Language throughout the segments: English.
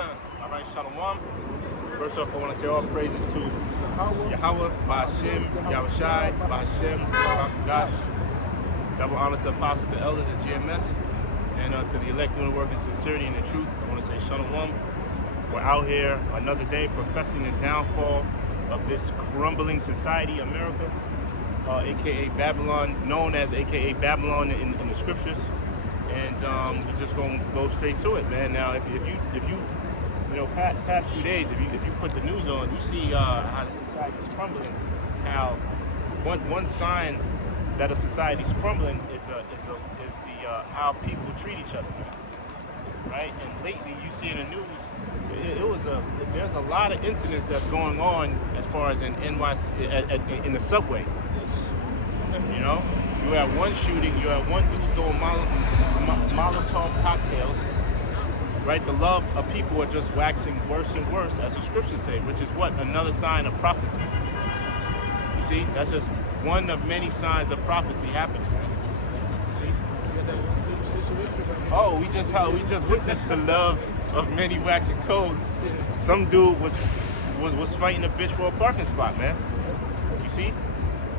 All right, Shalom. First off, I want to say all praises to Yahweh, Ba'Hashem, Yahushai, Ba'Hashem, Gosh. Double honors to apostles and elders at GMS, and to the elect doing the work in sincerity and in truth. I want to say Shalom. We're out here another day professing the downfall of this crumbling society, America, aka Babylon, known as aka Babylon in the scriptures. And we're just gonna go straight to it, man. Now, if you past few days, if you put the news on, you see how the society is crumbling. How one sign that a society is crumbling is the how people treat each other, right? And lately, you see in the news, there's a lot of incidents that's going on as far as in NYC in the subway. You know, you have one shooting, you have one dude throwing Molotov cocktails. Right, the love of people are just waxing worse and worse, as the scriptures say, which is what? Another sign of prophecy. You see, that's just one of many signs of prophecy happening. See? Oh, we just witnessed the love of many waxing cold. Some dude was fighting a bitch for a parking spot, man. You see,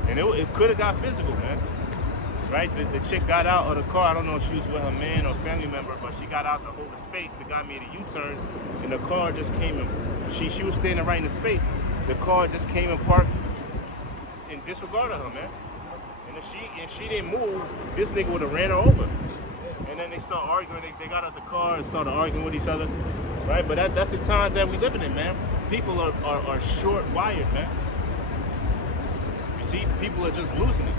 and it could have got physical, man. Right, the chick got out of the car. I don't know if she was with her man or family member, but she got out to hold the space. The guy made a U-turn, and the car just came and she was standing right in the space. The car just came and parked and disregarded her, man. And if she didn't move, this nigga would have ran her over. And then they start arguing. They got out the car and started arguing with each other, right? But that's the times that we living in, man. People are short-wired, man. You see, people are just losing it.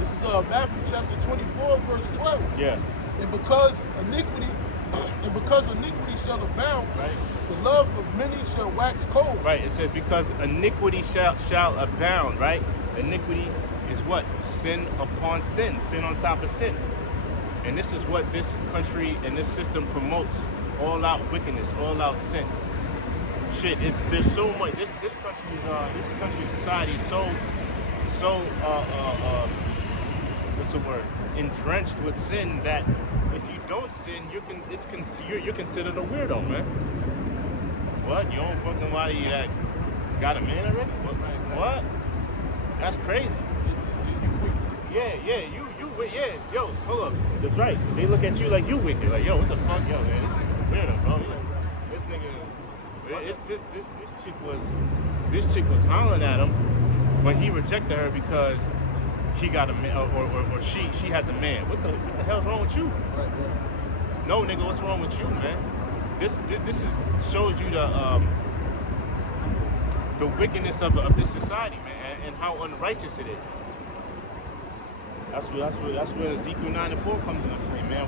This is Matthew chapter 24, verse 12. Yeah. And because iniquity shall abound, right, the love of many shall wax cold. Right. It says because iniquity shall abound. Right. Iniquity is what? Sin upon sin. Sin on top of sin. And this is what this country and this system promotes: all out wickedness, all out sin. Shit. There's so much. This country's society is so what's the word? Drenched with sin that if you don't sin, you're considered a weirdo, man. What? You don't fucking lie to you that got a man already? What? That's crazy. Yeah, yeah, yo, hold up. That's right. They look at you like you wicked. Like, yo, what the fuck, yo, man? This nigga's a weirdo, bro. This nigga, this chick was hollering at him. But he rejected her because he got a man, or she has a man. What the hell's wrong with you? No, nigga, what's wrong with you, man? This shows you the wickedness of this society, man, and how unrighteous it is. That's where Ezekiel 9 and 4 comes into play, man.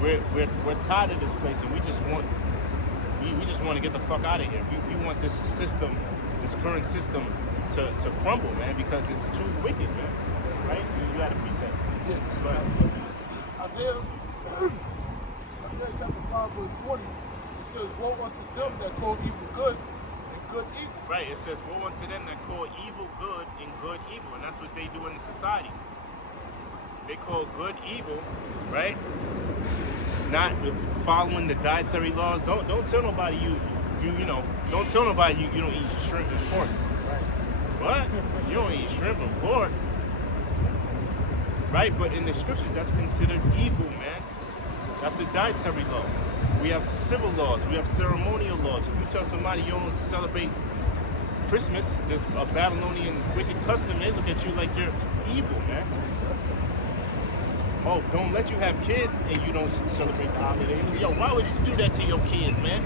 We're tired of this place, and we just want to get the fuck out of here. We want this system, this current system, to crumble, man, because it's too wicked, man. Right? You got a precept. Yeah. Isaiah chapter 5, verse 20. It says, "Woe unto them that call evil good and good evil." Right. It says, "Woe unto them that call evil good and good evil," and that's what they do in the society. They call good evil, right? Not following the dietary laws. Don't tell nobody don't tell nobody you don't eat shrimp and pork. What? You don't eat shrimp and pork. Right? But in the scriptures, that's considered evil, man. That's a dietary law. We have civil laws. We have ceremonial laws. If you tell somebody you don't celebrate Christmas, there's a Babylonian wicked custom, they look at you like you're evil, man. Oh, don't let you have kids and you don't celebrate the holidays. Yo, why would you do that to your kids, man?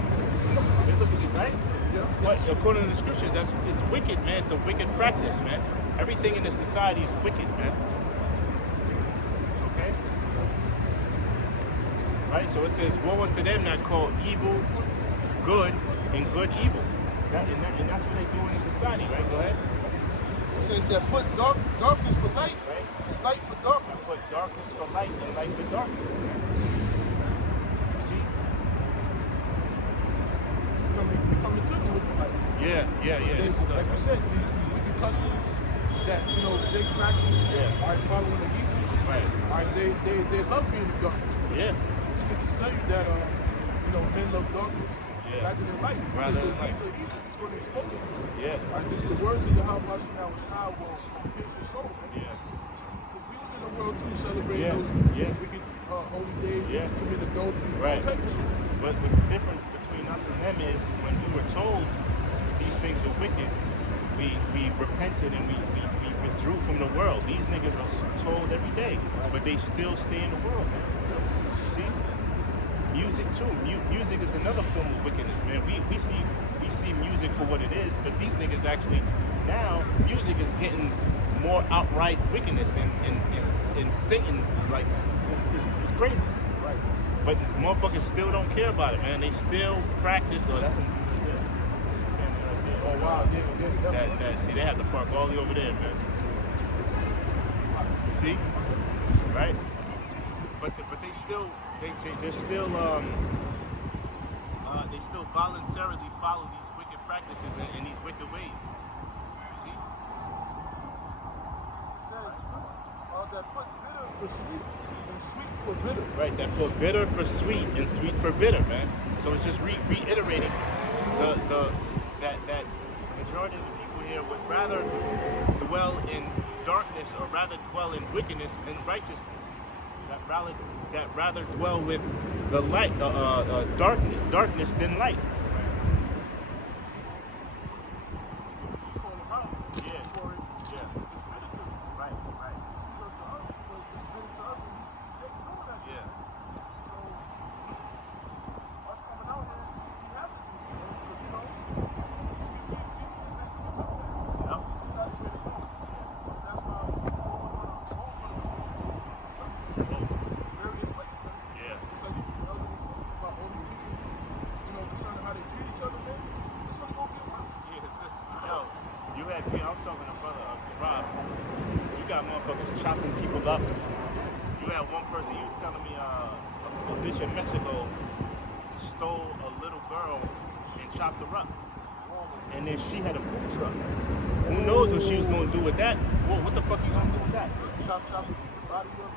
They look at you, right? But according to the scriptures, it's wicked, man. It's a wicked practice, man. Everything in this society is wicked, man. Okay? Right? So it says, "Woe unto them that call evil good and good evil." And that's what they do in the society, right? Go ahead. It says that put darkness for light, right? And light for darkness. I put darkness for light and light for darkness, man. See? Coming to them with the light. Yeah. This is like you said, these wicked customs that Jake practice. Yeah. Are following the evil. Right. They love being in darkness. Yeah. scriptures tell you that men love darkness rather than light. Rather than light. These are evil. It's going to expose you. Yeah. The words of Yahweh Shah will pierce your soul. Yeah. Because we was in the world too celebrating those wicked holy days. We was committing adultery, all type of shit. But the difference between us and them is when we were told these things were wicked, we repented and we withdrew from the world. These niggas are told every day, but they still stay in the world, man. See? Music too. Music is another form of wickedness, man. We see music for what it is, but these niggas actually now music is getting more outright wickedness and Satan, like it's crazy. Right. But motherfuckers still don't care about it, man. They still practice. Oh, that's oh wow, yeah. That see, they have to park all the way over there, man. See, right? But they still they still voluntarily follow these wicked practices and these wicked ways. You see? It says that put bitter for sweet and sweet for bitter. Right, that put bitter for sweet and sweet for bitter, man. So it's just reiterating that majority of the people here would rather dwell in darkness or rather dwell in wickedness than righteousness. That rather dwell with the light, darkness than light. Call them out. Yeah. For it. Yeah. It's bitter to them. Right. It's sweet unto us, but it's bitter to us when we see Jake doing that shit. Yeah. So us coming out here, we have to do it, because we connected to it. Yep. It's not the way to go. So that's why we're always going to come into these destructions. Various ways. Yeah. It's like the elder was saying about all these people, concerning how they treat each other, man. It's only going to get worse. Yeah, it's yo, I was talking to brother Rob. You got motherfuckers chopping people up. You had one person, he was telling me a bitch in Mexico stole a little girl and chopped her up. And then she had a food truck. Who knows what she was going to do with that? Whoa, what the fuck you going to do with that? Chop the body up,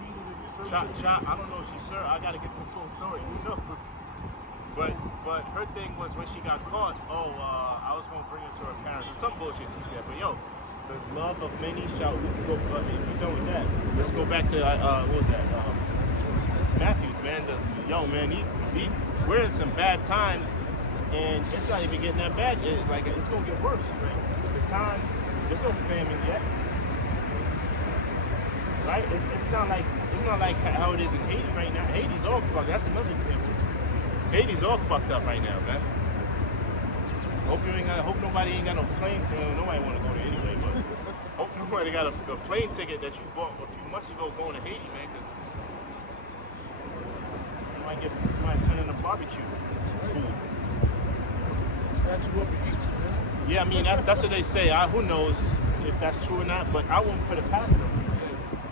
beat it and serve it. Chop. I don't know if she's sure. I got to get the full story. Who knows? But her thing was when she got caught, I was going to bring her to her parents. Or some bullshit she said. But yo, the love of many shall, we can go, if you're done with that, let's go back to, what was that? Matthews, man. We're in some bad times, and it's not even getting that bad. It's going to get worse. Right? The times, there's no famine yet. Right? It's not like how it is in Haiti right now. Haiti's all fucked. That's another example. Haiti's all fucked up right now, man. Hope nobody ain't got no plane. Nobody want to go there anyway, but hope nobody got a plane ticket that you bought a few months ago going to Haiti, man, because you might turn into barbecue food. Snatch you up and eat you, man. Yeah, I mean that's what they say. Who knows if that's true or not, but I wouldn't put it past them.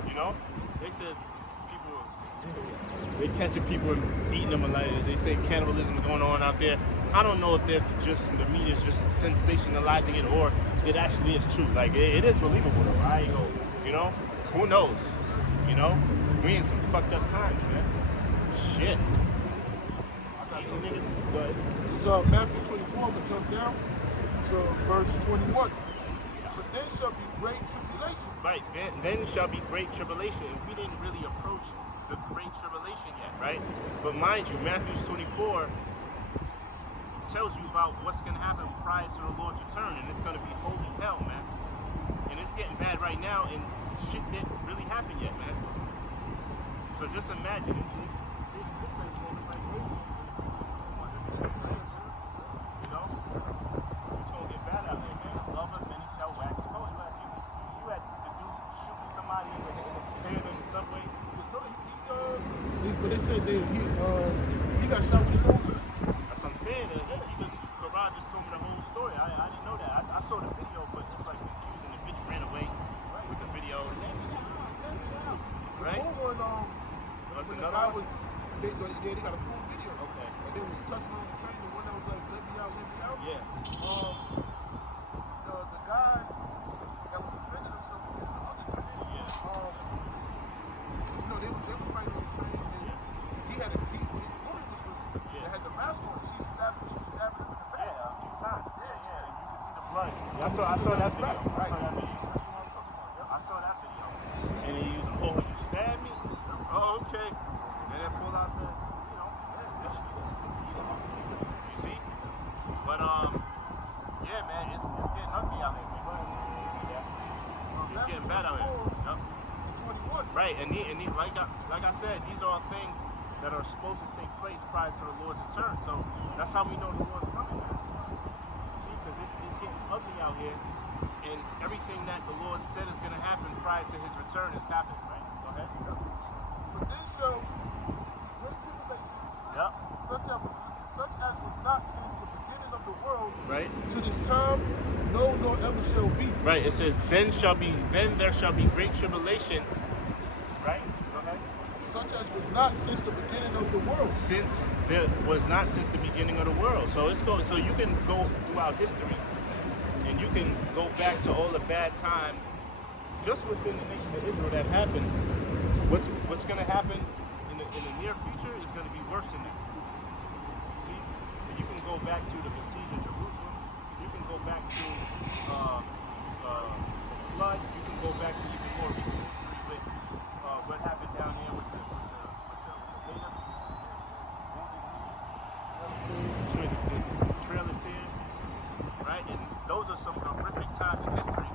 You know, they said they catching people and eating them alive. They say cannibalism is going on out there. I don't know if the media's just sensationalizing it or it actually is true. Like it is believable though. I ain't go. You know, who knows? You know, we in some fucked up times, man. Shit. It's Matthew 24, but jump down to verse 21. But then shall be great tribulation. Right, then shall be great tribulation. And we didn't really approach the great tribulation yet, right? But mind you, Matthew 24 tells you about what's going to happen prior to the Lord's return, and it's going to be holy hell, man. And it's getting bad right now, and shit didn't really happen yet, man. So just imagine, this place going to be like crazy. You know? It's going to get bad out there, man. Love of many shall wax cold. You had the dude shooting somebody in the head in the subway. But they said that he got shot with his own gun. That's what I'm saying. Farad just told me the whole story. I didn't know that. I saw the video, but it's like confusing. The bitch ran away with the video. Right? Over That's when another the guy one? they got a full video. Okay. And they was touching on the train, the one that was like, let me out. Yeah. The guy that was defending himself against the other guy. Yeah. They were fighting on the train, and he I saw that video. I saw that video. I saw that video. And then you use, oh, you stabbed me? Oh, okay. And then pull out the, you see? But, yeah, man, it's getting ugly out here, man. It's getting bad out here. Yep. 21. Right, and like I said, these are all things that are supposed to take place prior to the Lord's return. So that's how we know the Lord's coming. See, because it's getting ugly out here, and everything that the Lord said is going to happen prior to His return is happening. Right? Go ahead. For this show, great tribulation, Yep. such as was not since the beginning of the world, Right. to this time, no, nor ever shall be. Right. It says, then there shall be great tribulation. Right. Go ahead. Such as was not since the beginning of the world. Since there was not since the beginning of the world. So so you can go throughout history, and you can go back to all the bad times just within the nation of Israel that happened. What's going to happen in the near future is going to be worse than that. See, and you can go back to the besiege of Jerusalem. You can go back to the flood. You can go back to even more recent history with what happened down there with the natives, the Trail of Tears, right? And those are some horrific times in history.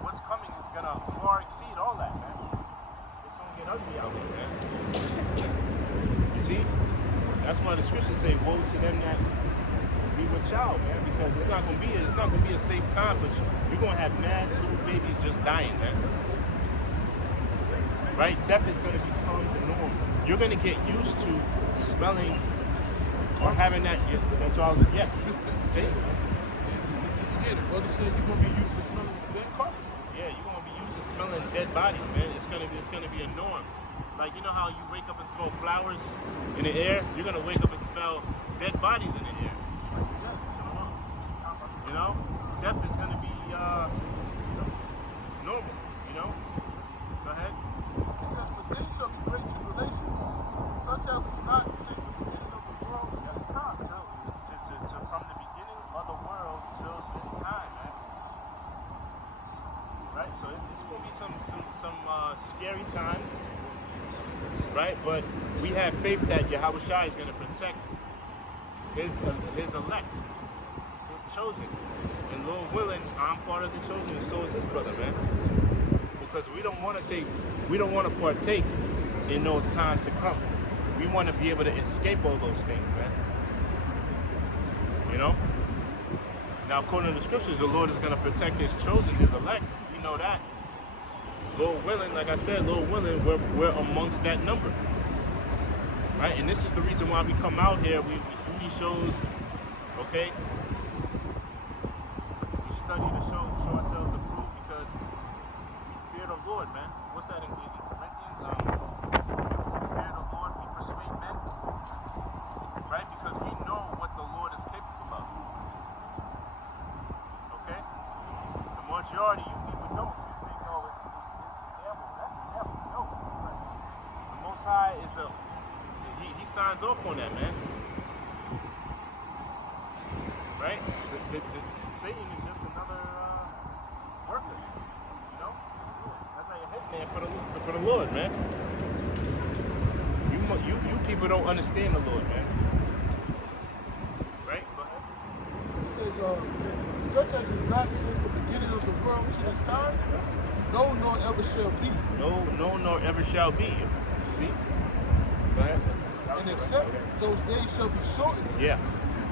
What's coming is gonna far exceed all that, man. It's gonna get ugly out there, man. You see? That's why the scriptures say, "Woe to them that be with child," man, because it's not gonna be a safe time for you. You're gonna have mad little babies just dying, man. Right? Death is gonna become the norm. You're gonna get used to smelling or having that. That's all. Yes. See? Yeah, the brother said you're gonna be used to smelling dead carcasses. Yeah, you're gonna be used to smelling dead bodies, man. It's gonna be a norm. Like, you know how you wake up and smell flowers in the air? You're gonna wake up and smell dead bodies in the air. You know? Death is gonna be normal, you know? Go ahead. It says, "For then shall be great tribulation, such as was not since the beginning of the world to this time." To from the beginning of the world till this time, man. Right? So it's gonna be some scary times. Right? But we have faith that Yahweh Shai is going to protect his elect, his chosen. And Lord willing, I'm part of the chosen, and so is his brother, man. Because we don't want to partake in those times to come. We want to be able to escape all those things, man. You know? Now, according to the scriptures, the Lord is going to protect his chosen, his elect. We know that. Lord willing, like I said, Lord willing, we're amongst that number. Right? And this is the reason why we come out here. We do these shows, okay? We study to show ourselves approved because we fear the Lord, man. What's that in Corinthians? We fear the Lord, we persuade men. Right? Because we know what the Lord is capable of. Okay? The majority of you people don't. You think, oh, it's no. The Most High is he signs off on that, man. Right? Satan is just another worker. You know? That's how you hit, man, for the Lord, man. You people don't understand the Lord, man. Right? Go ahead. It says, "Such as was not since the beginning of the world to this time, no, nor ever shall be." No, nor ever shall be. See? Go ahead. And except those days shall be shortened, Yeah.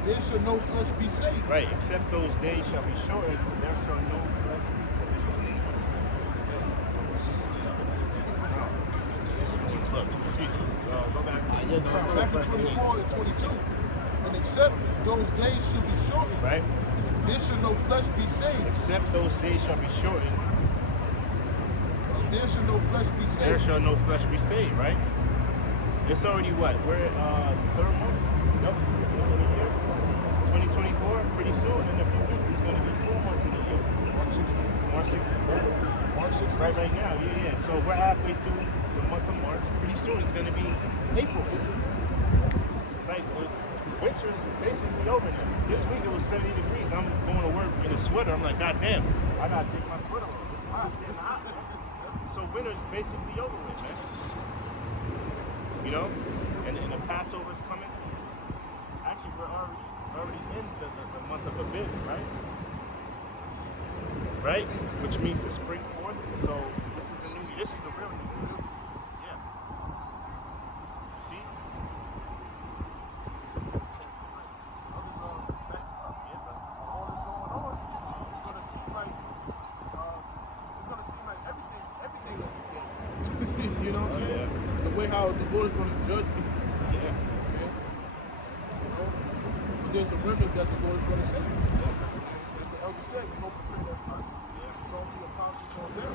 there shall no flesh be saved. Right. Except those days shall be shortened, there shall no flesh be saved. Look, excuse me. Go back. Matthew 24 and 22. And except those days shall be shortened, Right? there shall no flesh be saved. Except those days shall be shortened, There shall no flesh be saved. there shall no flesh be saved, right? It's already what? We're third month? Nope. In the year? 2024? Pretty soon, in a few weeks, it's going to be 4 months in the year. March 16th. March 16th. Right now, yeah. So we're halfway through the month of March. Pretty soon, it's going to be April. Like, winter's basically over now. This week it was 70 degrees. I'm going to work in a sweater. I'm like, God damn, I gotta take my sweater off. It's hot, it's getting hot, man. So winter's basically over with, man. You know? And the Passover's coming. Actually, we're already in the month of Abib, right? Right? Which means the spring forth. So this is the new year. This is the real new year. Yeah. You see? You know what I'm saying? The way how the Lord is going to judge people. Yeah. You know? There's a remnant that the Lord is going to save. Like the elder said, we hope to pray that's us. It's going to be apostles on them.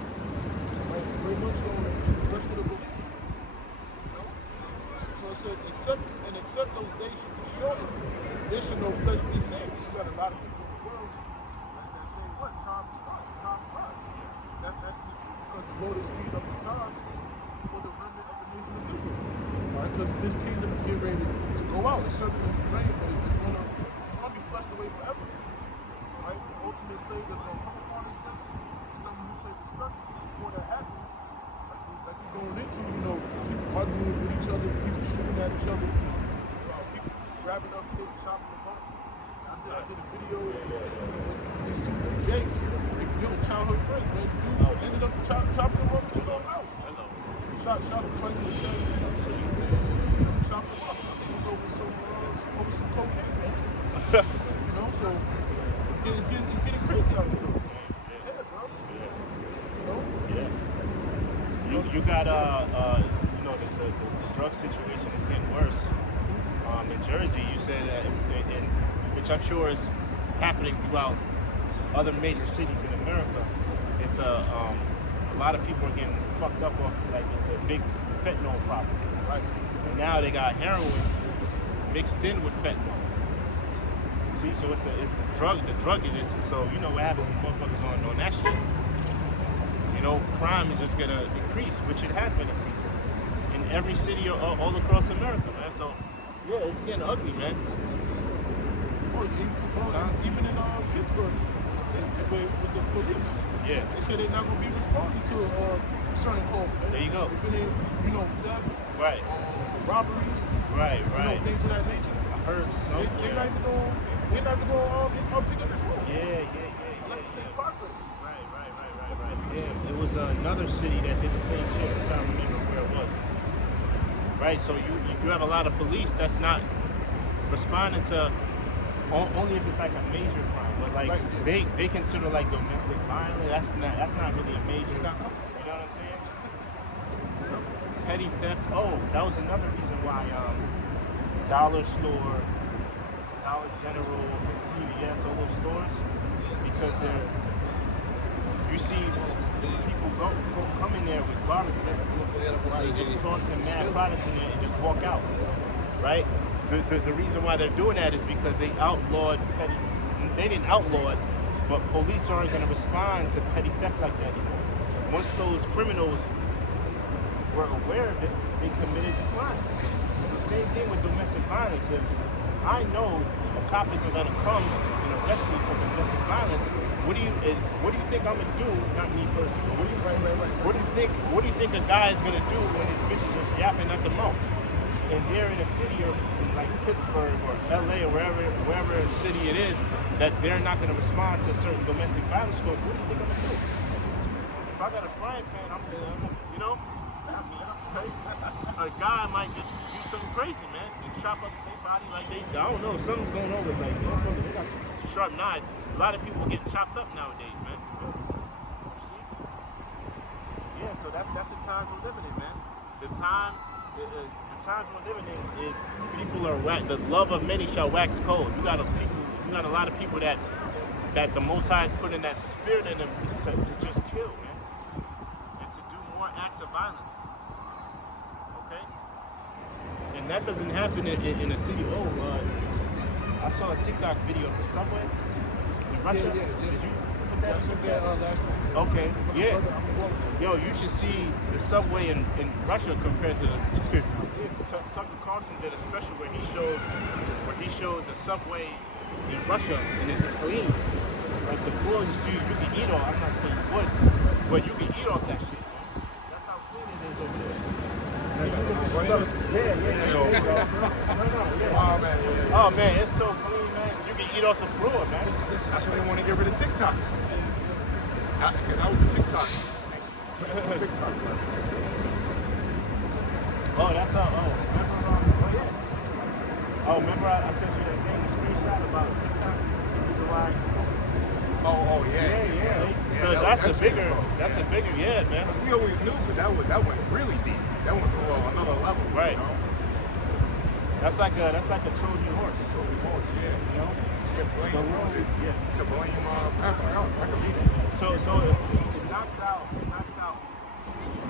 Right? Very much so in the rest of the believers. You know? So it said, except those days should be shortened, there should no flesh be saved. You got a lot of people in the world that say, what? Time is fine. Time flies. That's actually true because the Lord is speeding up the times for the remnant of the nation of Israel. Right? Because this kingdom is getting ready to go out. It's serving as a drain, but it's going to be flushed away forever. Right? The ultimate plague that's going to come upon this place is coming new place destruction. Before that happens, like we're going into, you know, people arguing with each other, people shooting at each other, people grabbing up kids, chopping them up. I did a video with these two Jakes, they were childhood friends, man. The dude ended up chopping them up in his own house. Shot him twice in the chest. Chopped him up. I think it was over some cocaine, man. You know, so it's getting crazy out here. Yeah, bro. You know? Yeah. You got you know, the drug situation is getting worse. In Jersey, you said that, which I'm sure is happening throughout other major cities in America. It's a lot of people are getting fucked up off, like it's a big fentanyl problem. Right? And now they got heroin mixed in with fentanyl. See, so it's a drug. The drug it is. So you know what happens when motherfuckers on that shit. You know, crime is just gonna decrease, which it has been increasing in every city all across America, man. So yeah, it's getting ugly, man. Even in Pittsburgh, with the police. Yeah. They said they're not going to be responding to certain calls. There you go. If it ain't, you know, theft, right, robberies, right, you know, things of that nature. I heard something. They're not even going to pick up the phone. Yeah. Unless it's in the pocket. Right. Yeah, it was another city that did the same shit. I can't remember where it was. Right, so you have a lot of police that's not responding to only if it's like a major crime, but like they consider like domestic violence. That's not really a major. You know what I'm saying? Petty theft. Oh, that was another reason why Dollar Store, Dollar General, CVS, all those stores, because you see people come in there with garbage bags. They just toss in mad products in there and just walk out, right? The reason why they're doing that is because they outlawed petty. They didn't outlaw it, but police aren't going to respond to petty theft like that anymore. Once those criminals were aware of it, they committed the crime. So same thing with domestic violence. If I know a cop isn't going to come and arrest me for domestic violence, what do you think I'm gonna do? Not me personally. What do you think a guy is gonna do when his bitch is just yapping at the mouth? And they're in a city or like Pittsburgh or LA or wherever city it is that they're not gonna respond to certain domestic violence codes. What do you think I'm gonna do? If I got a frying pan, I'm you know, a guy might just do something crazy, man, and chop up their body like I don't know, something's going on with like they got some sharp knives. A lot of people are getting chopped up nowadays, man. You see? Yeah, so that's the times we're living in, man. The times we're living in is people are the love of many shall wax cold. You got a lot of people that the Most High has put in that spirit in them to just kill, man, and to do more acts of violence. Okay, and that doesn't happen in a city. I saw a TikTok video of the subway in Russia. Yeah. Did you about that? That's in there last night. Okay, yeah. Brother, I'm going. Yo, you should see the subway in Russia compared to Tucker Carlson did a special where he showed the subway in Russia and it's clean. Like the floors you can eat off. I'm not saying you would, but you can eat off that shit. That's how clean it is over there. Yeah. So, No, yeah. oh man, yeah. Oh man, it's so clean, man. You can eat off the floor, man. That's why they want to get rid of TikTok. Because I was a TikTok. TikTok. Oh, that's how. Remember I sent you that thing, the screenshot about TikTok. The reason why. Yeah. So that's a bigger, yeah, man. We always knew, but that went really deep. That went another level. Right. You know? That's like a Trojan horse. Trojan horse, yeah. You know. To blame, to blame. I can read it. So it knocks out.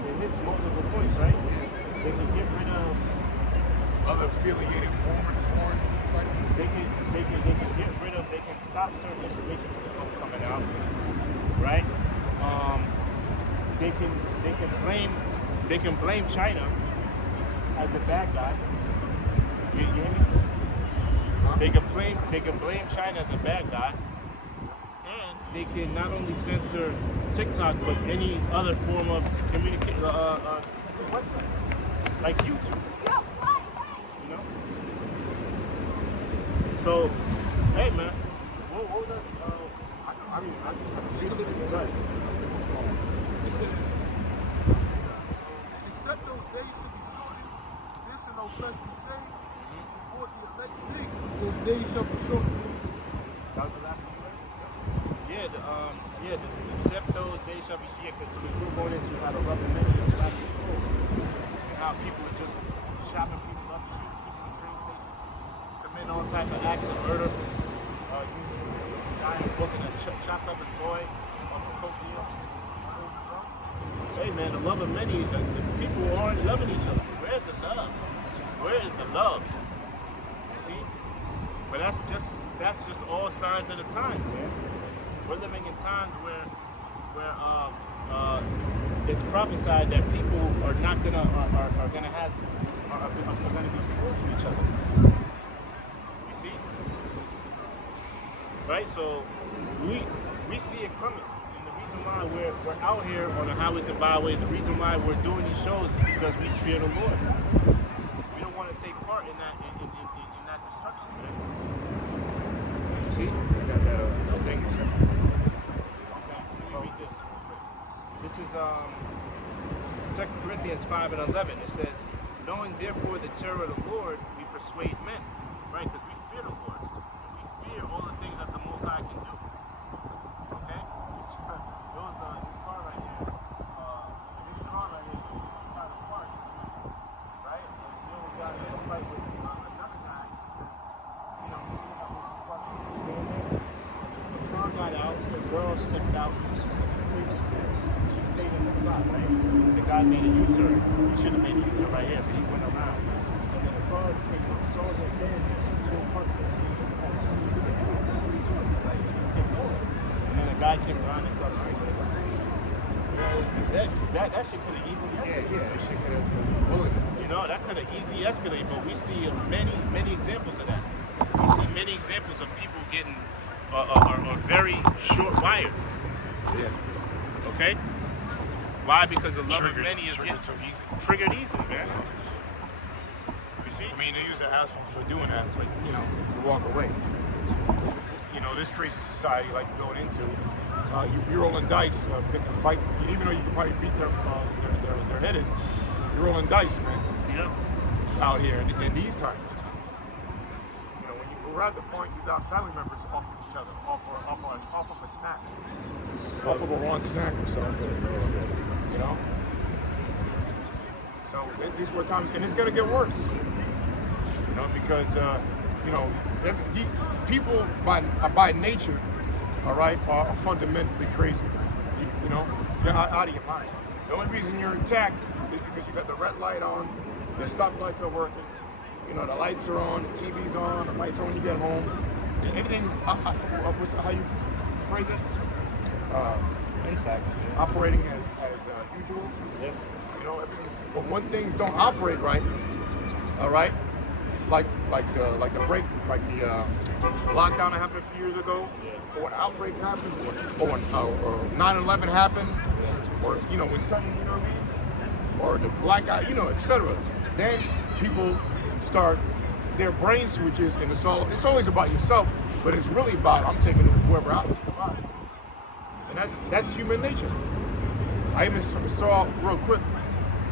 It hits multiple points, right? Yeah. They can get rid of other affiliated foreign sites. They can get rid of. They can stop certain information from coming out, right? They can blame China as a bad guy. You hear me? They can blame China as a bad guy, and they can not only censor TikTok but any other form of communication website, like YouTube. You know. So, hey man, what was that? I can read it. Right. It says, except those days should be shortened, this and no flesh be saved, before the elect sing. Those days shall be shortened. That was the last one, right? Except those days shall be, because we were going into how to love the many and and how people are just shopping people up, shooting people in train stations, committing all type of acts of murder. Guy looking to chop up his boy off a coke deal. Hey man, the love of many, the people aren't loving each other. Where's the love? Where is the love? You see? But that's just all signs of the time, man. We're living in times where it's prophesied that people are not gonna are gonna be cruel to each other. You see? Right? So we see it coming. And the reason why we're out here on the highways and byways, the reason why we're doing these shows is because we fear the Lord. We don't want to take part in that destruction, man. You see? I got that thing. Okay, let me read this. This is 2 Corinthians 5 and 11. It says, knowing therefore the terror of the Lord, we persuade men. Right? Because we fear the Lord. And we fear all the things that the Most High can do. Okay? This car right here. This car right here is kind of park. Right? And we almost got in a fight with another guy. You know, the car got out, the girl stepped out. She stayed in the spot, right? The guy made a U-turn. He should have made a U-turn right here, but he went around. And then the car came up, saw this there, and still parked there. Like, he just kept going. And then the guy came around and started right there. That shit could have easily escalated. Yeah, that shit could have bullet. You know, that could have easily escalated, but we see many examples of that. We see many examples of people getting very short wired. Yeah. Okay? Why? Because the love of many is triggered so easy. Triggered easily, man. You see? I mean, they use the assholes for doing that, like, you know, to walk away. You know, this crazy society like you're going into, you're rolling dice, pick a fight, even though you could probably beat their head in, you're rolling dice, man. Yeah. Out here in these times. You know, when we're at the point you got family members off of each other, off of a snack, off of a raw snack or something. You know. So these were times, and it's gonna get worse. You know, because you know, people by nature, all right, are fundamentally crazy. You know, you're out of your mind. The only reason you're intact is because you got the red light on, the stoplights are working, you know, the lights are on, the TV's on, the lights are on when you get home. Everything's, how you phrase it? Intact. operating as usual. Yeah. You know, everything. But when things don't operate right, all right, like the lockdown that happened a few years ago, or when outbreak happens, or when 9/11 happened, or you know when something, you know what I mean, or the blackout, you know, etc. Then people start their brain switches, and it's always about yourself, but it's really about I'm taking whoever out to survive, and that's human nature. I even saw real quick,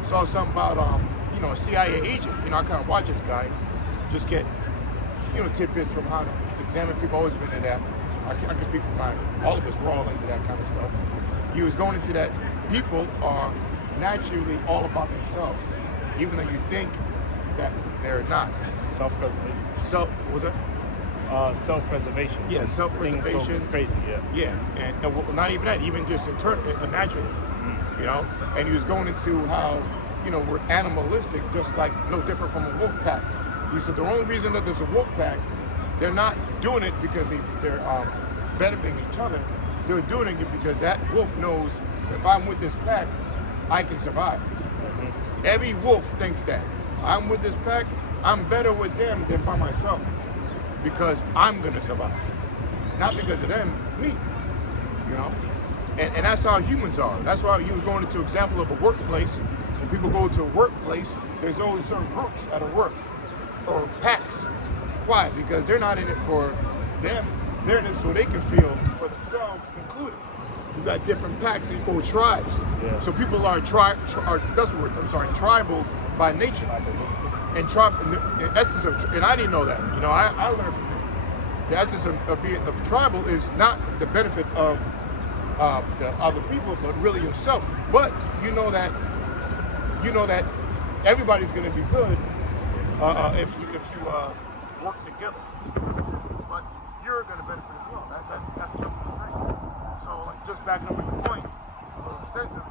saw something about you know, a CIA agent. You know, I kind of watch this guy, just get you know tidbits from how to examine people. Always been into that. I can speak for all of us. We're all into that kind of stuff. He was going into that. People are naturally all about themselves, even though you think that they're not. Self-preservation. Was it? Self-preservation. Yeah, self-preservation. Things go crazy. Yeah. Yeah, and well, not even that. Even just naturally. You know, and he was going into how, you know, we're animalistic, just like no different from a wolf pack. He said the only reason that there's a wolf pack, they're not doing it because they're benefiting each other. They're doing it because that wolf knows if I'm with this pack, I can survive. Mm-hmm. Every wolf thinks that. I'm with this pack, I'm better with them than by myself because I'm gonna survive. Not because of them, me. You know? And that's how humans are. That's why he was going into example of a workplace. When people go to a workplace, there's always certain groups at a work or packs. Why? Because they're not in it for them. They're in it so they can feel for themselves included. You got different packs or tribes. Yeah. So people are tribal by nature. And the essence of, and I didn't know that. You know, I learned from him. The essence of tribal is not the benefit of the other people, but really yourself. But you know that everybody's going to be good if you work together. But you're going to benefit as well. That's the thing. So like just backing up with the point, it's a little extensive.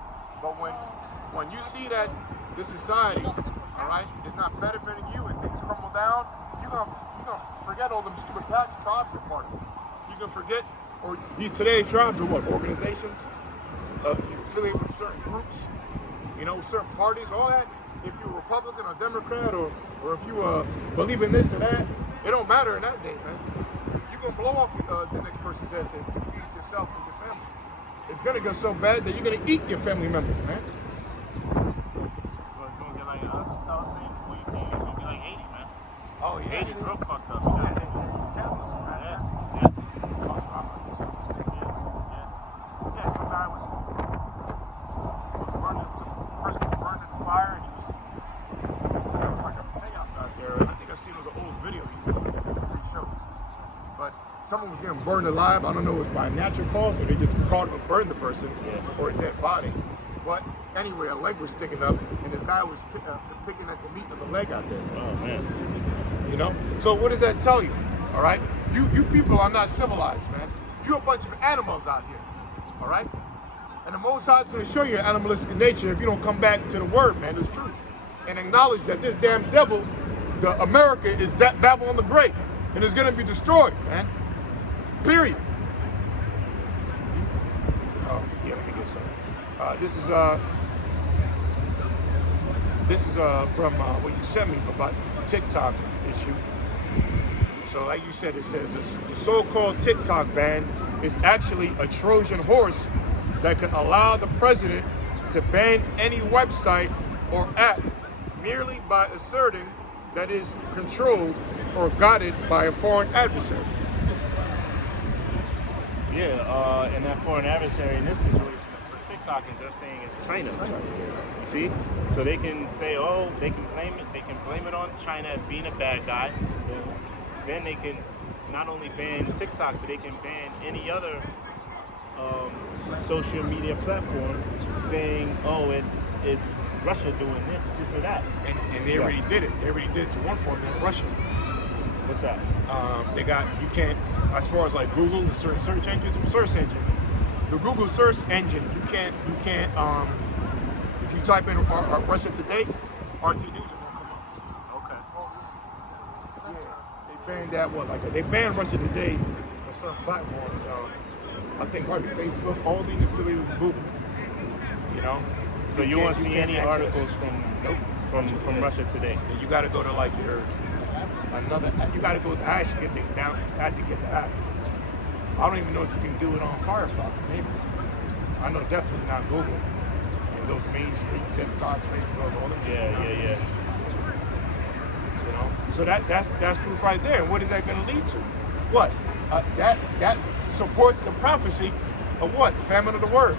But when you see that this society, all right, is not benefiting you and things crumble down, you're gonna forget all them stupid tribes you're part of. You can forget. Or these today tribes are what? Organizations? You affiliate with certain groups, you know, certain parties, all that. If you're Republican or Democrat or if you believe in this or that, it don't matter in that day, man. You're going to blow off the next person's head to feed yourself and your family. It's going to go so bad that you're going to eat your family members, man. So it's going to get like, I was saying before you came, it's going to be like Haiti, man. Oh, yeah. Haiti's real fucked up. Yeah, capitalism, man. Yeah. Yeah, some guy was burned in the fire, and he was like a chaos out there. I think I seen it was an old video he showed. But someone was getting burned alive. I don't know if it was by natural cause or they just caught him and burned the person or a dead body. But anyway, a leg was sticking up, and this guy was picking at the meat of the leg out there. Oh man. You know. So what does that tell you? All right. You people are not civilized, man. You're a bunch of animals out here. All right? And the Most High is going to show you your animalistic nature if you don't come back to the word, man, it's true. And acknowledge that this damn devil, the America, is Babylon the Great. And it's going to be destroyed, man. Period. Yeah, let me get some. This is from what you sent me about the TikTok issue. So like you said, it says the so-called TikTok ban is actually a Trojan horse that could allow the president to ban any website or app merely by asserting that is controlled or guided by a foreign adversary. Yeah, and that foreign adversary in this situation for TikTok is they're saying it's China. You see? So they can say, oh, they can blame it on China as being a bad guy. Then they can not only ban TikTok, but they can ban any other social media platform, saying, "Oh, it's Russia doing this or that." And they already did it. They already did it to one form in Russia. What's that? They got, you can't, as far as like Google and certain search engine, the Google search engine, you can't. If you type in Russia Today, RT News will come up. Okay. Yeah, they banned that. They banned Russia Today on certain platforms. I think probably Facebook, all being affiliated with Google. You know. So you won't see any access. articles from Russia Today. You got to go to like your another. You got to go. I actually had to get the app. I don't even know if you can do it on Firefox. Maybe. I know definitely not Google. And those mainstream TikTok, Facebook, all them. Yeah. You know. So that's proof right there. And what is that going to lead to? What? That supports the prophecy of what? Famine of the word.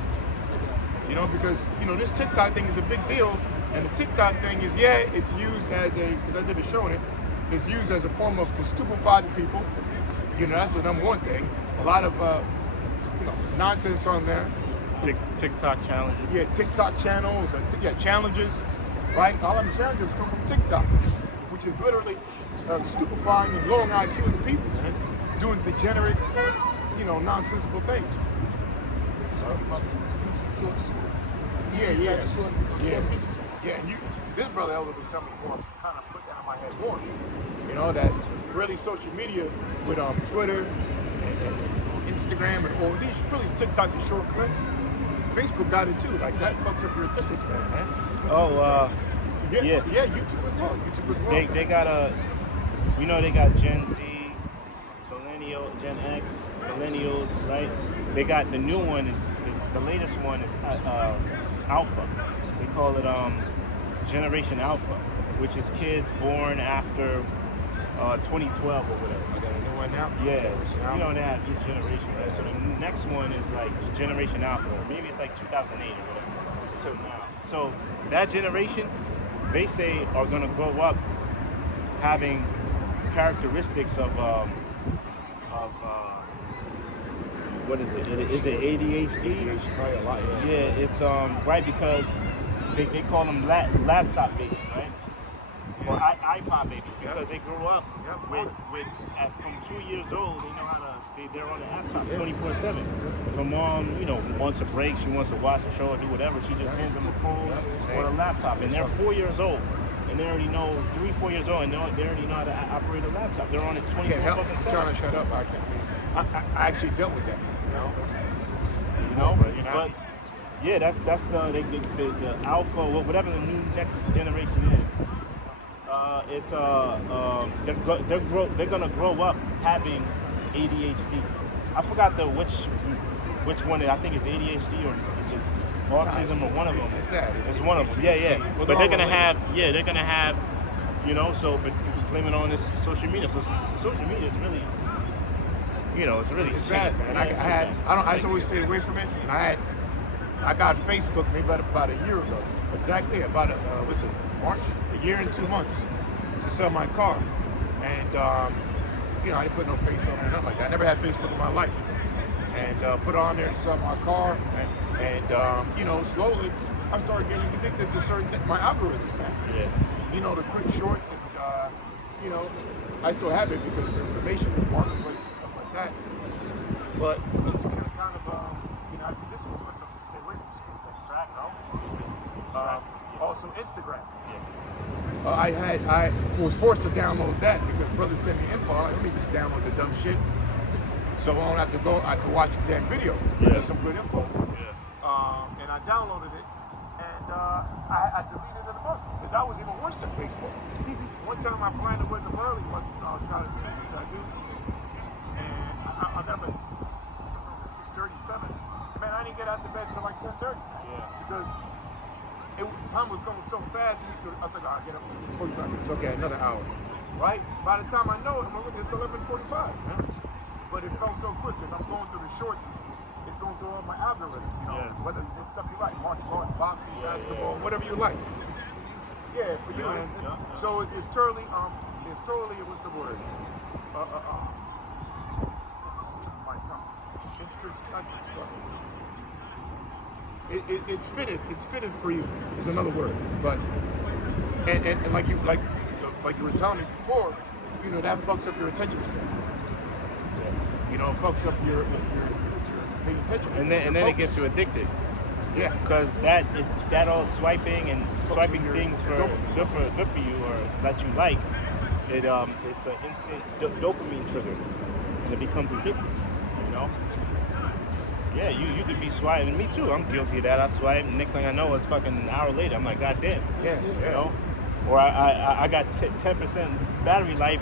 You know, because, you know, this TikTok thing is a big deal, and the TikTok thing is, yeah, it's used as a, because I did a show on it, it's used as a form of to stupefy the people. You know, that's the number one thing. A lot of, you know, nonsense on there. TikTok challenges. Yeah, TikTok channels, challenges, right? All of them challenges come from TikTok, which is literally stupefying and lowering IQ of the people, man, doing degenerate, you know, nonsensical things. Shorts. Yeah. Short teachers. Yeah, and this brother Elder was telling me more, kind of put that in my head more. You know, that really social media with Twitter and Instagram and all these, really TikTok and short clips. Facebook got it too. Like that fucks up your attention span, man. Oh, yeah. YouTube as well. They got you know, they got Gen Z, Millennial, Gen X, Millennials, right? They got the new one is the latest one is Alpha. They call it Generation Alpha, which is kids born after 2012 or whatever. I got a new one now. Yeah, you know they have each generation, right? So the next one is like Generation Alpha. Maybe it's like 2008 or whatever till now. So that generation, they say, are gonna grow up having characteristics of what is it? Is it ADHD? Probably a lot. Yeah, it's right, because they call them laptop babies, right? Or iPod babies, because they grew up with from 2 years old. They know how to. They're on the laptop 24/7. From mom, you know, wants a break, she wants to watch a show or do whatever. She just sends them a phone or a laptop, and they're 4 years old. And they already know, 3, 4 years old, and they already know how to operate a laptop. They're on it 24/7. I'm trying to shut up. I can't. I actually dealt with that. But yeah, that's the alpha, whatever the new next generation is. They're gonna grow up having ADHD. I forgot which one. I think it's ADHD or is it autism or one of them. It's one of them. Yeah. But they're gonna have, you know. So, but people blame it on this social media. So social media is really, you know, it's really sad, man. I just always stayed away from it. And I got Facebook maybe about a year ago. Exactly about March, a year and 2 months to sell my car. And you know, I didn't put no face on it or nothing like that. I never had Facebook in my life. And put it on there to sell my car, and you know, slowly I started getting addicted to certain things. My algorithms, man. Yeah. You know, the quick shorts, and you know, I still have it because for information and marketplace and stuff like that. But it's kind of you know, I have to discipline myself to stay away from stuff like that. You know? Also Instagram. Yeah. I was forced to download that because brother sent me info. Let me just download the dumb shit, so I don't have to go. I can watch the damn video. There's some good info. Yeah. And I downloaded it, and I deleted it in a month. Because that was even worse than Facebook. One time I planned to wake up early, but you know, I try to do what I do, and I got like 6:37. Man, I didn't get out of bed till like 10:30. Yeah. Because time was going so fast. I was like, I'll get up in 45 minutes. Okay, another hour. Right? By the time I know it, it's 11:45. Man. But it felt so quick because I'm going through the shorts. It's going through all my algorithms, you know, whether it's stuff you like, martial arts, boxing, basketball, whatever you like. Yeah, for you. And so it's totally, what's the word? My tongue. It's fitted for you. Is another word, but and like you were telling me before, you know, that fucks up your attention span. You know, it fucks up your paying attention. And then it gets you addicted. Yeah. Because that all swiping things for good for you or that you like, it's an instant dopamine trigger, and it becomes addictive. You know. Yeah, you could be swiping. Me too. I'm guilty of that. I swipe. Next thing I know, it's fucking an hour later. I'm like, God damn. Yeah, You yeah. know? Or I got 10% battery life.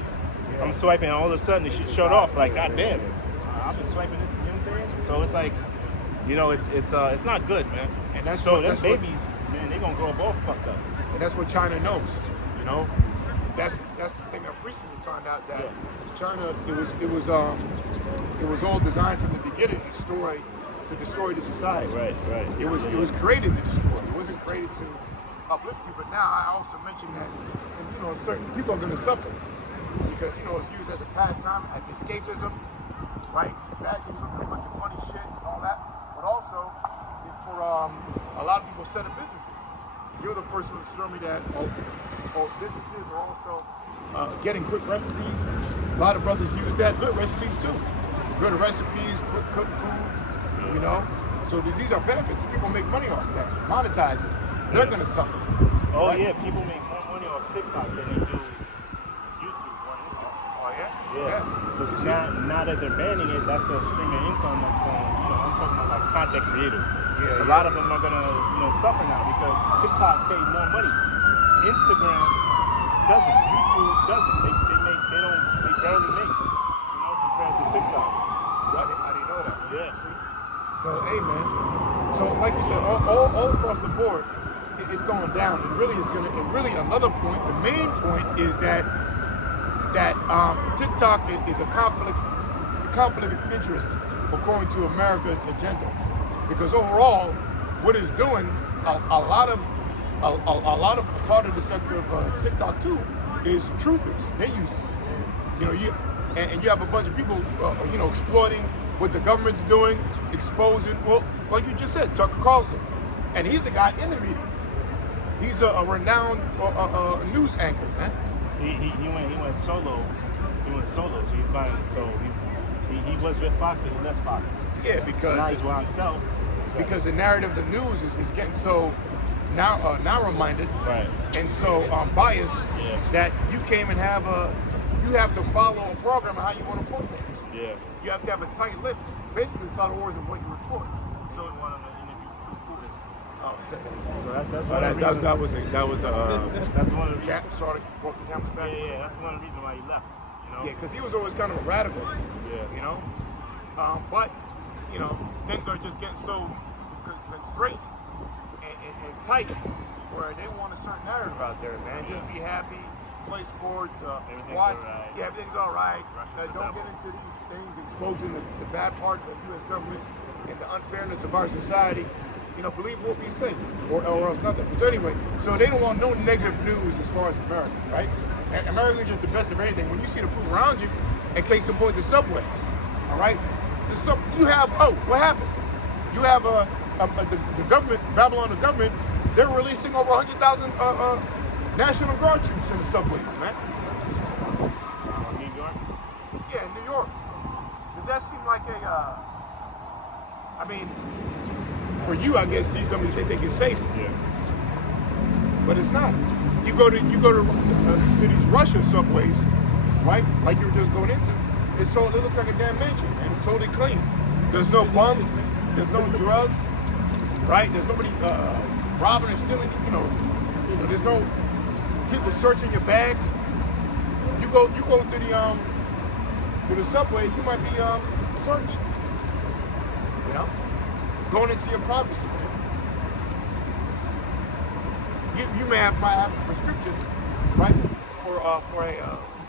Yeah. I'm swiping, and all of a sudden the shit shut off. Like, Yeah, God yeah, damn. yeah. I've been swiping this. You know what I'm saying? So it's like, you know, it's not good, man. And that's so what them that's babies, man, they gonna grow up all fucked up. and that's what China knows. You know, that's the thing I've recently found out that China it was all designed from the beginning to destroy the society. Right. It was created to destroy. It wasn't created to uplift you. But now I also mentioned that, and you know, certain people are going to suffer because you know it's used as a pastime, as escapism, right? Bad things, look at a bunch of funny shit and all that. But also, it's for a lot of people set up businesses. You're the first one to show me that businesses are also getting quick recipes. A lot of brothers use that. Good recipes too. Good recipes, quick cooked foods, you know. So these are benefits. People make money off that. Monetize it. They're going to suffer. Oh right? yeah, people make more money off TikTok than they do YouTube or Instagram. Oh yeah? Yeah. So now that they're banning it, that's a stream of income that's going to, you know, I'm talking about like content creators. Yeah, a lot of them are going to, you know, suffer now because TikTok pays more money. Instagram doesn't. YouTube doesn't. They barely make, you know, compared to TikTok. I didn't know that. Yeah. See? So, hey man. So like you said, all across the board, it's going down. It really is going to, and really another point, the main point is that TikTok is a conflict of interest according to America's agenda. Because overall, what it's doing, a lot of part of the sector of TikTok too is truthers. They use, you know, and you have a bunch of people, you know, exploiting what the government's doing, exposing. Well, like you just said, Tucker Carlson, and he's the guy in the media. He's a renowned news anchor, man. He went solo. He went solo. So he's buying. So he was with Fox, but he left Fox. Yeah, because so now he's by himself. Because the narrative of the news is getting so narrow-minded, right, and so biased that you can't even have you have to follow a program on how you want to report things. Yeah. You have to have a tight lip. Basically, follow orders of what you report. So one of the interview Putin. Oh, so that's that one of the reasons. That was that's one of the reasons. Started working cameras back. Yeah, that's one of the reasons why he left. You know. Yeah, because he was always kind of a radical. Yeah. You know, but you know, things are just getting so constrained and tight where they want a certain narrative out there, man. Just be happy, play sports, watch. Right. Yeah, everything's all right. Don't get into these things exposing the bad part of the U.S. government and the unfairness of our society. You know, believe what we say, or else nothing. But anyway, so they don't want no negative news as far as America, right? And America is just the best of anything. When you see the people around you, and case in point, the subway, all right? You have, what happened? You have the government, Babylon, the government, they're releasing over 100,000 National Guard troops in the subways, man. New York? Yeah, in New York. Does that seem like I mean, for you, I guess these companies think it's safe. Yeah. But it's not. You go to these Russian subways, right? Like you were just going into. It looks like a damn mansion, and it's totally clean. There's no bums. There's no drugs, right? There's nobody robbing and stealing. You know, there's no people searching your bags. You go to the subway, you might be searched. You know, going into your privacy. You might have prescriptions, right, for a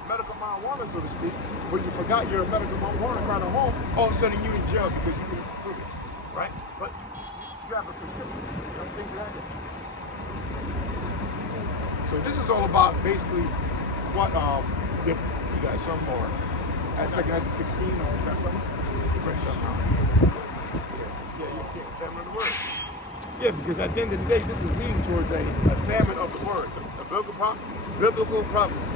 medical marijuana, so to speak, but you forgot your medical marijuana kind of home. All of a sudden, you in jail because you didn't prove it, right? But you have a prescription. You know, things like that. So this is all about basically what you got some more at second after 16 or you got something? You bring something out. Yeah, famine of the word. Yeah, because at the end of the day, this is leading towards a famine of the word, a biblical prophecy.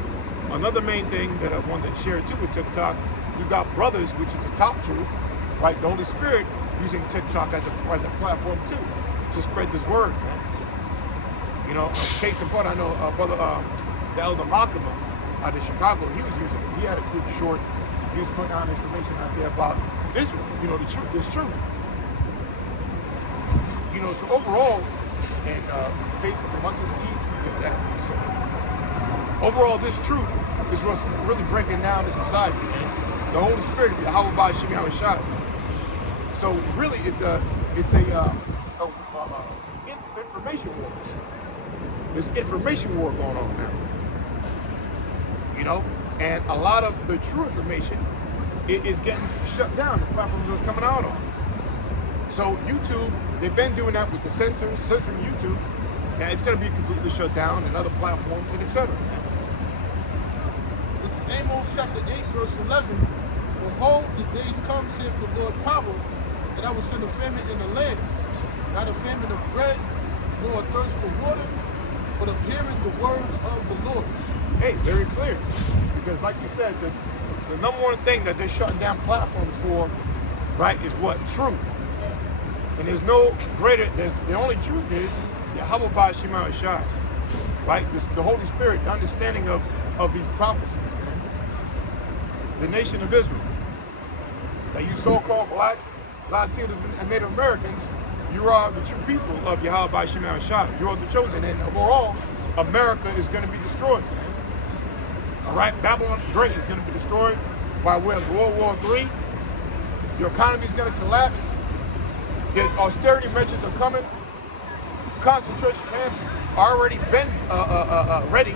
Another main thing that I wanted to share too with TikTok, you got brothers, which is the top truth, right? The Holy Spirit using TikTok as a platform too to spread this word, man. You know, case in point, I know brother, the elder Malcolm out of Chicago, he was using it. He had a good short. He was putting out information out there about this, you know, the truth, this truth. so overall, and faith with the mustard seed, you get that. So overall, this truth is what's really breaking down the society, and the Holy Spirit, how about Shimei Shai. So really, it's a information war. There's information war going on now. And a lot of the true information is getting shut down. The platforms that's coming out on. So YouTube, they've been doing that with the censoring YouTube. Now it's going to be completely shut down, and other platforms, and etc. This is Amos chapter 8, verse 11. Behold, the days come, saith the Lord power, that I will send a famine in the land, not a famine of bread, nor a thirst for water, but of hearing the words of the Lord. Hey, very clear. Because like you said, the number one thing that they're shutting down platforms for, right, is what? Truth. And there's no greater, the only truth is Yahweh Shema Shai, right? The Holy Spirit, the understanding of these prophecies. The nation of Israel, that you so-called blacks, Latinos, and Native Americans, you are the true people of Yahweh Shema Shai. You are the chosen, and overall, America is going to be destroyed. All right, Babylon the Great is going to be destroyed by way of World War III. Your economy is going to collapse. The austerity measures are coming. Concentration camps are already been ready.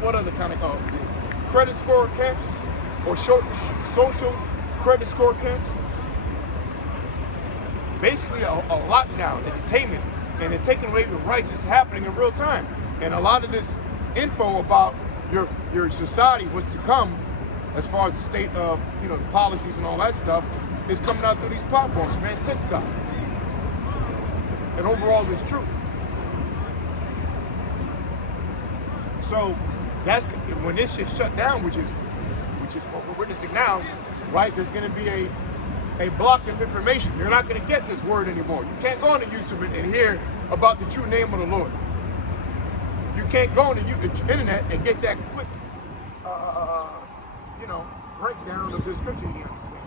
What other kind of credit score camps or social credit score camps? Basically, a lockdown, entertainment, and the taking away the rights is happening in real time. And a lot of this info about your society, what's to come, as far as the state of the policies and all that stuff, is coming out through these platforms, man. TikTok, and overall, it's true. So that's when this shit shut down, which is what we're witnessing now, right? There's going to be a block of information. You're not going to get this word anymore. You can't go on to YouTube and hear about the true name of the Lord. You can't go on the internet and get that quick, breakdown of the scripture you understand.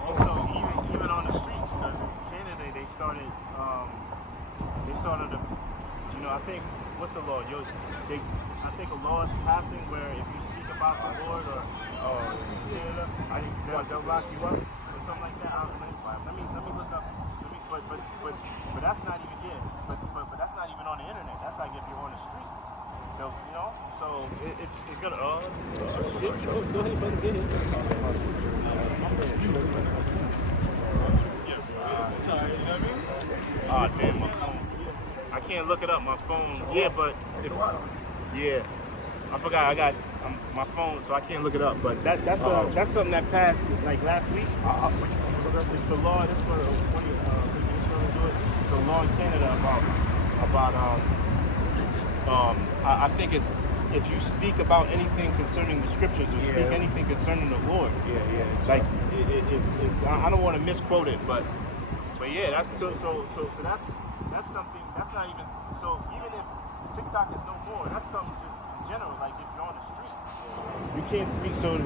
Also, even on the streets, because in Canada they started a, I think, what's the law? I think a law is passing where if you speak about the Lord or Canada, they'll lock you up or something like that. Let me look up. But that's not even but that's not even on the internet. That's like if you're on the street. So it's gonna. Go ahead, brother. Get it. Oh damn, my phone. I can't look it up. My phone. Yeah, but I forgot. I got my phone, so I can't look it up. But that's something that passed like last week. It's the law. This for one of your the law in Canada about I think it's if you speak about anything concerning the scriptures or speak anything concerning the Lord. Like it's I don't want to misquote it, but yeah, that's so that's something that's not even so even if TikTok is no more, that's something just in general. Like if you're on the street, you can't speak. So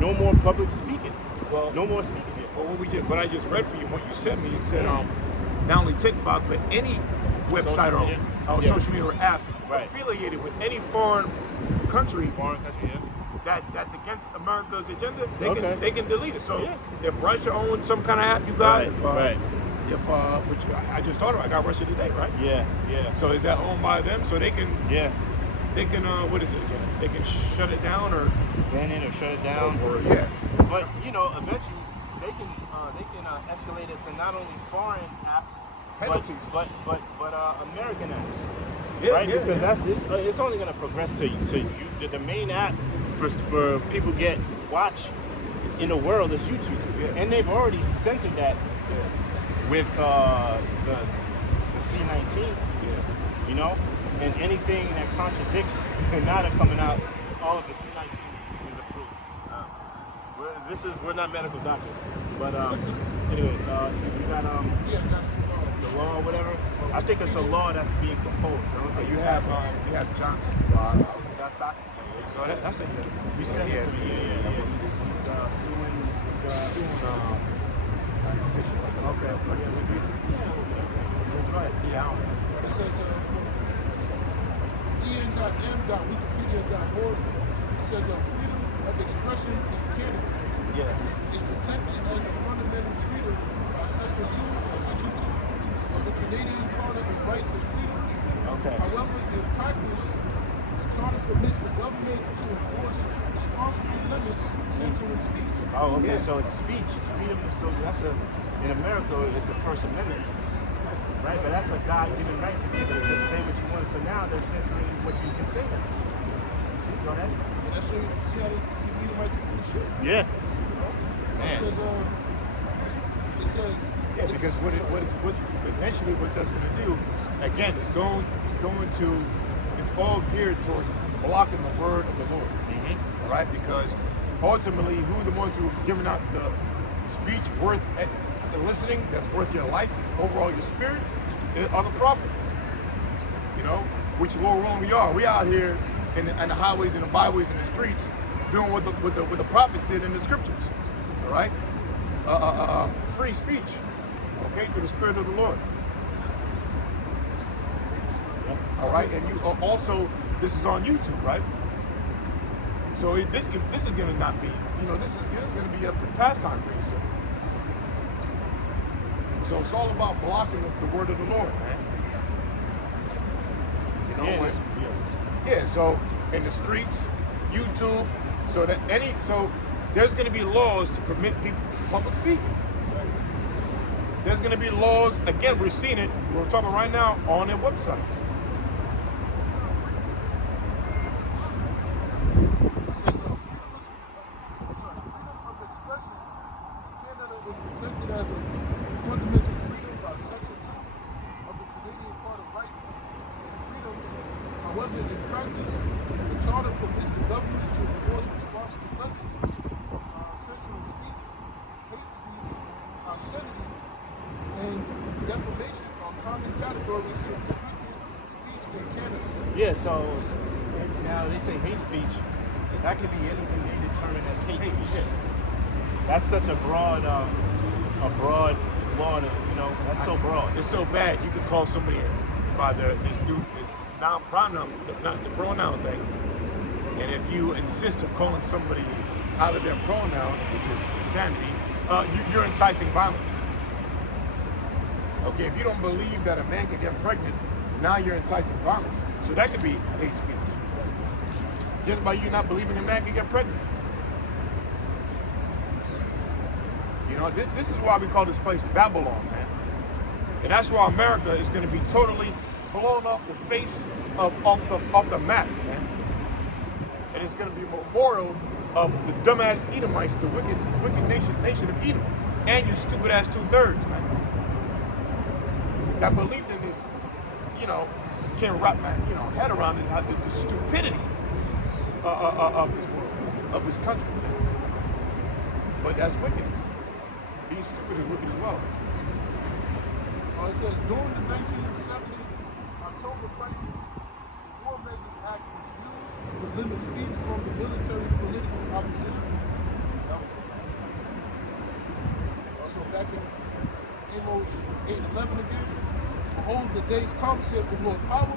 no more public speaking. Well, no more speaking. Well, what I just read for you, what you sent me, it said not only TikTok but any website or social media or app affiliated with any foreign country, that's against America's agenda, they can delete it. So if Russia owns some kind of app, you got which I just thought of, I got Russia Today, right? Yeah. So is that owned by them? So they can what is it again? They can shut it down or ban it or shut it down. But eventually they can escalate it to not only foreign apps but American apps. Because it's only going to progress to the main app for people get watch in the world is YouTube, and they've already censored that with the C-19, and anything that contradicts now they're coming out. All of the C-19 is a fruit. We're not medical doctors, but anyway, you got the law or whatever. I think it's a law that's being proposed. You have Johnson. So that's it. You said Okay. Oh, yeah, we do. Go ahead. Yeah, I don't know. It says en.m.wikipedia.org. It says freedom of expression in Canada Yeah. is protected as a fundamental freedom by Section 2 of the Canadian Charter of Rights and Freedoms. Okay. However, in practice, the charter permits the government to enforce responsible limits censoring speech. Oh, okay. Yeah. So it's speech. It's freedom. So that's in America, it's the First Amendment, right? But that's a God-given right to be able to just say what you want. So now they're censoring what you can say. See, go ahead. So that's so see how these Edomites are full of shit. Yeah. You know? Man. It says Yeah, because what eventually what that's going to do, again, it's all geared towards blocking the word of the Lord. Mm-hmm. All right, because ultimately, who are the ones who are giving out the speech worth the listening that's worth your life, overall your spirit, are the prophets. You know, which Lord willing we are. We out here in the highways and the byways and the streets doing what the prophets did in the scriptures. All right, free speech. Okay, through the Spirit of the Lord. All right, and you also, this is on YouTube, right? So this is going to not be, this is going to be up to pastime pretty soon. So it's all about blocking the word of the Lord, man. You know, yeah. So in the streets, YouTube, so there's going to be laws to permit people public speaking. There's going to be laws, again, we're seeing it, we're talking right now on their website. It says freedom of expression in Canada is protected as a fundamental freedom by Section 2 of the Canadian Charter of Rights and Freedoms. However, in practice, the Charter permits the government to enforce responsible limits from censoring speech, hate speech, obscenity, and defamation are common categories to restricted speech in Canada. Yeah, so now they say hate speech. That could be anything they determine as hate speech. That's such a broad law. That's so broad. It's so bad. You can call somebody by this non-pronoun, not the pronoun thing, and if you insist on calling somebody out of their pronoun, which is insanity, you're enticing violence. Okay, if you don't believe that a man can get pregnant, now you're enticing violence. So that could be hate speech. Just by you not believing a man can get pregnant. You know, this is why we call this place Babylon, man. And that's why America is going to be totally blown off the face of the map, man. And it's going to be a memorial of the dumbass Edomites, the wicked nation of Edom, and your stupid ass 2/3, man. That believed in this, can't wrap my head around it, the stupidity of this world, of this country. But that's wickedness. Being stupid is wicked as well. It says during the 1970 October crisis, the War Measures Act was used to limit speech from the military political opposition. That was it. Also back in Amos 8:11 again. Behold, the days come, saith the Lord power,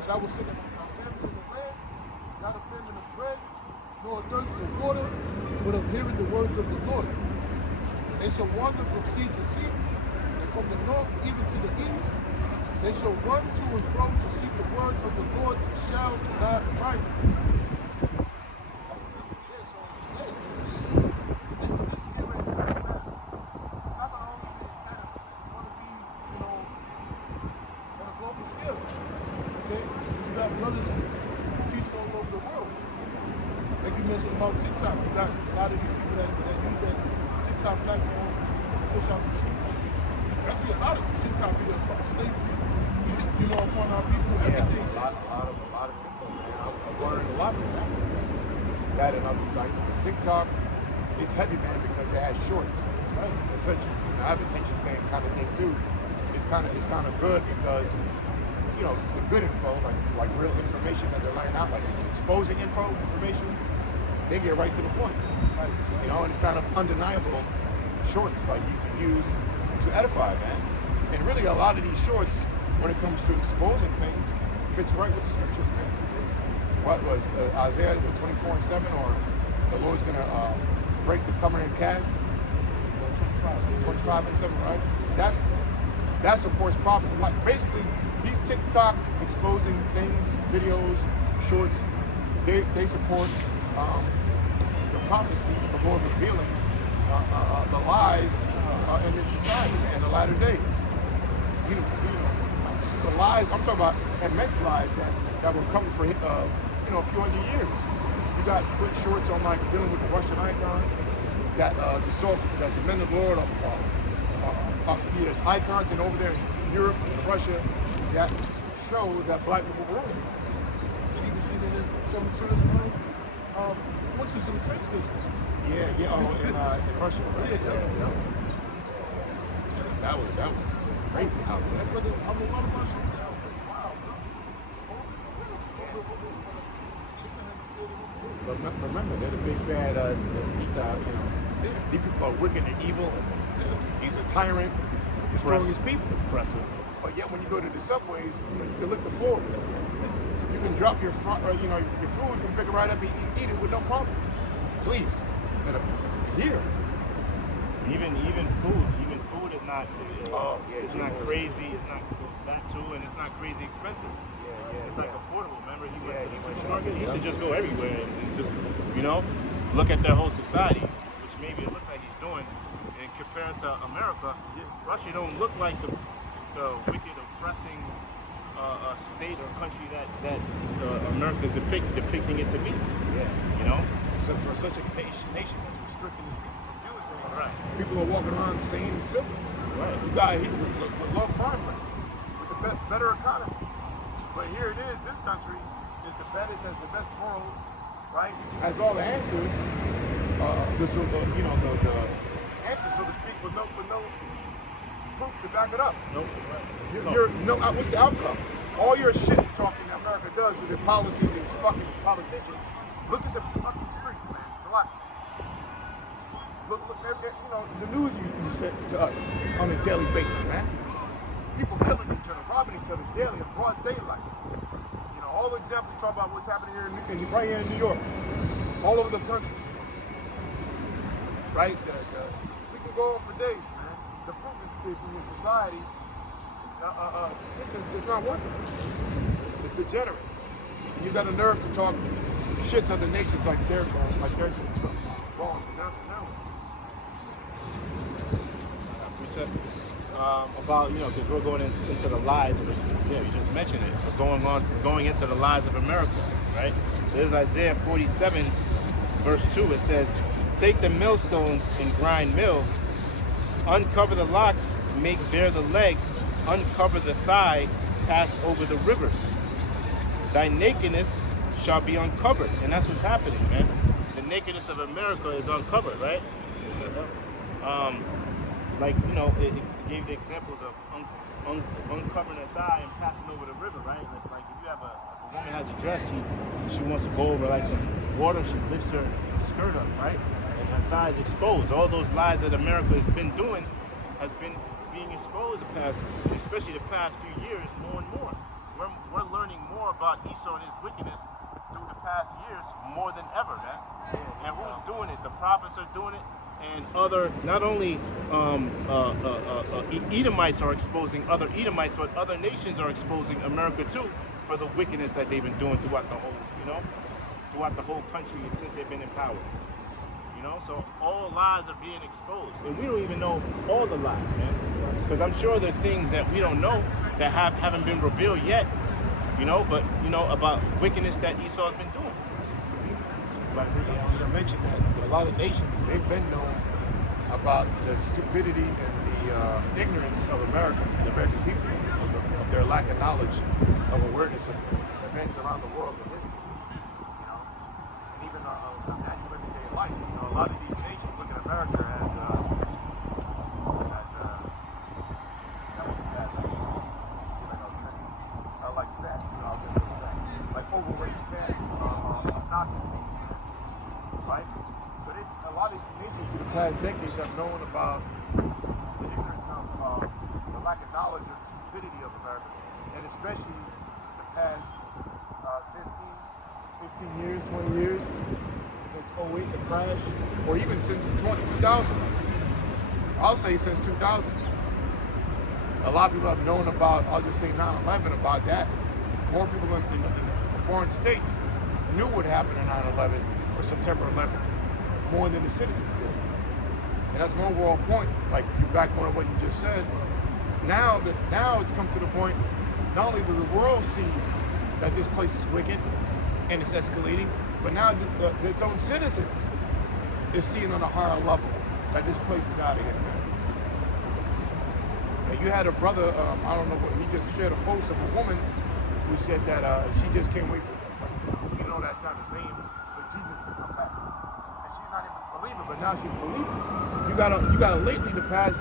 that I will send a famine in the land, not a famine of bread, nor a thirst for water, but of hearing the words of the Lord. And they shall wander from sea to sea, and from the north even to the east. They shall run to and fro to seek the word of the Lord, and shall not find it. Yeah, so this is getting ready to happen fast. It's not gonna only be in Canada. It's gonna be, on a global scale. Okay? Because you got brothers teaching all over the world. Like you mentioned about TikTok, you got a lot of these people that use that TikTok platform to push out the truth. I see a lot of TikTok videos about slavery, upon our people, everything. Yeah, a lot of info, man. I've learned a lot from that. That and other sites. But TikTok, it's heavy, man, because it has shorts. Right. It's such I have a teacher's thing kind of thing too. It's kind of good because the good info, like real information that they're laying out, like exposing information, they get right to the point. Right. And it's kind of undeniable shorts like you can use to edify, man. And really, a lot of these shorts, when it comes to exposing things, fits right with the scriptures, man. What was Isaiah 24:7, or the Lord's gonna break the covenant cast? 25:7, right? That supports prophet. Like basically, these TikTok exposing things, videos, shorts, they support the prophecy of the Lord revealing the lies in this society and the latter days. The lies I'm talking about, immense lies that were coming for a few hundred years. You got quick shorts on like dealing with the Russian icons that the men of the Lord there's icons, and over there in Europe and Russia that show that black people were ruling. You can see that in some portraits in the train station. Yeah. In Russia, right? Yeah. That was crazy how that. But I'm a lot of my show. I was like, wow, it's But remember, they're the big bad, these people are wicked and evil. He's a tyrant. He's destroying his people. Oppressive. But yet, when you go to the subways, you can lick the floor. You can drop your your food and pick it right up and eat it with no problem. Please, here. Even food is not. It's not crazy. It's not that too, and it's not crazy expensive. It's like affordable. Remember, he went to the supermarket. He should just go everywhere and just look at their whole society, which maybe it looks like he's doing. And compared to America, Russia don't look like the wicked, oppressing state or country that America is depicting it to be. So for such a nation that's restricting its people from doing things, Right. people are walking around sane and civil. Right. You got here with low crime rates, with the better economy. But here it is, this country is the best, has the best morals, right? Has all the answers, the answers, so to speak, with no proof to back it up. Nope. What's the outcome? All your shit talking that America does with their policy, these fucking politicians. Look at the fucking streets, man. It's a lot. Look, the news you sent to us on a daily basis, man. People killing each other, robbing each other daily in broad daylight. All the examples you talk about what's happening here right here in New York, all over the country. Right? We can go on for days, man. The proof is in your society. It's not working. It's degenerate. And you got a nerve to talk shit to other nations like they're doing something wrong. About because we're going into the lies of you just mentioned it. We're going into the lies of America, right? So there's Isaiah 47, verse 2. It says, "Take the millstones and grind mill, uncover the locks, make bare the leg, uncover the thigh, pass over the rivers. Thy nakedness shall be uncovered." And that's what's happening, man. The nakedness of America is uncovered, right? It gave the examples of uncovering a thigh and passing over the river, right? Like if you have if a woman has a dress, she wants to go over like some water, she lifts her skirt up, right? And her thigh is exposed. All those lies that America has been doing has been being exposed especially the past few years, more and more. We're learning more about Esau and his wickedness through the past years more than ever, man. And who's doing it? The prophets are doing it. And not only Edomites are exposing other Edomites, but other nations are exposing America too for the wickedness that they've been doing throughout the whole country since they've been in power. So all lies are being exposed, and we don't even know all the lies, man. Because I'm sure there are things that we don't know that haven't been revealed yet, but about wickedness that Esau's been doing. I mentioned that a lot of nations, they've been known about the stupidity and the ignorance of America, the American people, of their lack of knowledge, of awareness of events around the world in history, and even natural everyday life. A lot of these nations look at America as like fat, I'll just say fat, like overweight fat, obnoxious people. Right? So a lot of nations in the past decades have known about the ignorance of the lack of knowledge of the stupidity of America, and especially the past 15 years, 20 years, since '08, the crash, or even since 2000. I'll say since 2000. A lot of people have known about, I'll just say 9/11, about that. More people in foreign states knew what happened on 9/11 or September 11th, more than the citizens did. And that's an overall point. Like, you back on what you just said. Now it's come to the point, not only does the world see that this place is wicked and it's escalating, but now its own citizens is seeing on a higher level that this place is out of here, man. Now, you had a brother, I don't know what, he just shared a post of a woman who said that she just can't wait for we know that's not his name, but Jesus to come back. And she's not even a believer, but now she's a believer. You got lately the past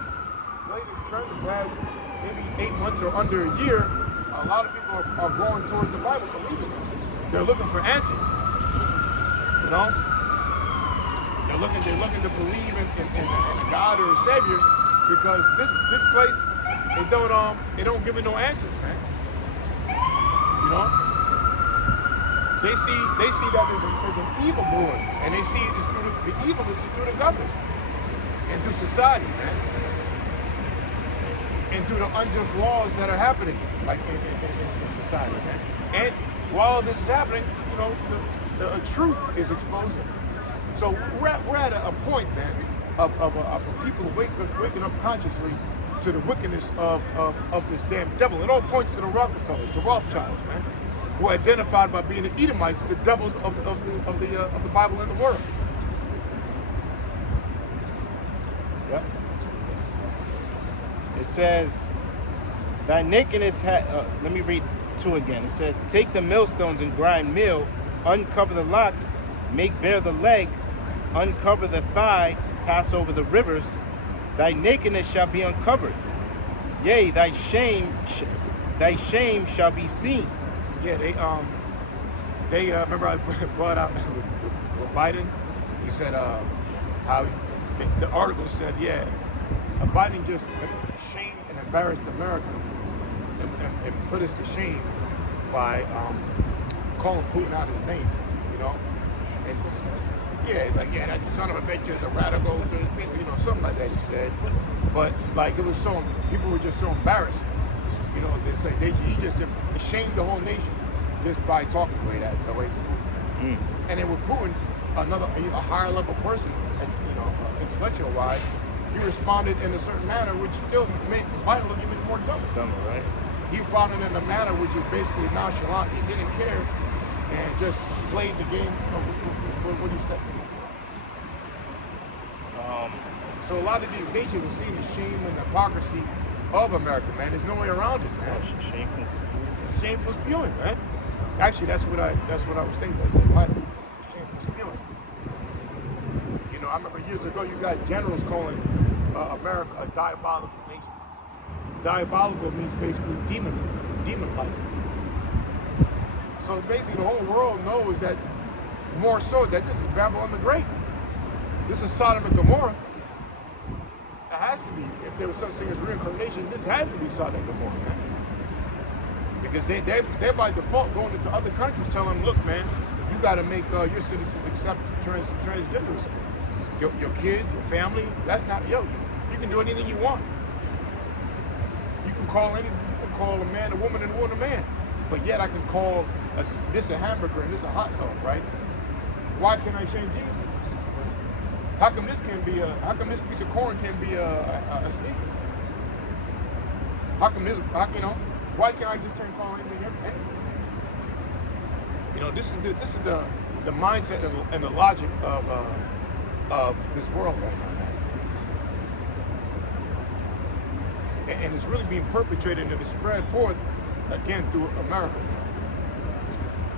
maybe 8 months or under a year, a lot of people are going towards the Bible, believing it. They're looking for answers. You know? They're looking to believe in a God or a Savior, because this place, they don't give it no answers, man. You know? They see that there's an evil brewing, and they see it's through the evil is through the government and through society, man, and through the unjust laws that are happening, like in society, man. And while this is happening, you know, the truth is exposing. So we're at a point, man, of people waking up consciously to the wickedness of this damn devil. It all points to the Rockefellers, the Rothschilds, man, who are identified by being the Edomites, the devils of the Bible and the Word. Yep. It says, "Thy nakedness let me read 2 again. It says, "Take the millstones and grind meal, uncover the locks, make bare the leg, uncover the thigh, pass over the rivers. Thy nakedness shall be uncovered. Yea, thy shame shall be seen." Yeah, they remember I brought out with Biden. He said how the article said, yeah, Biden just shamed and embarrassed America and put us to shame by calling Putin out his name, you know. And yeah, like, yeah, that son of a bitch is a radical, you know, something like that he said. But like, it was so, people were just so embarrassed, you know. They say he just shamed the whole nation just by talking the way to Putin. And then with Putin, a higher level person, you know, intellectual wise, he responded in a certain manner, which still made Biden look even more dumb. Dumber, right? He responded in a manner which is basically nonchalant. He didn't care and just played the game of what he said. So a lot of these nations are seeing the shame and the hypocrisy of America, man. There's no way around it, man. Shameful spewing. Shameful spewing, man. Actually, that's what I was thinking. The title, shameful spewing. You know, I remember years ago you got generals calling America a diabolical nation. Diabolical means basically demon-like. So basically, the whole world knows that, more so, that this is Babylon the Great. This is Sodom and Gomorrah. It has to be. If there was such thing as reincarnation, this has to be Sodom and Gomorrah, man. Because they're by default going into other countries telling them, look, man, you got to make your citizens accept transgenderism. Your kids, your family, that's not, you can do anything you want. You can call a man a woman and a woman a man. But yet I can call this a hamburger and this a hot dog, right? Why can't I change these? How come this piece of corn can be a sneaker? How come why can't I just call anything everything? You know, this is the mindset and the logic of this world right now. And it's really being perpetrated and it's spread forth again through America.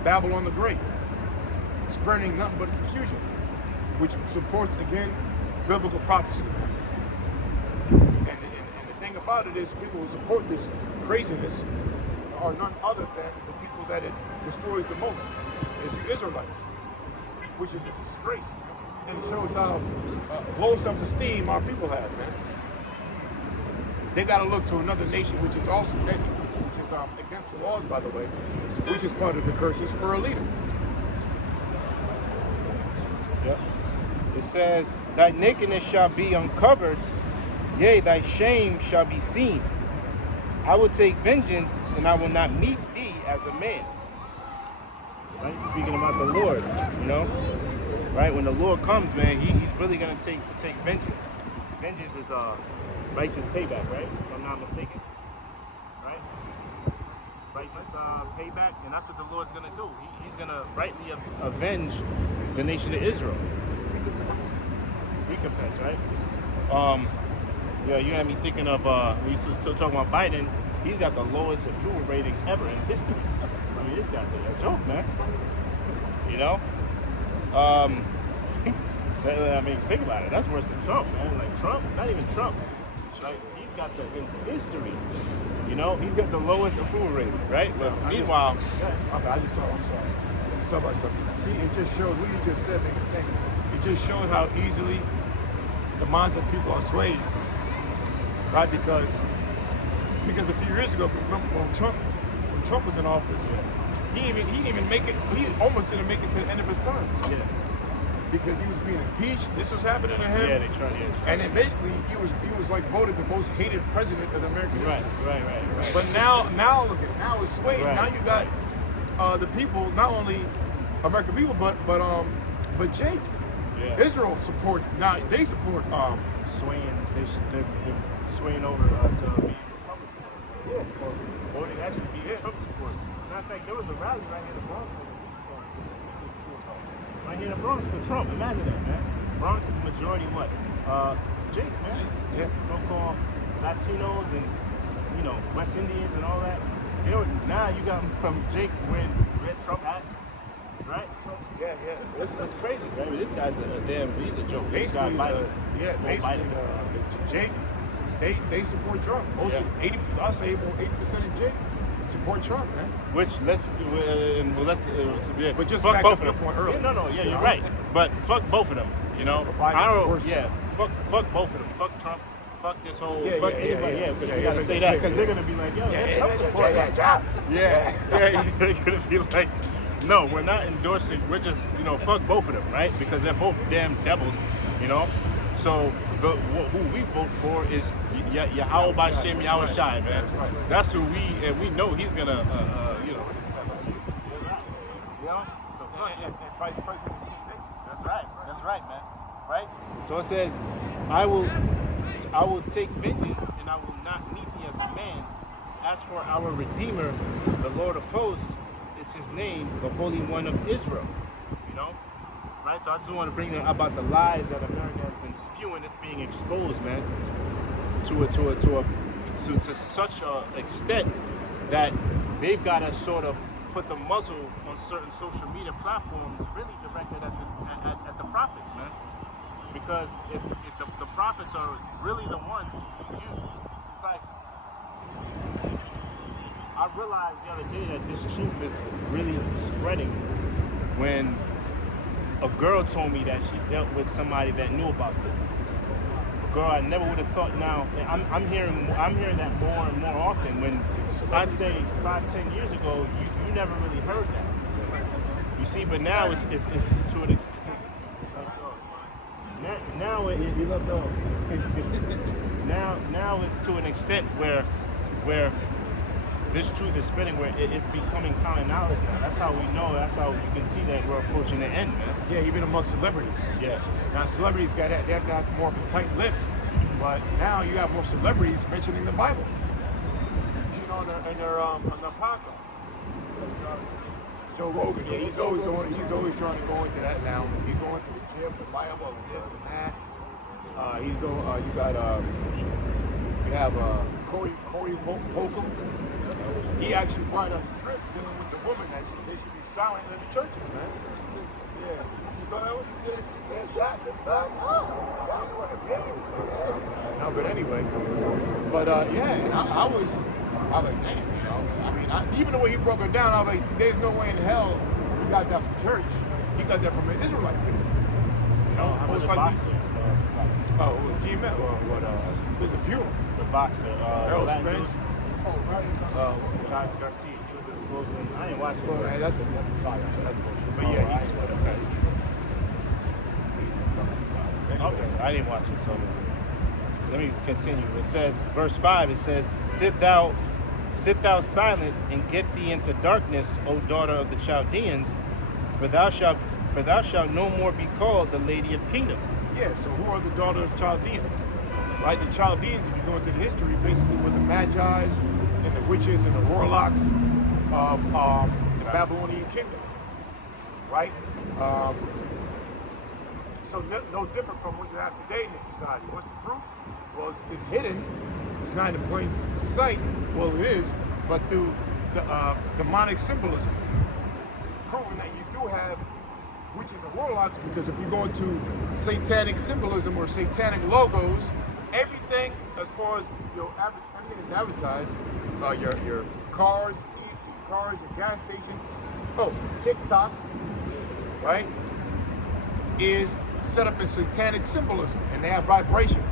Babylon the Great, spreading nothing but confusion, which supports again biblical prophecy. And the thing about it is, people who support this craziness are none other than the people that it destroys the most, is the Israelites, which is a disgrace. and it shows how low self-esteem our people have, man. They got to look to another nation, which is also which is against the laws, by the way, which is part of the curses for a leader. Yep. It says, thy nakedness shall be uncovered, yea, thy shame shall be seen. I will take vengeance, and I will not meet thee as a man. Right? Speaking about the Lord, you know? Right? When the Lord comes, man, he's really going to take vengeance. Vengeance is righteous payback, right? If I'm not mistaken. Right? Righteous payback, and that's what the Lord's going to do. He's going to rightly avenge the nation of Israel. Recompense, right? Yeah, you had me thinking of, we still talking about Biden, he's got the lowest approval rating ever in history. I mean, this guy's a joke, man. You know? I mean, think about it. That's worse than Trump, man. Like, Trump, not even Trump. Like, he's got in history, you know? He's got the lowest approval rating, right? But meanwhile... I'm sorry. I just thought about something. See, it just shows, what you just said, make me think. It just shows how easily the minds of people are swayed. Right, because a few years ago, remember when Trump was in office, he didn't even make it. He almost didn't make it to the end of his term. Yeah. Because he was being impeached. This was happening to him. Yeah, they tried. And then basically, he was like voted the most hated president of the American history. Right. But now look at it. Now it's swayed. Right. Now you got the people, not only American people, but Jake. Yeah. Israel supports. Now they support swaying. They're swaying over to be Republican. Yeah. Or they actually be Trump support. Matter of fact, there was a rally right here in the Bronx. Right here in the Bronx for Trump. Imagine that, man. Bronx is majority what? Jake, man. Yeah. So-called Latinos and, you know, West Indians and all that. You know, now you got them from Jake wearing red Trump hats. Right? Yeah. That's crazy, right? This guy's he's a joke. Basically, Jake, they support Trump. Also, 80, I'll say about 80% of Jake support Trump, man. Which but just fuck both of them. Point earlier. Yeah, you're right. But fuck both of them. You know, fuck both of them. Fuck Trump. Fuck this whole. Fuck anybody. Yeah, because we gotta say that because they're gonna be like, yo, yeah. They're gonna be like. No, we're not endorsing. We're just, fuck both of them, right? Because they're both damn devils, So who we vote for is Yahweh Bashem Yahweh Shai, man. That's who we know he's gonna, So fuck yeah. Vice President. That's right, man. Right? So it says, I will take vengeance and I will not meet thee as a man. As for our Redeemer, the Lord of hosts, is his name, the Holy One of Israel, right? So I just want to bring about the lies that America has been spewing. It's being exposed, man, to such an extent that they've got to sort of put the muzzle on certain social media platforms, really directed at the prophets, man, because if the prophets are really the ones, it's like. I realized the other day that this truth is really spreading when a girl told me that she dealt with somebody that knew about this. A girl I never would have thought. Now I'm hearing that more and more often. When I'd say 5-10 years ago, you never really heard that. You see, but now it's to an extent. Now now it's to an extent where this truth is spreading, where it's becoming common knowledge now. That's how we know. That's how you can see that we're approaching the end, man. Yeah, even amongst celebrities. Yeah. Now celebrities they have to have more of a tight lip, but now you have more celebrities mentioning the Bible. On their podcast. Joe Rogan. Yeah, he's always trying to go into that now. He's going to the gym, the Bible, and this and that. We have Corey Holcomb. He actually brought up a script dealing with the woman that they should be silent in the churches, man. Yeah. So that was no, but anyway. But and I was like, damn, even the way he broke it down, I was like, there's no way in hell he got that from church. He got that from an Israelite people. know, I'm most the likely. boxer. Oh, GMS. With the few. The boxer. Errol Spence. Oh, right. Garcia. He was supposedly. I didn't watch it. Man, that's a side. That's bullshit. But Oh, yeah, right. he's Okay. he's a fucking side. Anyway. Okay, I didn't watch it, so let me continue. It says, verse 5, it says, sit thou silent and get thee into darkness, O daughter of the Chaldeans, for thou shalt no more be called the Lady of Kingdoms. Yeah, so who are the daughter of Chaldeans? Right? The Chaldeans, if you go into the history, basically were the Magi's and the witches and the warlocks of the Babylonian kingdom. Right? So no different from what you have today in the society. What's the proof? Well, it's hidden. It's not in plain sight. Well, it is, but through the demonic symbolism, proving that you do have witches and warlocks. Because if you go into satanic symbolism or satanic logos, everything as far as everything is advertised, your cars, your gas stations, TikTok, right, is set up in satanic symbolism, and they have vibrations,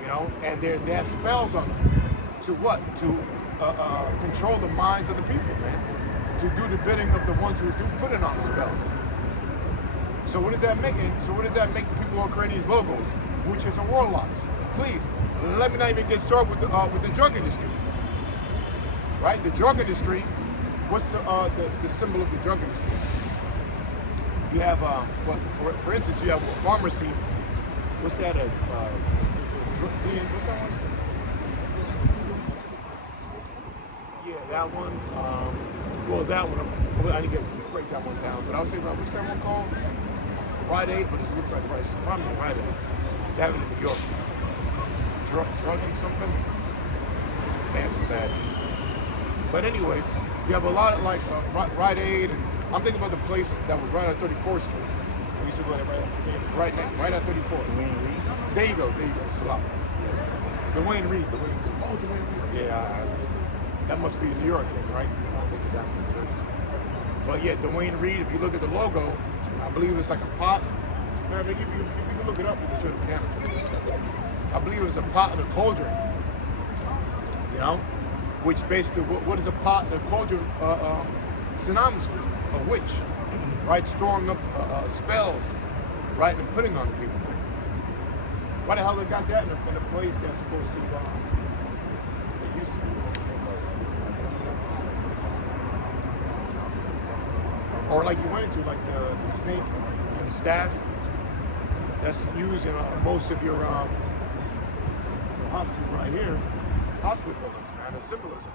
you know, and they have spells on them. To what? To control the minds of the people, man. To do the bidding of the ones who do put it on the spells. So what does that make? So what does that make the people who are creating these logos, witches and warlocks? Please, let me not even get started with the drug industry. Right? The drug industry. What's the symbol of the drug industry? You have for instance, you have a pharmacy. What's that? What's that one? Yeah, that one. Well, that one. I didn't break that one down, but I was saying, what's that one called? Rite Aid, but it looks like Rice. I mean, Rite Aid. They have it in New York. Drugging something. Damn, bad. But anyway, you have a lot of like Rite Aid, and I'm thinking about the place that was right on 34th Street. We used to go there right at 34th. Dwayne Reed? There you go. Stop. Dwayne Reed. Oh, Dwayne Reed. Yeah, that must be a New York thing, right? I don't think it's that. But yeah, Dwayne Reed, if you look at the logo, I believe it's like a pot. Now, if you can look it up, you can show the camera. I believe it's a pot and a cauldron. You know? Which basically, what is a pot and a cauldron synonymous with? A witch, right? Storing up spells, right? And putting on people. Why the hell they got that in a place that's supposed to, it used to be. Or like you went into, like the snake and the staff that's used in most of your hospital right here, hospital buildings, man. The symbolism,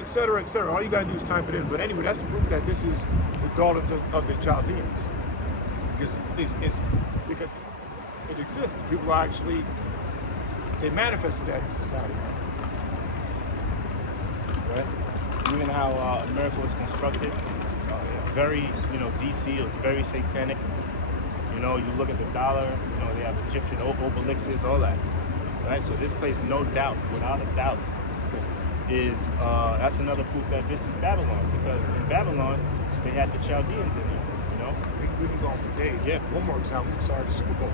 etc., etc. All you gotta do is type it in. But anyway, that's the proof that this is the daughter of the Chaldeans, because because it exists. People are actually, they manifested that in society. Right? Even how America was constructed, very, DC, it was very satanic. You look at the dollar, they have Egyptian obelisks, all that. Right? So this place, no doubt, without a doubt, is, that's another proof that this is Babylon. Because in Babylon, they had the Chaldeans in there, We can go on for days. Yeah. One more example, sorry, the Super Bowl.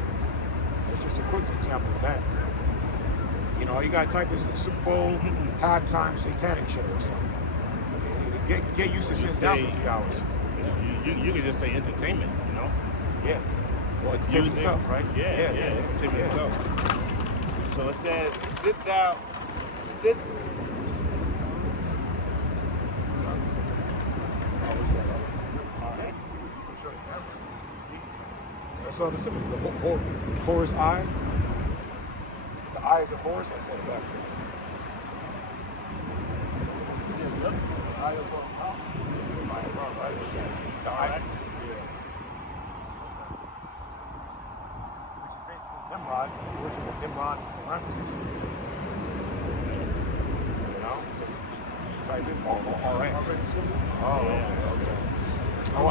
It's just a quick example of that. All you gotta type is Super Bowl halftime satanic show or something. Get used to sitting down for a few hours. You could just say entertainment, Yeah. Well, entertainment Music, itself, right? Yeah, entertainment itself. So it says, sit. I saw the symbol, the Horus eye. The eyes of Horus, I said it backwards. Eye of Right? What's that? The eye. Yeah. Which is basically Nimrod, the original Nimrod and Ramesses. So type in RX. Oh, okay. Oh,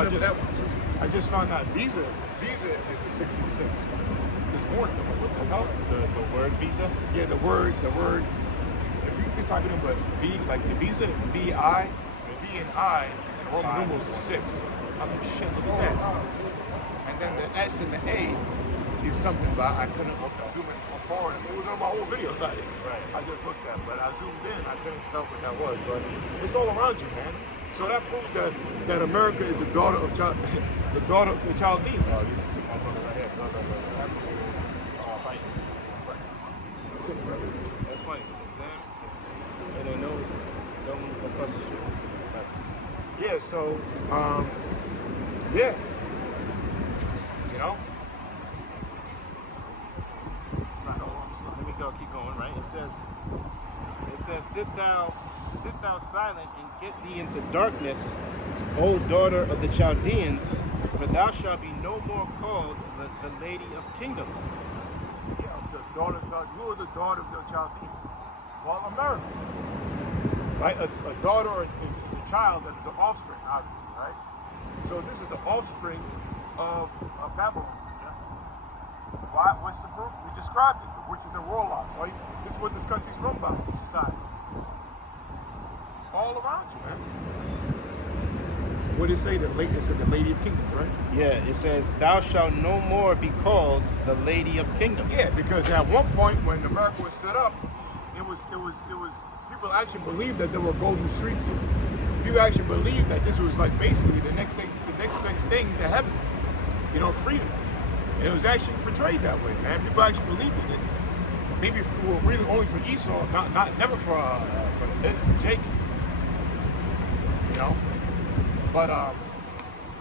I just found out Visa is a 666. There's more than what the hell? The word Visa? Yeah, the word. If you can type it in, but V, like the Visa, V and I, and Roman numerals are 6. I I'm like, shit, look at that. And then the S and the A is something, but I couldn't zoom in forward. It was on my whole video. Like, I just looked at it, but I zoomed in. I couldn't tell what that was, but it's all around you, man. So that proves that America is the daughter of the daughter of the Chaldeans. Oh, these are two motherfuckers right here. No. Fighting. That's funny. It's them, and they know don't across the street. Yeah. So, yeah. You know. Let me go. Keep going. Right. It says, sit thou silent and get thee into darkness, O daughter of the Chaldeans, for thou shalt be no more called the lady of kingdoms. Yeah, the daughter of you are the daughter of the Chaldeans. Well, America, right? A daughter is a child that is an offspring, obviously, right? So this is the offspring of Babylon. Yeah? Why? What's the proof? We described it, the witches and warlocks, right? This is what this country's run by, society. All around you, man. What did it say? It said the lady of kingdoms, right? Yeah, it says, thou shalt no more be called the lady of kingdoms. Yeah, because at one point when America was set up, it was people actually believed that there were golden streets here. People actually believed that this was like basically the next thing to heaven. You know, freedom. And it was actually portrayed that way, man. People actually believed in it. Maybe really only for Esau, never for Jacob. You know? But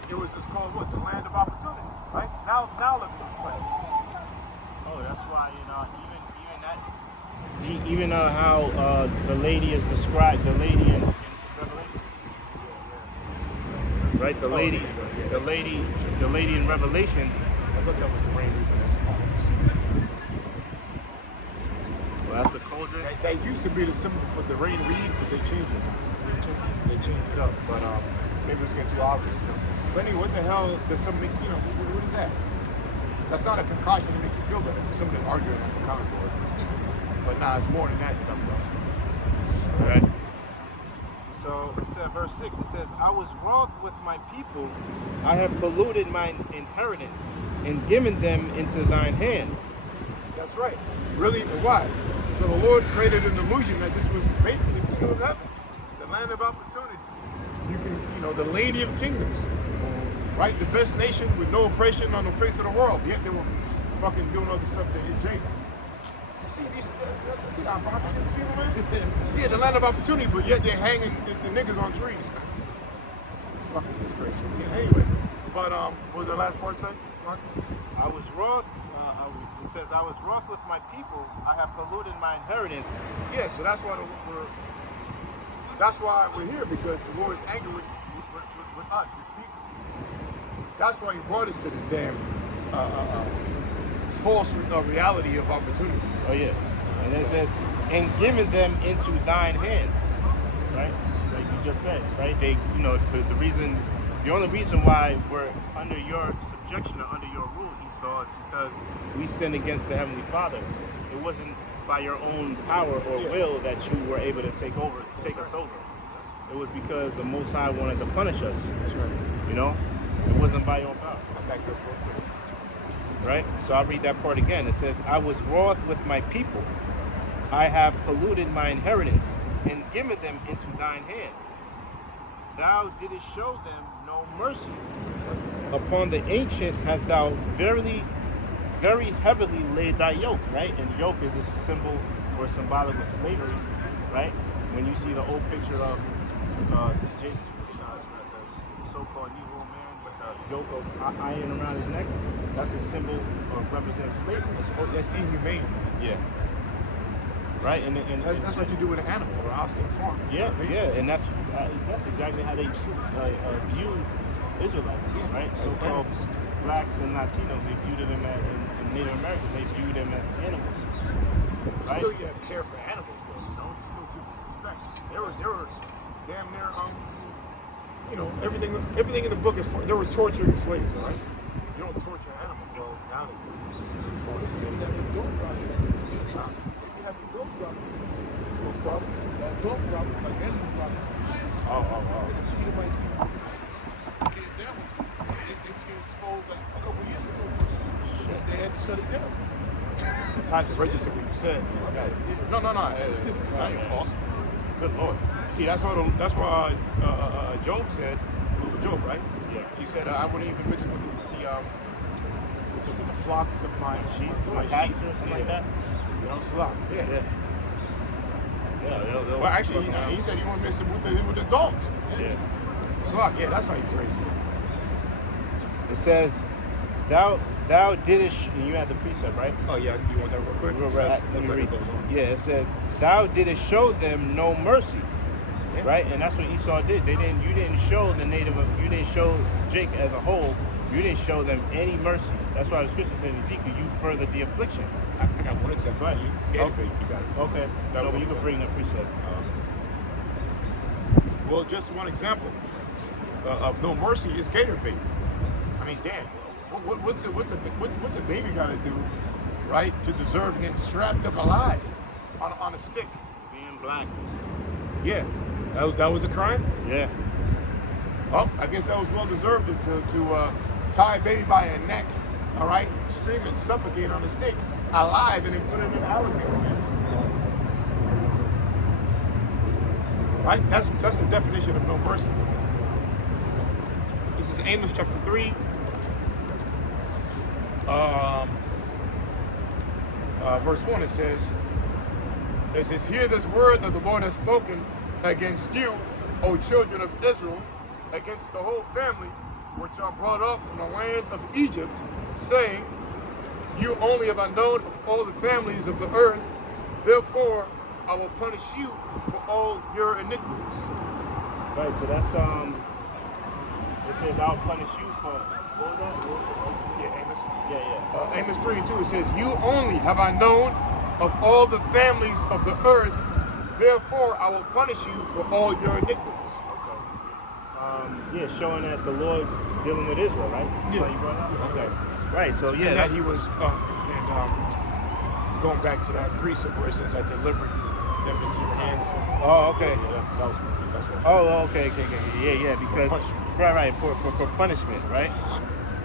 it's called what? The land of opportunity, right? Now look at this place. Oh, that's why, even how the lady is described, the lady in Revelation. Right? The lady in Revelation. I thought that was the rain reaping. Well, that's a cauldron. That used to be the symbol for the rain reed, but they changed it. They changed it up, but maybe it's getting too obvious. But anyway, what the hell does something, what is that? That's not a concoction to make you feel better. Somebody arguing on the comic board. But nah, it's more than that, dumb. All right. So it says, verse 6, it says, I was wroth with my people, I have polluted mine inheritance, and given them into thine hands. That's right. Really, why? So the Lord created an illusion that this was basically the kingdom of heaven, the land of opportunity. You can, the lady of kingdoms, right? The best nation with no oppression on the face of the world. Yet they were fucking doing all this stuff to hit Jacob. You see these? See them, man? Yeah, the land of opportunity, but yet they're hanging the niggas on trees. Fucking disgraceful. Yeah, anyway, but what was the last part say, Mark? I was wroth. It says, I was wroth with my people. I have polluted my inheritance. Yeah, so that's why we're here, because the Lord is angry with us, His people. That's why He brought us to this damn false reality of opportunity. Oh yeah, and it says, and given them into thine hands, right? Like you just said, right? They, the only reason why we're under your subjection or under your rule, Esau, is because we sinned against the Heavenly Father. It wasn't by your own power or will that you were able to take us over. It was because the Most High wanted to punish us. That's right. It wasn't by your power. Right? So I'll read that part again. It says, I was wroth with my people. I have polluted my inheritance and given them into thine hand. Thou didst show them no mercy. Upon the ancient hast thou very heavily laid thy yoke, right? And yoke is a symbol or symbolic of slavery, right? When you see the old picture of Jacob, the so-called Negro man with a yoke of iron around his neck, that's a symbol or represents slavery. That's inhumane. Yeah. Right, and that's what you do with an animal or a house to farm. Yeah, and that's exactly how they view Israelites, right? So-called blacks and Latinos, they viewed them as, and Native Americans, they viewed them as animals. Right? Still, you have care for animals, though. Still people respect. They were damn near everything in the book is for. They were torturing slaves, all right? You don't torture animals, bro. Now they do. Maybe having goat prophets. Maybe having goat prophets. Goat prophets? Goat prophets, like animal prophets. Oh. And the Edomites be getting down with shut it down. I had to register what you said. Okay. No. Not your fault. Good Lord. See, that's why Job said, Job, right? Yeah. He said, I wouldn't even mix with the flocks of my sheep. Pasture or something like that. You know, Salah. Yeah. They'll Well, actually, he said he wouldn't mix it with his dogs. Yeah. Salah. Yeah, that's how you phrase it. It says, thou didst, and you had the precept, right? Oh yeah, you want that real quick? Let me read. Yeah, it says, thou didst show them no mercy. Yeah. Right? And that's what Esau did. You didn't show you didn't show Jacob as a whole, you didn't show them any mercy. That's why the scripture said in Ezekiel, you furthered the affliction. I got one example. Go ahead. You got it. Okay. No, but you can bring the precept. Well, just one example of no mercy is gator bait. I mean, damn. What's a baby got to do, right, to deserve getting strapped up alive on a stick? Being black. Yeah, that was a crime. Yeah. Oh, I guess that was well deserved to tie a baby by a neck, all right, scream and suffocate on a stick, alive, and then put it in an alligator. Right? That's the definition of no mercy. This is Amos chapter 3. Verse 1, it says, hear this word that the Lord has spoken against you, O children of Israel, against the whole family, which are brought up in the land of Egypt, saying, you only have I known of all the families of the earth, therefore I will punish you for all your iniquities. Right, so that's, it says, I'll punish you for, what was that? Yeah, Amos. Yeah. Amos 3 and 2, it says, you only have I known of all the families of the earth, therefore I will punish you for all your iniquities. Yeah, showing that the Lord's dealing with Israel, right? That's Yeah. how you brought it up? Okay. Right, so yeah. And that he was, going back to that precept where it says, I delivered them into your hands. Oh, okay. Yeah, that's what. Oh, okay. Yeah, because, right, for punishment, right?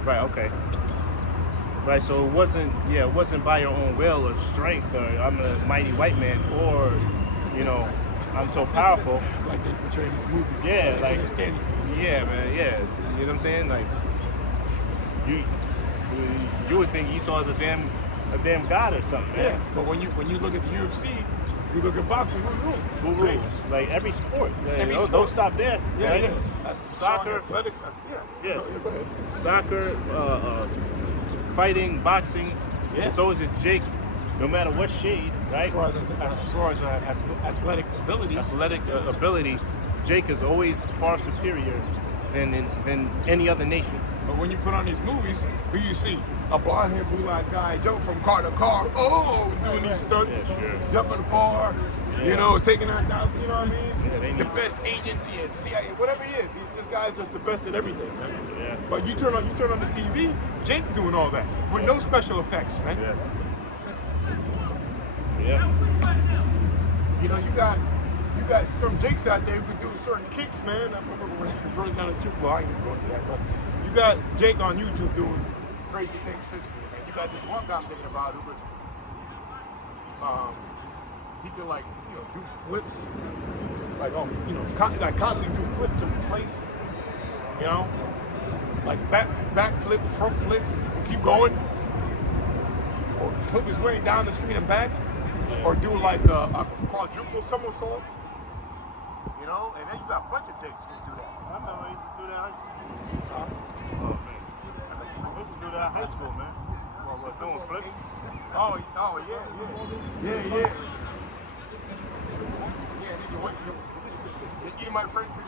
Right, okay. Right, so it wasn't by your own will or strength, or I'm a mighty white man, or, I'm so powerful. Like they portray in these movies. Yeah, like, understand. Yeah, man, yeah. You know what I'm saying? Like, you would think Esau is a damn god or something, man. Yeah, but when you look at the UFC, you look at boxing, who rules? Like every sport. Don't stop there. Yeah, right? yeah. Soccer. Athletic. Yeah. Go ahead. Soccer, fighting, boxing. Yeah. So is it Jake. No matter what shade, right? As far as athletic ability, Jake is always far superior than any other nation. But when you put on these movies, who you see? A blonde-haired, blue-eyed guy jump from car to car, doing these stunts, jumping far, taking out down, you know what I mean? The best agent, CIA, whatever he is. This guy's just the best at everything, man. Yeah. But you turn on the TV, Jake's doing all that with no special effects, man. Yeah. You got some Jakes out there who can do certain kicks, man. I remember when he was running down the tube. Well, I ain't even going to that, but you got Jake on YouTube doing crazy things physically, man. You got this one guy I'm thinking about who was, he can do flips, constantly do flips in place, like back flip, front flips, and keep going, or flip his way down the street and back, or do like a quadruple somersault, and then you got a bunch of Jakes who do that. I remember I used to do that in high school. Oh, man. I used to do that in high school, man. What, doing flips? Oh, yeah. Yeah, you my friend for you.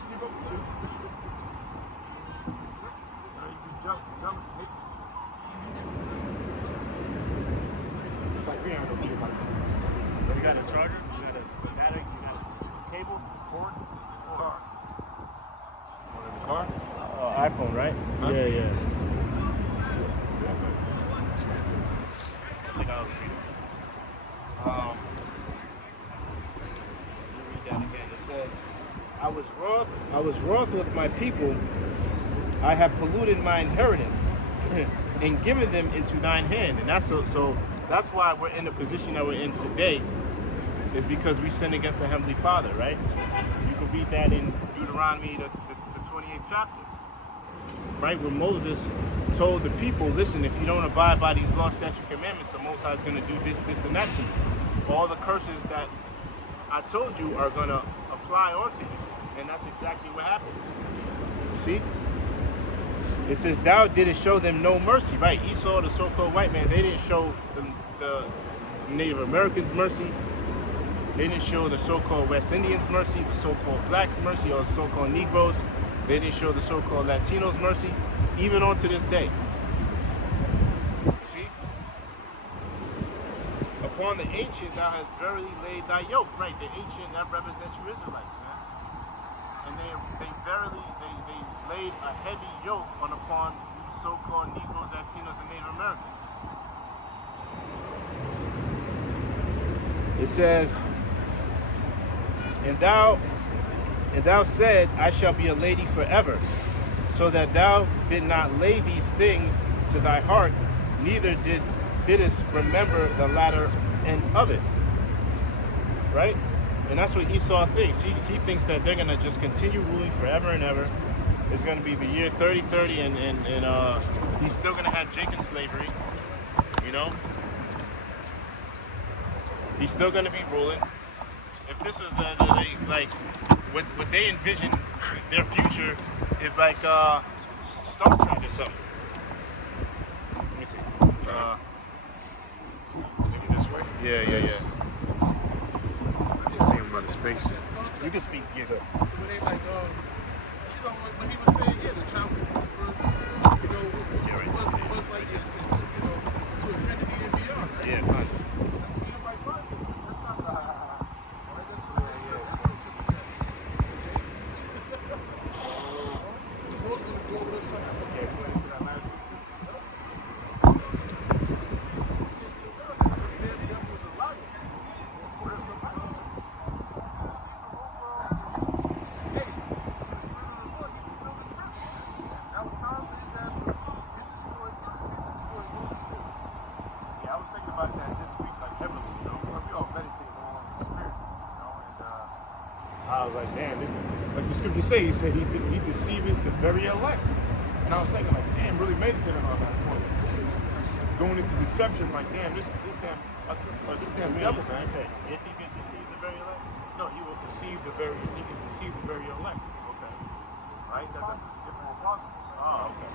It's like we haven't eaten my friend. You got a charger? You got a battery? You got a cable? Cord? Car. One in the car? iPhone, right? Huh? Yeah. I think I was reading. Let me read that again. It says, I was wroth with my people. I have polluted my inheritance. and given them into thine hand. And that's so that's why we're in the position that we're in today, is because we sinned against the Heavenly Father, right? You can read that in Deuteronomy, the 28th chapter, right? Where Moses told the people, listen, if you don't abide by these laws, statutes, commandments, the Most High is going to do this, this, and that to you. All the curses that I told you are going to apply onto you. And that's exactly what happened. You see? It says, thou didst show them no mercy, right? Esau, the so-called white man, they didn't show the Native Americans mercy. They didn't show the so-called West Indians mercy, the so-called blacks mercy, or so-called Negroes. They didn't show the so-called Latinos mercy, even on to this day. You see? Upon the ancient thou hast verily laid thy yoke. Right, the ancient, that represents you Israelites, man. And they verily laid a heavy yoke upon so-called Negroes, Latinos, and Native Americans. It says, and thou said, I shall be a lady forever, so that thou did not lay these things to thy heart, neither didst remember the latter end of it. Right? And that's what Esau thinks. He thinks that they're gonna just continue ruling forever and ever. It's gonna be the year 3030, and he's still gonna have Jacob slavery. You know? He's still gonna be ruling. If this was like what they envision their future is like Star Trek or something. Let me see. Maybe this way. Yeah. I didn't see him by the space. You can speak. Yeah, good. So when they like, when he was saying, the child first, it was like this, to infinity and beyond, right? Yeah, fine. That's the Edomite concept. That's not the right? That's what that's to the death. Okay? Those gonna go with us forever. Yeah, we went into that last week. This damn devil is a liar. According to the Bible. He deceived the whole world. Hey, the Spirit of the Lord, he fulfilled his purpose. Now it's time for his ass to get destroyed first, get destroyed, Holy Spirit. Yeah, I was thinking about that this week, like heavily, we all meditate on the Spirit, and I was like, damn, like the scripture say, he said he deceives the very elect. And I was thinking, like, damn, really meditating on that point. Going into deception, like, damn, this damn devil, man. If he could deceive the very elect? No, he can deceive the very elect. Okay. Right? That's different possible. Oh, okay.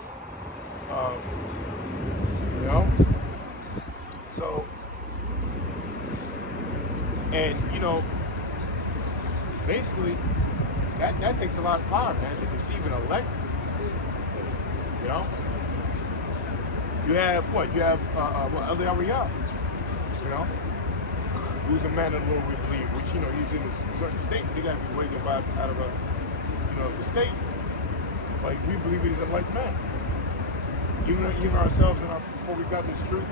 So, and basically, that takes a lot of power, man, to deceive an elect. You have what? You have other Ariel, who's a man of the Lord, we believe, which he's in a certain state. He got to be wakened by out of the state. Like we believe he's a like man. Even ourselves, before we got this truth,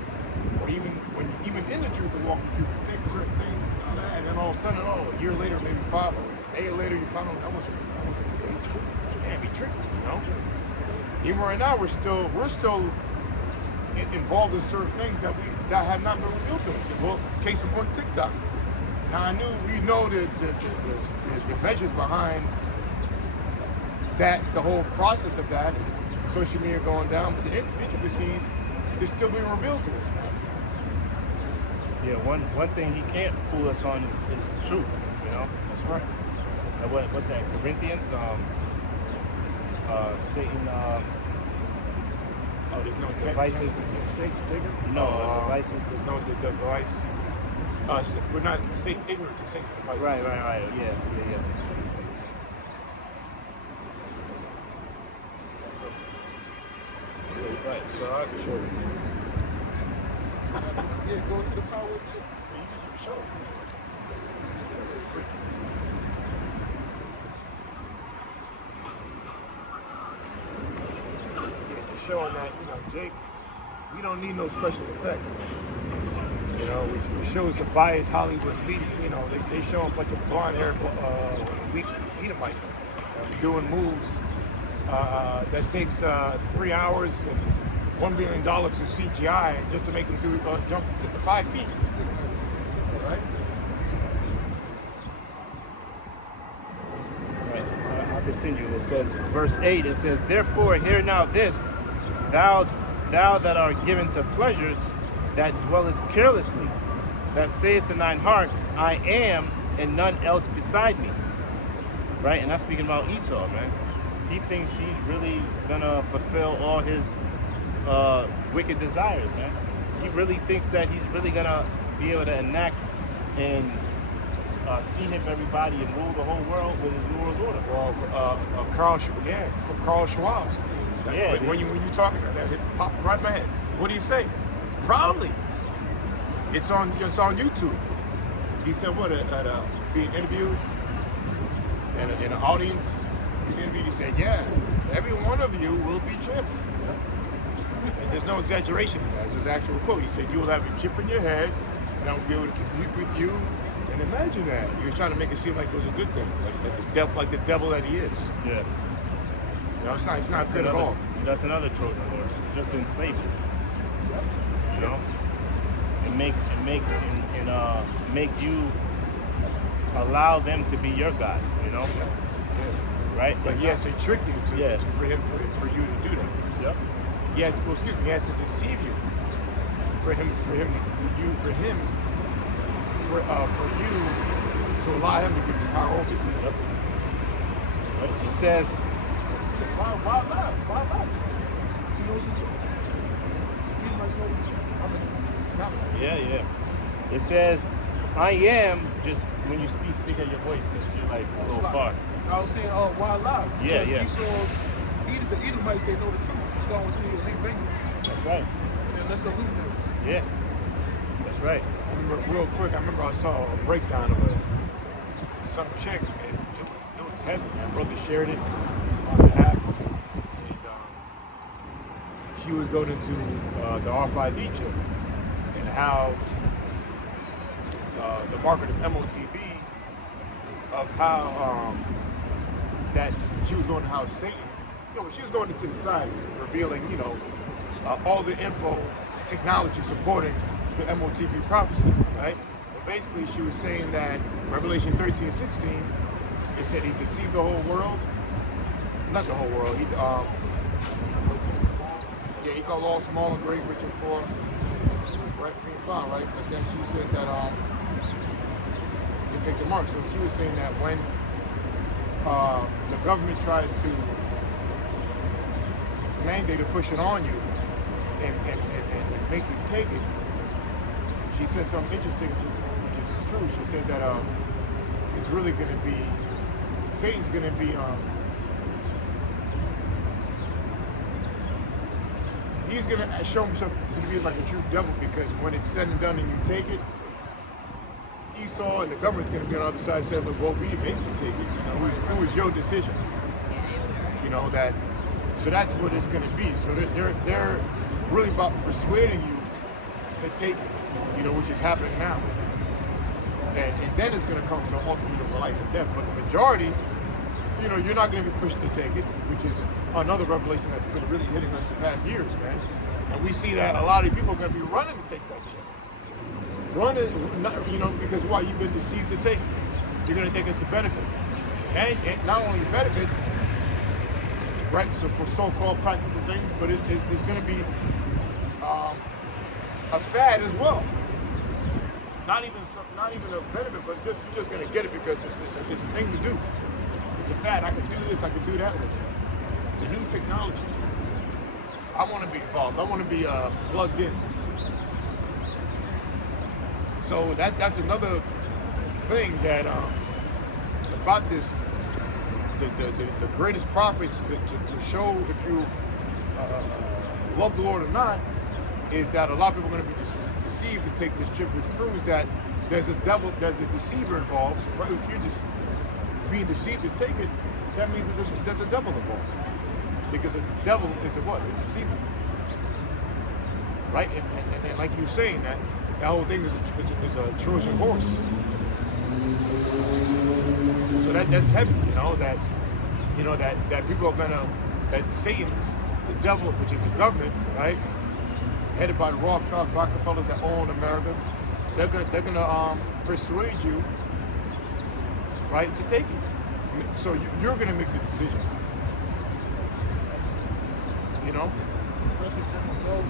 or even in the truth, to walk the truth, we think certain things, and then all of a sudden, a year later, maybe 5, a day later, you find out that wasn't true. Damn, he tricked me, Even right now, we're still involved in certain things that have not been revealed to us. Well, case in point, TikTok. Now we know the measures behind that, the whole process of that, and social media going down, but the intricacies is still being revealed to us, man. Yeah, one thing he can't fool us on is the truth, That's right. And what's that? Corinthians, Satan. There's no devices. No, devices. There's no device. We're not ignorant to Satan's devices. Right. Yeah. Right, so I can show you. Yeah, go to the power of Jim. You can show it. Just showing that, Jake, we don't need no special effects. Which shows the biased Hollywood media. They show a bunch of blonde-haired, weak Edomites doing moves that takes 3 hours $1 billion in CGI just to make him jump to 5 feet. Right? I'll continue. It says, verse 8, it says, therefore hear now this, thou that art given to pleasures, that dwellest carelessly, that sayest in thine heart, I am, and none else beside me. Right? And that's speaking about Esau, man. He thinks he's really gonna fulfill all his wicked desires, man. He really thinks that he's really gonna be able to enact and hip everybody and rule the whole world with his new world order. Well, Carl Schwab's. Yeah. When you talking, that hit popped right in my head. What do you say? Proudly. It's on YouTube. He said what being interviewed in an audience. He said, yeah, every one of you will be chipped. And there's no exaggeration in that. It's his actual quote. He said, you will have a chip in your head, and I will be able to compete with you. And imagine that. He was trying to make it seem like it was a good thing, like the devil that he is. Yeah. You know, it's not good at all. That's another Trojan horse. Just enslave it. You know? And make you allow them to be your God, you know? Yeah. Right? But he has to trick you for you to do that. Yep. He has to deceive you for you to allow him to give you power over you. Yep. Right. He says, Why lie? Why lie? Because he knows the truth. He must know the truth. I mean, not lie. yeah. It says, I am, just when you speak at your voice, because you're like a little far. I was saying, why lie? Yeah. Because Esau, the Edomites, they know the truth. Start with the elite bangers. That's right. And then let's salute them. Yeah. That's right. I remember real quick. I saw a breakdown of some chick. And it was heavy. My brother shared it on the app, and she was going into the RFID chip and how the market of MOTB, of how that she was going to house Satan. You know, she was going into the side, revealing, all the info, technology supporting the MOTB prophecy, right? But basically, she was saying that Revelation 13:16, it said he deceived the whole world. Not the whole world. He called all small and great, rich and poor, right? Right? But then she said that to take the mark. So she was saying that when the government tries to mandate or push it on you and make you take it, she said something interesting, which is true. She said that it's really going to be, Satan's going to be, he's going to show himself to be like a true devil, because when it's said and done and you take it, Esau and the government's going to be on the other side and say, look, well, we didn't make you take it. It was your decision. So that's what it's going to be. So they're really about persuading you to take it, which is happening now. And then it's going to come to ultimately the life and death. But the majority, you're not going to be pushed to take it, which is another revelation that's been really hitting us the past years, man. And we see that a lot of people are going to be running to take that shit. Running, because why? You've been deceived to take it. You're going to think it's a benefit. And not only a benefit, right, so for so-called practical things, but it's going to be a fad as well. Not even a benefit, but you're just going to get it because it's a thing to do. It's a fad. I can do this, I can do that with it. The new technology. I want to be involved. I want to be plugged in. So that's another thing that about this, the greatest prophets to show if you love the Lord or not, is that a lot of people are going to be deceived to take this chip, which proves that there's a devil, there's a deceiver involved. Right? If you're just being deceived to take it, that means that there's a devil involved. Because the devil is a what? A deceiver. Right? And like you're saying, that whole thing is a Trojan horse. So that's heavy, that people are gonna, that Satan, devil, which is the government, right, headed by the Rothschilds, Rockefellers that own America, they're gonna persuade you, right, to take it. So you're gonna make the decision. You know. Especially from the road,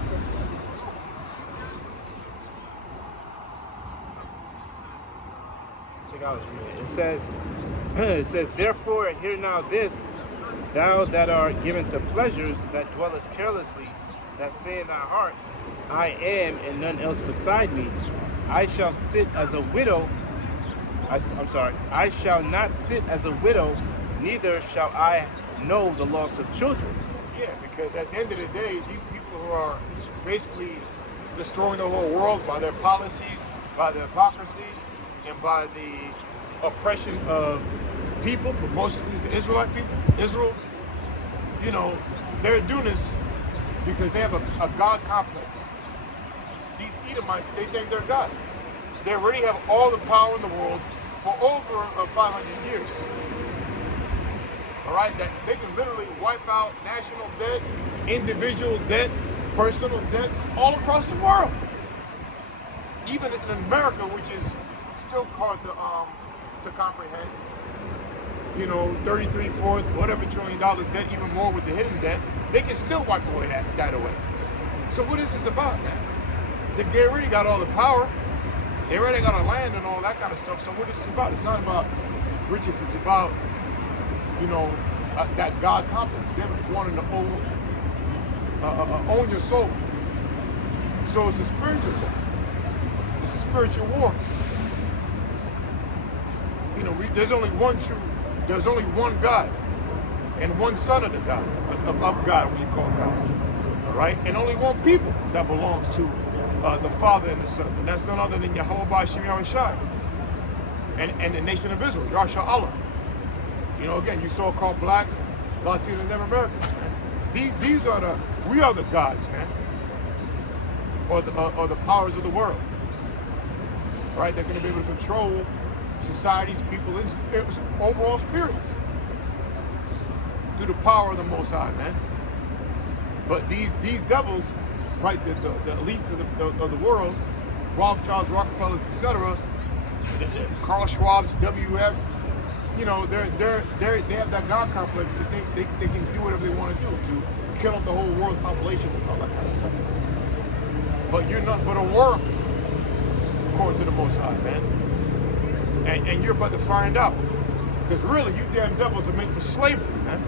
Check out what you mean. It says, it says, therefore, hear now this, thou that art given to pleasures, that dwellest carelessly, that say in thy heart, I am, and none else beside me. I shall sit as a widow. I'm sorry. I shall not sit as a widow, neither shall I know the loss of children. Yeah, because at the end of the day, these people who are basically destroying the whole world by their policies, by their hypocrisy, and by the oppression of people, but mostly the Israelite people, Israel, you know, they're doing this because they have a God complex. These Edomites, they think they're God. They already have all the power in the world for over 500 years. All right, that they can literally wipe out national debt, individual debt, personal debts all across the world. Even in America, which is still hard to comprehend. You know, 33, 4, whatever $trillion debt, even more with the hidden debt, they can still wipe away that away. So what is this about, man? They already got all the power. They already got a land and all that kind of stuff. So what is this about? It's not about riches. It's about, you know, that God complex. Them wanting to own your soul. So it's a spiritual war. It's a spiritual war. You know, there's only one God, and one Son of the God, of God, when you call God. All right, and only one people that belongs to the Father and the Son, and that's none other than Yahweh B'Shem Yahushai, and the nation of Israel, Yahshua Allah. You know, again, you so-called blacks, Latinos, and Americans, man. We are the gods, man, or the powers of the world. Right? They're going to be able to control societies, people, and overall spirits through the power of the Most High, man. But these devils, right? The elites of the world, Rothschilds, Rockefellers, etc., Carl Schwab's, WF, you know, they have that God complex to think they can do whatever they want to do to kill up the whole world population and all that kind of stuff. But you're nothing but a worm, according to the Most High, man. And you're about to find out. Because really, you damn devils are made for slavery, man.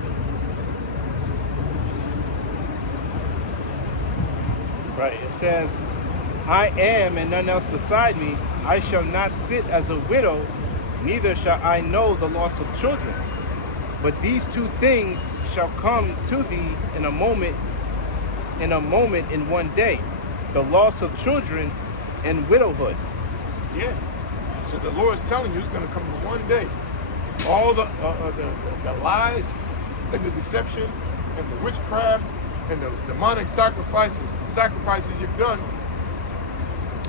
Right, it says, I am and none else beside me. I shall not sit as a widow, neither shall I know the loss of children. But these two things shall come to thee in a moment in one day, the loss of children and widowhood. Yeah. So the Lord is telling you it's going to come in one day. All the lies and the deception and the witchcraft and the demonic sacrifices you've done,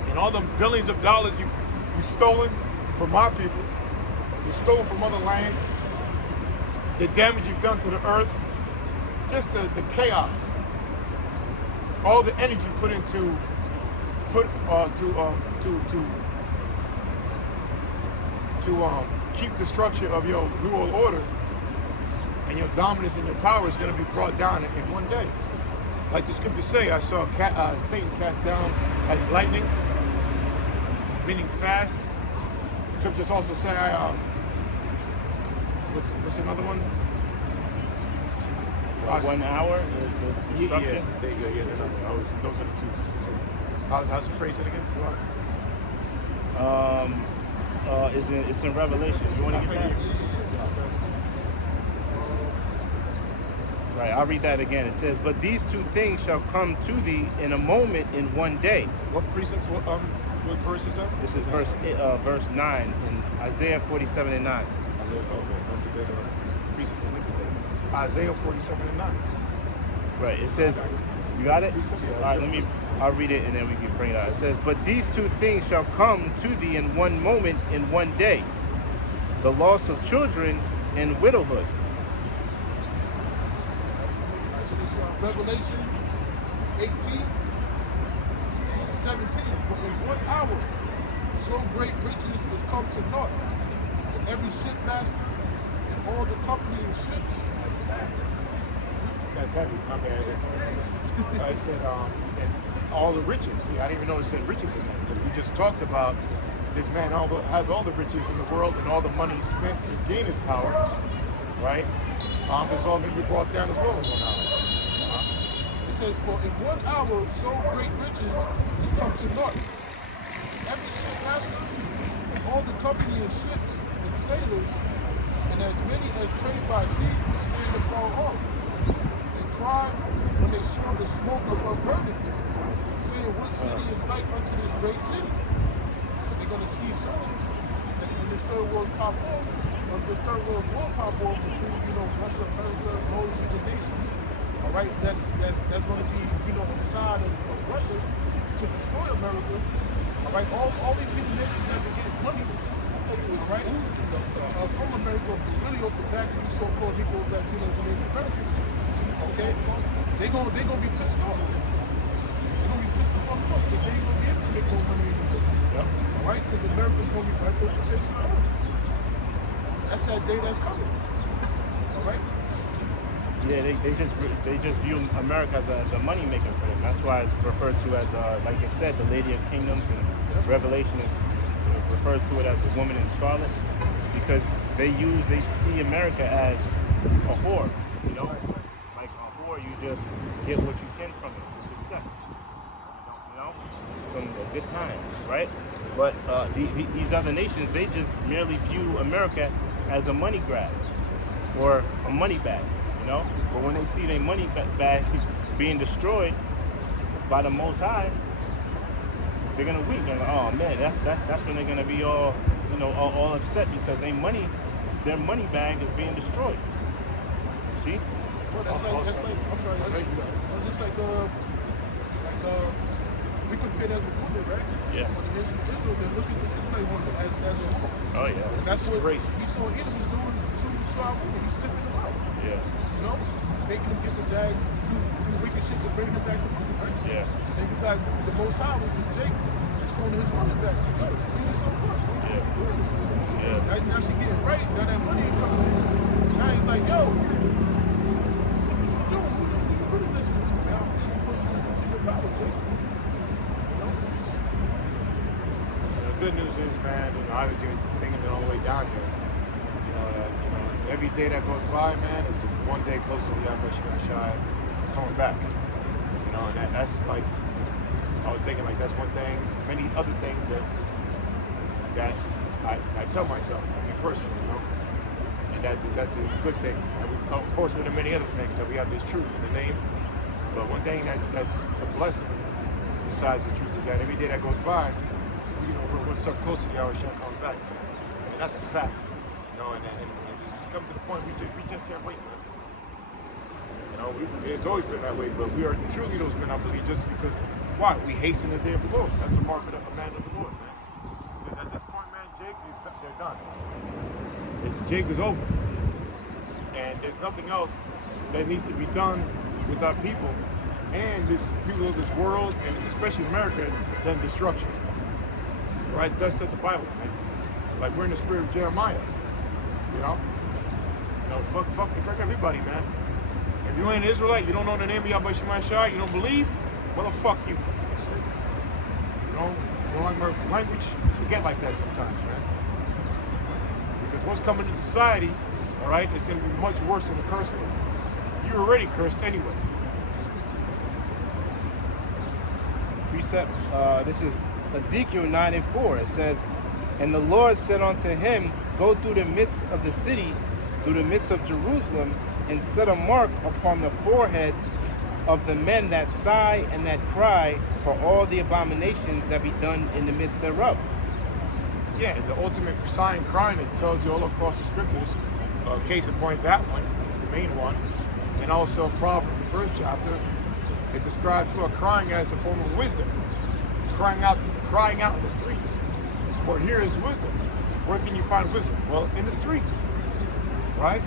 and all the billions of dollars you've stolen from our people, you've stolen from other lands, the damage you've done to the earth, just the chaos, all the energy put into keep the structure of your New World Order and your dominance and your power is going to be brought down in one day. Like the scriptures say, I saw Satan cast down as lightning, meaning fast. Scriptures also say, what's another one? 1 hour? The Yeah, there you go. Yeah, those are the two. How's the phrase it again? It's in Revelation. You want to get that? Right, I'll read that again. It says, but these two things shall come to thee in a moment in one day. What precept? What verse is that? This is verse 9 in Isaiah 47 and 9. Okay, that's a good precept to look at. Isaiah 47 and 9. Right, it says, you got it? Yeah. All right, I'll read it and then we can bring it out. It says, but these two things shall come to thee in one moment in one day, the loss of children and widowhood. So this Revelation 18 and 17. For in 1 hour, so great riches was come to naught, and every shipmaster and all the company of ships. That's heavy. My bad. I said, and all the riches. See, I didn't even know it said riches in there, because we just talked about this man has all the riches in the world and all the money spent to gain his power, right? It's all going to be brought down as well in 1 hour. It says, for in 1 hour, so great riches is come to naught. Every shipmaster and all the company of ships and sailors, and as many as trade by sea, stand afar off, and cried when they saw the smoke of her burning, saying, what city is like unto this great city? They're going to see soon that when this third world's pop off, or this third world's war pop off between, Russia, America, and all these other nations, all right, that's going to be, on the side of Russia to destroy America. All right, all these hidden nations that are getting money, all right, from America, really off the back of these so-called Negroes, Latinos, and Native Americans. Okay, they're gonna be pissed off. They're gonna be pissed the fuck off because they ain't gonna be able to make no money anymore. Yep. All right, because America's gonna be wiped off the face of the earth. That's that day that's coming. All right. Yeah, they just view America as a money maker for them. That's why it's referred to as like it said, the Lady of Kingdoms, and Revelation refers to it as a woman in scarlet, because they see America as a whore. Like a whore, you just get what you can from it, which is sex. Some good time, right? But these other nations, they just merely view America as a money grab or a money bag. But when they see their money bag being destroyed by the Most High, they're gonna weep. They're like, oh man, that's when they're gonna be all upset, because their money bag is being destroyed. See? Well, that's like I'm sorry. That's just like we compare it as a woman, right? Yeah. When the nation of Israel, they look at the Israelite woman as a woman. Oh yeah. And that's what Grace. Esau Edom was doing to our women. He's flipping them out. Yeah. Making them give the bag, do wicked shit to bring him back to money, right? Yeah. So then we got the Most High was in Jacob. It's going to his woman back. Like, yo, clean yourself up. What you supposed to be doing this? Yeah. Now she getting right. Now that money ain't coming in. Now he's like, yo, what you doing? Who you really listening to now? You're supposed to listen to your power, Jacob. The good news is, man, I was thinking it all the way down here. Every day that goes by, man, is one day closer to Yahweh Shai coming back. And that's like, I was thinking, like, that's one thing, many other things that I tell myself, personally, and that's a good thing. Of course, with the many other things that we have this truth in the name, but one thing that's a blessing besides the truth is that every day that goes by, we're so close to Yahweh Shai coming back, and that's a fact. And it's come to the point we just can't wait, man. It's always been that way, but we are truly those men, I believe, just because, why? We hasten the day of the Lord. That's the mark of a man of the Lord, man. Because at this point, man, they're done. Jake is over. And there's nothing else that needs to be done with our people and this people of this world, and especially America, than destruction. Right? Thus said the Bible, man. Like, we're in the spirit of Jeremiah. Fuck everybody, man. If you ain't an Israelite, you don't know the name of Yahweh Shai, you don't believe, well, the fuck you. You don't like my language? You get like that sometimes, man. Because what's coming to society, all right, is going to be much worse than the curse word. You're already cursed anyway. Precept, this is Ezekiel 9:4. It says, and the Lord said unto him, go through the midst of the city, through the midst of Jerusalem, and set a mark upon the foreheads of the men that sigh and that cry for all the abominations that be done in the midst thereof. Yeah, and the ultimate sign crying, it tells you all across the scriptures, case in point, that one, the main one, and also Proverbs, the first chapter, it describes crying as a form of wisdom, crying out in the streets. Well, here is wisdom. Where can you find wisdom? Well, in the streets, right?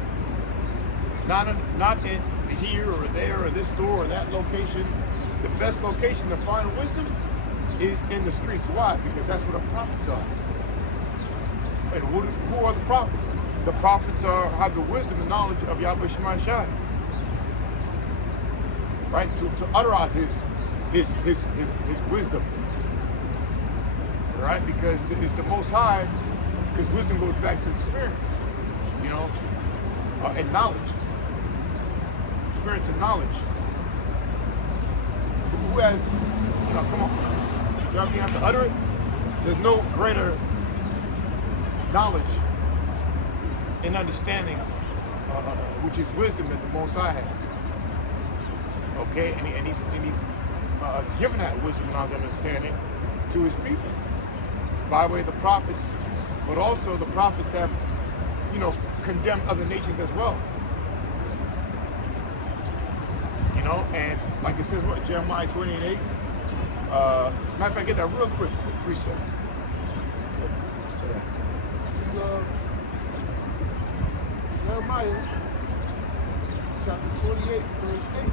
Not in here or there or this store or that location. The best location to find wisdom is in the streets. Why? Because that's where the prophets are. And who are the prophets? The prophets have the wisdom and knowledge of Yahweh Shema Shai. Right? To utter out his wisdom. Right? Because it's the Most High, because wisdom goes back to experience, you know, and knowledge. Experience and knowledge. Who has, you know, come on, you have to utter it. There's no greater knowledge and understanding, which is wisdom, that the Most High has. Okay, and he's given that wisdom and understanding to his people by way of the prophets, but also the prophets have, you know, condemned other nations as well. You know, and like it says, what, Jeremiah 28:8. Matter of fact, get that real quick precept. To that. This is Jeremiah chapter 28, verse 8.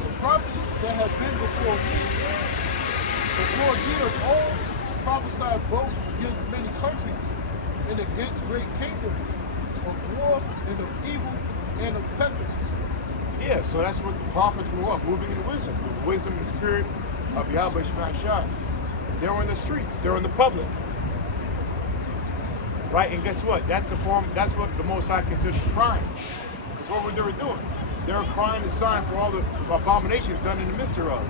The prophets that have been before ye of old prophesied both against many countries and against great kingdoms, of war and of evil and of pestilence. Yeah, so that's what the prophets grew up, moving in wisdom. The wisdom and spirit of Yahweh Shema Shai. They're in the streets, they're in the public. Right, and guess what? That's what the Most High considers crime. Because what they were doing, they were crying the sign for all the abominations done in the midst thereof.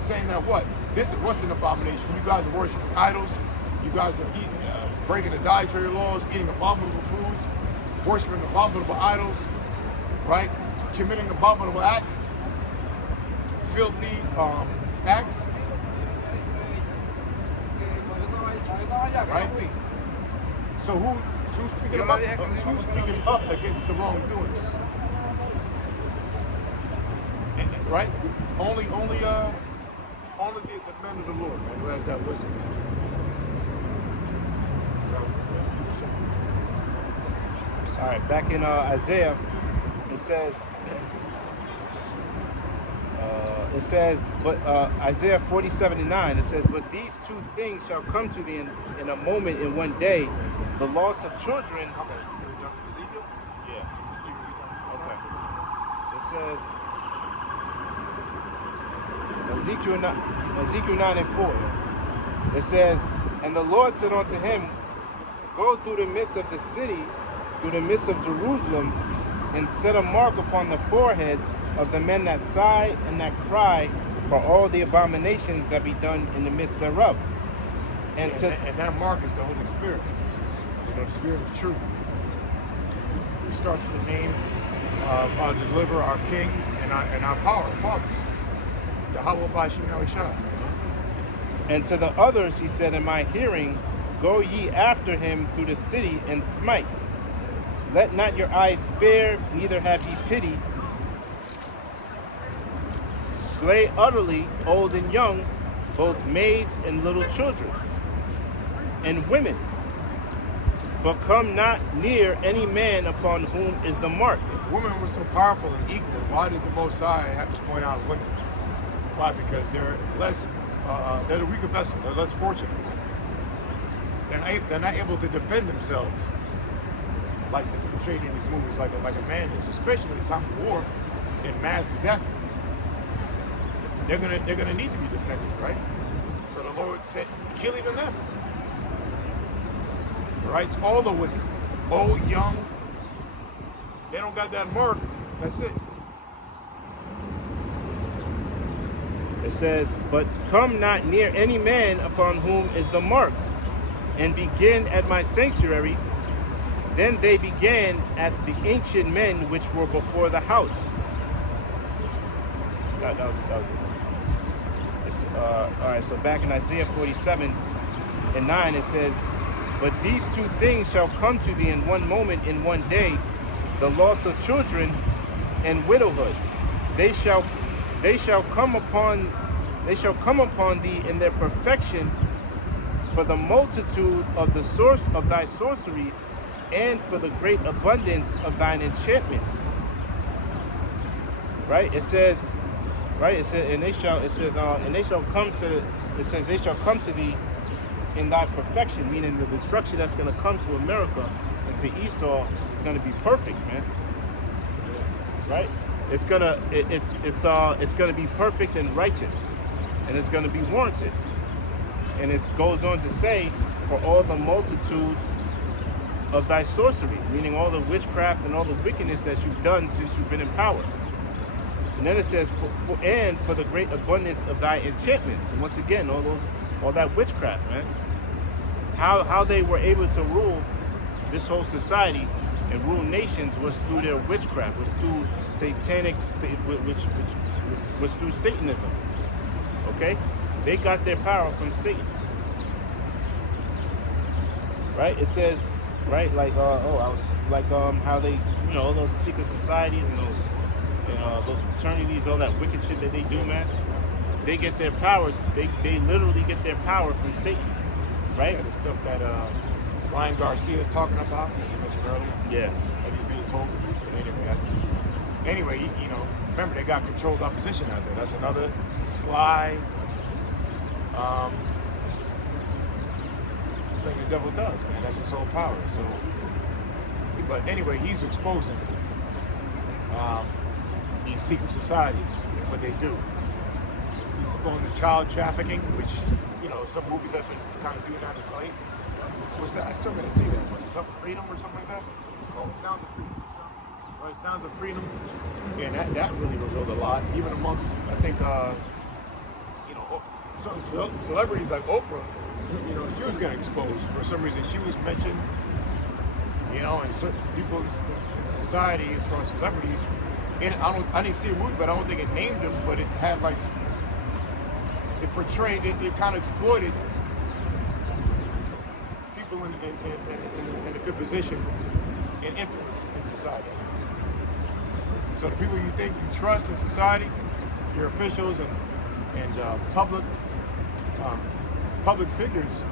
Saying that what? This is what's an abomination. You guys are worshiping idols, you guys are eating, breaking the dietary laws, eating abominable foods, worshiping abominable idols, right? Committing abominable acts, filthy acts, right? So who's speaking up against the wrongdoings? Right? Only the men of the Lord, man, who has that wisdom. All right, back in Isaiah, it says, but Isaiah 40:79, it says, but these two things shall come to thee in a moment, in one day, the loss of children. Ezekiel? Yeah. Okay. It says, Ezekiel 9:4. It says, and the Lord said unto him, go through the midst of the city, through the midst of Jerusalem, and set a mark upon the foreheads of the men that sigh and that cry for all the abominations that be done in the midst thereof. And that mark is the Holy Spirit, the Spirit of truth. It starts with the name of our deliverer, our King, and our power, Father. Yahweh B'Shem Yahushua. And to the others he said in my hearing, go ye after him through the city and smite. Let not your eyes spare, neither have ye pity. Slay utterly old and young, both maids and little children, and women. But come not near any man upon whom is the mark. If women were so powerful and equal, why did the Most High have to point out women? Why? Because they're less, they're the weaker vessel, they're less fortunate. They're not able to defend themselves like it's portrayed in these movies, like a man is, especially in the time of war and mass death. They're gonna need to be defended, right? So the Lord said, kill even them. Right? It's all the women, old, young. They don't got that mark. That's it. It says, but come not near any man upon whom is the mark, and begin at my sanctuary. Then they began at the ancient men which were before the house. That was all right, so back in Isaiah 47:9, it says, but these two things shall come to thee in one moment, in one day, the loss of children and widowhood. They shall come upon thee in their perfection, for the multitude of the source of thy sorceries and for the great abundance of thine enchantments. Right? It says, right? It says, and they shall. It says, and they shall come to. It says, they shall come to thee in thy perfection, meaning the destruction that's going to come to America and to Esau is going to be perfect, man. Right? It's gonna, it's going to be perfect and righteous, and it's going to be warranted. And it goes on to say, for all the multitudes of thy sorceries, meaning all the witchcraft and all the wickedness that you've done since you've been in power. And then it says, and for the great abundance of thy enchantments. And once again, all that witchcraft, man. How they were able to rule this whole society and rule nations was through their witchcraft, was through satanic, which was through Satanism. Okay, they got their power from Satan. Right? It says, right, like how they, all those secret societies and those fraternities, all that wicked shit that they do, man. They get their power. They literally get their power from Satan, right? Yeah, the stuff that Ryan Garcia is talking about, that you mentioned earlier. Yeah. That he's being told. Anyway, remember they got controlled opposition out there. That's another sly thing the devil does, man. That's his whole power. So, but anyway, he's exposing these secret societies, what they do. He's going to child trafficking, which, some movies have been kind of doing that as late. What's that? I still gotta see that one. Something Freedom or something like that? It's called Sounds of Freedom. Right, Sounds of Freedom. Yeah, that really revealed a lot, even amongst, I think, some celebrities like Oprah, she was getting exposed. For some reason, she was mentioned, and certain people in society, as far as celebrities, and I didn't see a movie, but I don't think it named them, but it had it portrayed, it kind of exploited people in a good position and influence in society. So the people you think you trust in society, your officials and public figures,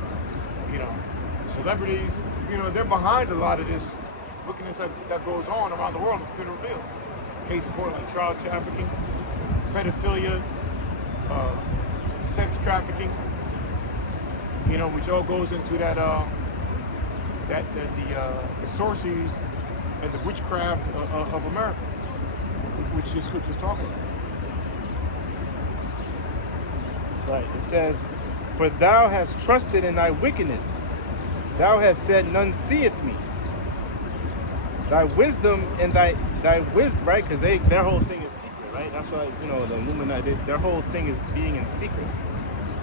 celebrities, they're behind a lot of this wickedness that goes on around the world. It's been revealed. Case in point, like child trafficking, pedophilia, sex trafficking, which all goes into the sorceries and the witchcraft of America, which the scripture's talking about. Right. It says, for thou hast trusted in thy wickedness. Thou hast said, none seeth me. Thy wisdom and thy wisdom, right? Because their whole thing is secret, right? That's why, the Illuminati, their whole thing is being in secret,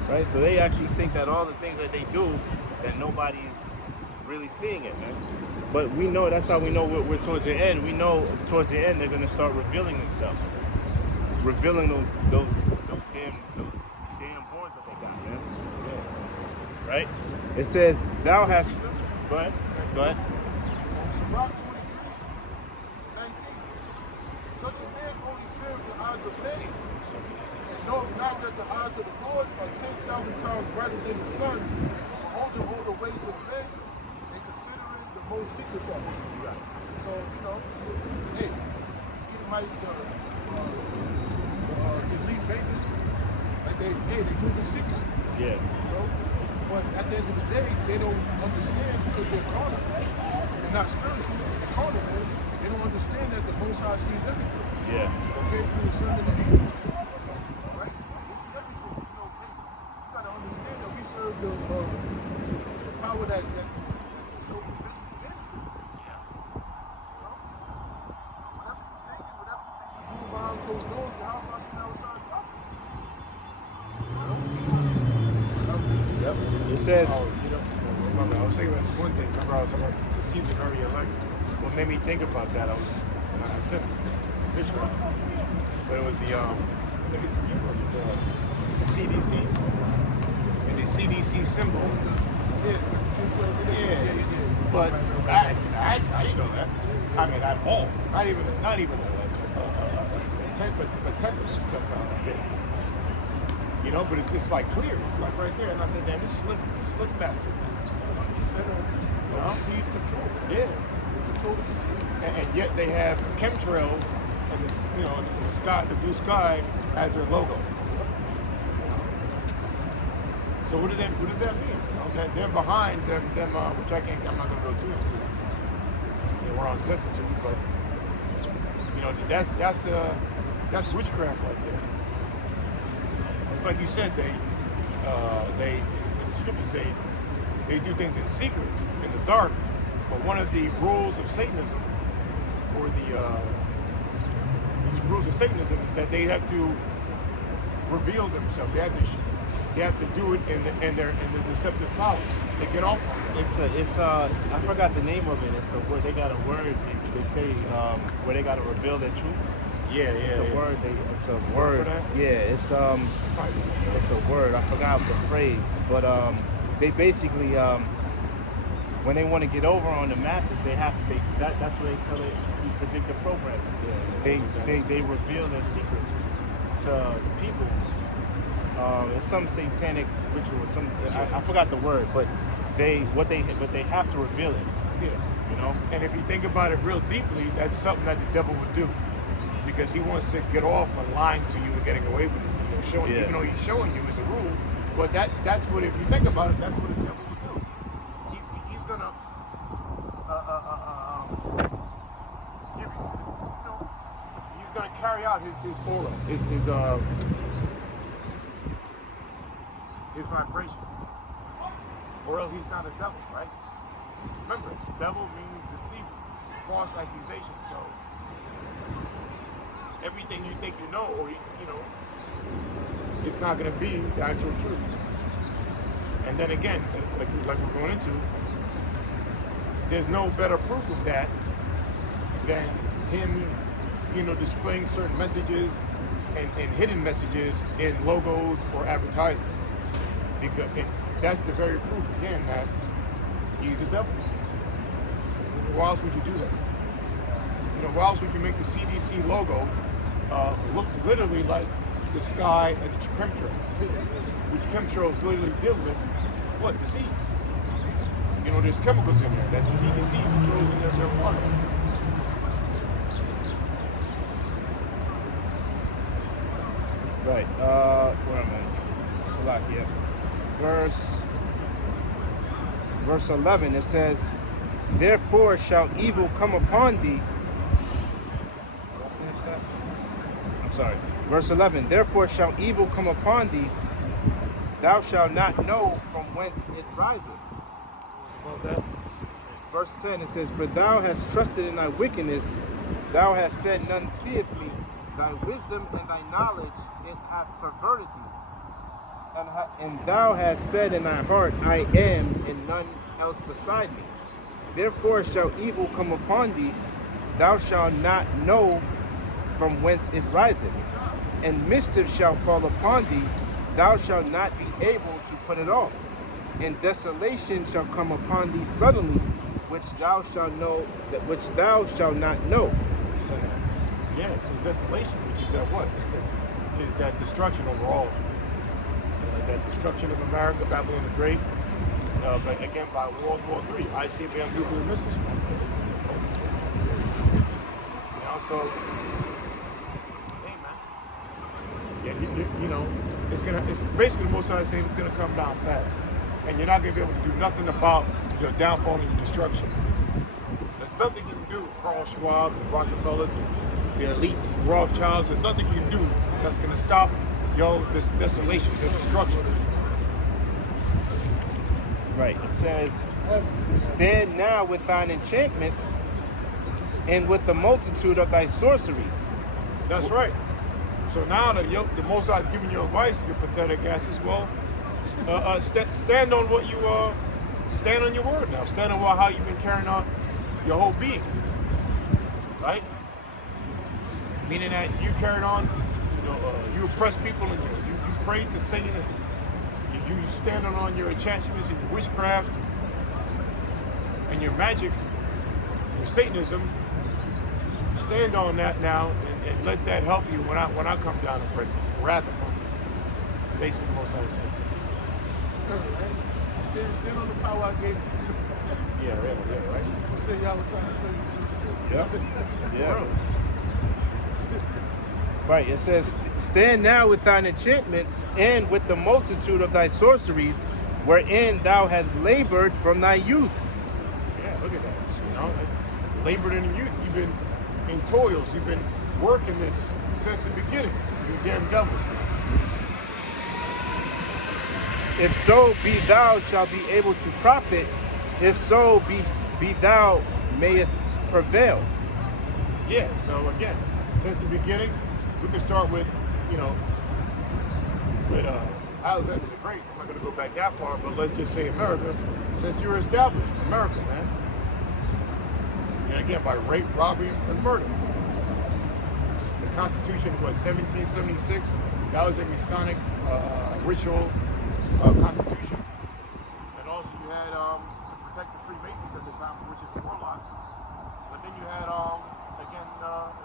right? So they actually think that all the things that they do, that nobody's really seeing it, man. But we know, that's how we know we're towards the end. We know towards the end they're going to start revealing themselves, revealing those damn horns that they got, man. Yeah. Right? It says, thou hast. Go ahead. Shabbat 23:19. Such a man only feareth the eyes of men, and knoweth not that the eyes of the Lord are 10,000 times brighter than the sun, beholding all the ways of men, and considering the most secret thoughts. Right. So, hey, these Edomites, the elite bankers, like they move in secrecy. Yeah. But at the end of the day, they don't understand because they're carnal. They're not spiritual, they're carnal. They don't understand that the Most High sees everything. Yeah. Okay, through the Son and the angels. Right? They see everything. You gotta understand that we serve the power that is so invisible and invisible. Yeah. So whatever you think and whatever you think you do behind closed doors, the house must smell signs watching. Yep. It says. I was thinking about this one thing. Remember, I was talking about deceiving the very elect. What made me think about that? I sent a picture of it, but it was the CDC and the CDC symbol. Yeah. But I didn't know that. I mean, at all. Not even a 10% somehow. But it's like clear. It's like right there. And I said, damn, this slick bastard. Disease control. Yes. They control the disease. And yet they have chemtrails and this, the sky, the blue sky, as their logo. So what does that mean? That they're behind them, which I'm not going to go too into. We're on sensitive, but that's witchcraft right there. It's like you said, the scriptures say they do things in secret, in the dark. But one of the rules of Satanism, or these rules of Satanism, is that they have to reveal themselves. They have to do it in their deceptive powers. They get off on it. It's I forgot the name of it. It's a word. They got a word. They say where they got to reveal their truth. Yeah. It's a word. It's a word. For that? Yeah. It's a word. I forgot the phrase, but they basically when they want to get over on the masses, that's what they tell it. You predict the program. Yeah. They reveal their secrets to people. It's some satanic ritual. I forgot the word, but they have to reveal it. Yeah. And if you think about it real deeply, that's something that the devil would do, because he wants to get off on lying to you and getting away with it. Showing, even though he's showing you as a rule, but that's what, if you think about it, that's what the devil would do. He's gonna give you, he's gonna carry out his aura, his vibration, or else he's not a devil, right? Remember, devil means deceiving, false accusation. So everything you think you know, or it's not going to be the actual truth. And then again, like we're going into, there's no better proof of that than him, displaying certain messages and hidden messages in logos or advertisements. Because that's the very proof again that he's a devil. Why else would you do that? Why else would you make the CDC logo look literally like the sky and the chemtrails? Which chemtrails literally deal with what? Disease. There's chemicals in there that the CDC controls in their water. Right. Where am I? Salakia. Verse 11, it says, therefore shall evil come upon thee. I'm sorry. Verse 11, therefore shall evil come upon thee, thou shalt not know from whence it riseth. Above that. Verse 10, it says, for thou hast trusted in thy wickedness, thou hast said, none seeth me, thy wisdom and thy knowledge, it hath perverted thee. And thou hast said in thy heart, I am, and none else beside me. Therefore shall evil come upon thee, thou shalt not know from whence it riseth. And mischief shall fall upon thee, thou shalt not be able to put it off. And desolation shall come upon thee suddenly, which thou shalt not know. Yeah, so desolation, which is that what? Is that destruction overall. That destruction of America, Babylon the Great, but again by World War III, ICBM nuclear missiles. So, hey man, yeah, it's basically the Most High saying it's gonna come down fast, and you're not gonna be able to do nothing about your downfall and your destruction. There's nothing you can do, Carl Schwab, the Rockefellers, and the elites, the Rothschilds, there's nothing you can do that's gonna stop this desolation, the destruction. Right. It says, stand now with thine enchantments and with the multitude of thy sorceries. That's right. So now the Most High is giving you advice, you pathetic asses. Well, stand on what you stand on your word now. Stand on how you've been carrying on your whole being, right? Meaning that you carried on, you oppress people and you pray to Satan, and you stand on your enchantments and your witchcraft and your magic, your Satanism. Stand on that now and let that help you when I come down and bring wrath upon you. Basically, the Most High said. Stand on the power I gave you. Yeah, right. You say y'all was trying to show you. Yep. Yeah. Really? Right. It says, stand now with thine enchantments and with the multitude of thy sorceries, wherein thou hast labored from thy youth. Yeah, look at that. You know, labored in the youth. You've been in toils. You've been working this since the beginning. You damn devils. If so be thou shalt be able to profit, if so be thou mayest prevail. Yeah, so again, since the beginning, we can start with, you know, with Alexander the Great. I'm not going to go back that far, but let's just say America, since you were established, America, man. And again, by rape, robbery, and murder. The Constitution was 1776. That was a Masonic ritual constitution. And also you had to protect the Freemasons at the time, which is warlocks. But then you had, again,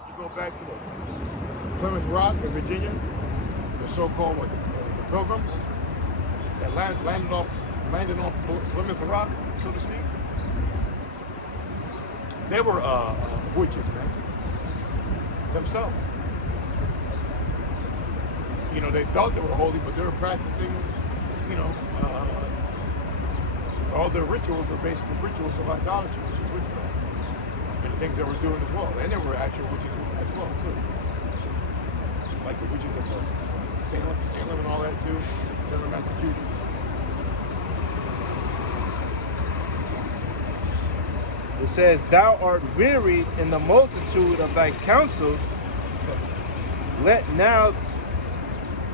if you go back to Plymouth Rock in Virginia, the so-called the Pilgrims that landed on Plymouth Rock, so to speak. They were witches, man, themselves. You know, they thought they were holy, but they were practicing, you know, all their rituals were basically rituals of idolatry, which is witchcraft, and the things they were doing as well. And there were actual witches as well, too. Like the witches of Salem and all that, too. Salem, Massachusetts. It says, thou art wearied in the multitude of thy counsels. Let now,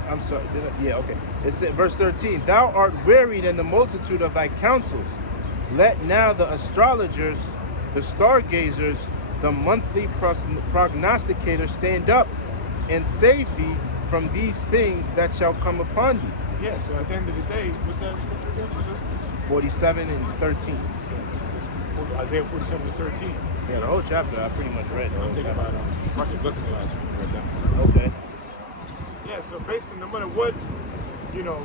I'm sorry, okay. It said, verse 13, thou art wearied in the multitude of thy counsels. Let now the astrologers, the stargazers, the monthly prognosticators stand up and save thee from these things that shall come upon thee. Yeah, so at the end of the day, what's that scripture again? What's this? 47 and 13. Isaiah 47 to 13. Yeah, the whole chapter I pretty much read. I'm thinking about fucking looking at last week right there. Okay. Yeah, so basically, no matter what, you know,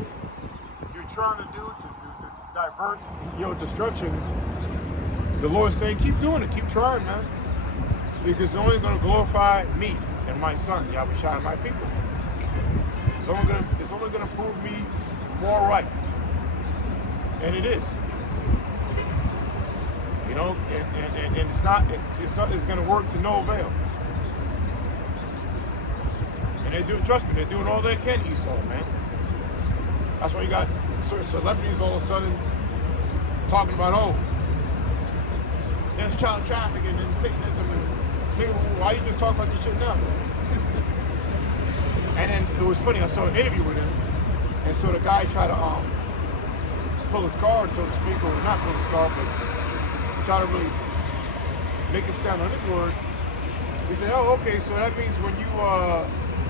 you're trying to do to divert your destruction, the Lord's saying, keep doing it, keep trying, man. Because it's only going to glorify me and my son, Yahushua, and my people. It's only going to prove me more right. And it is. You know, and it's going to work to no avail. And they do, trust me, they're doing all they can, Esau, man. That's why you got certain celebrities all of a sudden talking about, oh, there's child trafficking and Satanism, and nigga, why you just talking about this shit now? And then it was funny, I saw an interview with him, and so the guy tried to pull his card, so to speak, or not pull his card, but try to really make him stand on his word. He said, oh, okay, so that means when you,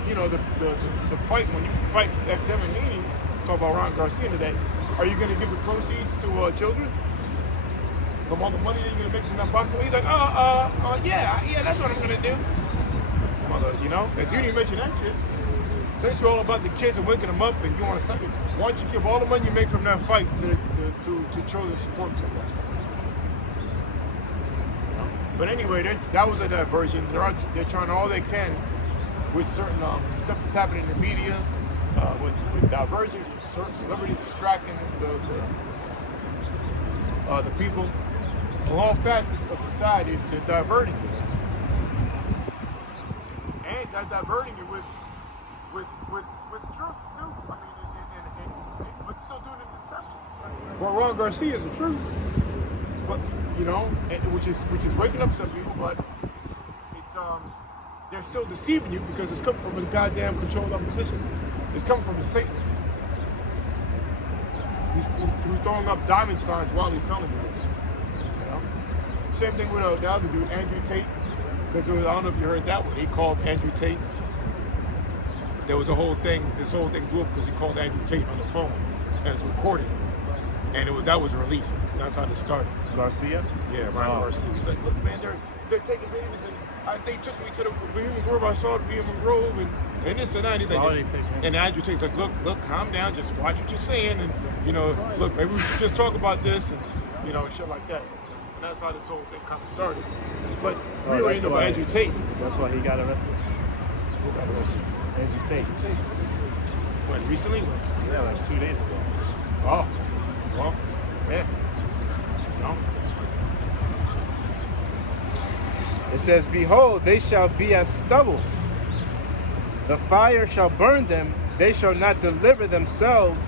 you know, the fight, when you fight that Demonini, talk about Ron Garcia today, are you going to give the proceeds to children? From all the money that you're going to make from that box? He's like, yeah, that's what I'm going to do. Mother, you know, because you didn't mention that shit. Since you're all about the kids and waking them up and you want to suck it, why don't you give all the money you make from that fight to children support someone? But anyway, that was a diversion. They're trying all they can with certain stuff that's happening in the media, with diversions, with certain celebrities distracting the people. In all facets of society, they're diverting you. And they're diverting you with truth, too. I mean, but still doing it in deception. Well, Ron Garcia is the truth. But, you know, which is waking up some people, but it's they're still deceiving you because it's coming from a goddamn controlled opposition. It's coming from a Satanist who's throwing up diamond signs while he's telling you this. You know? Same thing with the other dude, Andrew Tate. Because I don't know if you heard that one. He called Andrew Tate. There was a whole thing. This whole thing blew up because he called Andrew Tate on the phone and it's recorded. And that was released. That's how it started. Garcia? Yeah, Ryan Garcia. He's like, look, man, they're taking babies, and they took me to the Bohemian Grove. I saw the Bohemian Grove, and this and that. And, and Andrew Tate's like, look, calm down. Just watch what you're saying, and you know, look, maybe we should just talk about this, and you know, shit like that. that's how this whole thing kind of started. But Oh, we were that's into why- Andrew Tate. That's why he got arrested. Who got arrested? Andrew Tate. When, recently? Yeah, like 2 days ago. Oh, well, yeah. No. It says, behold, they shall be as stubble. The fire shall burn them. They shall not deliver themselves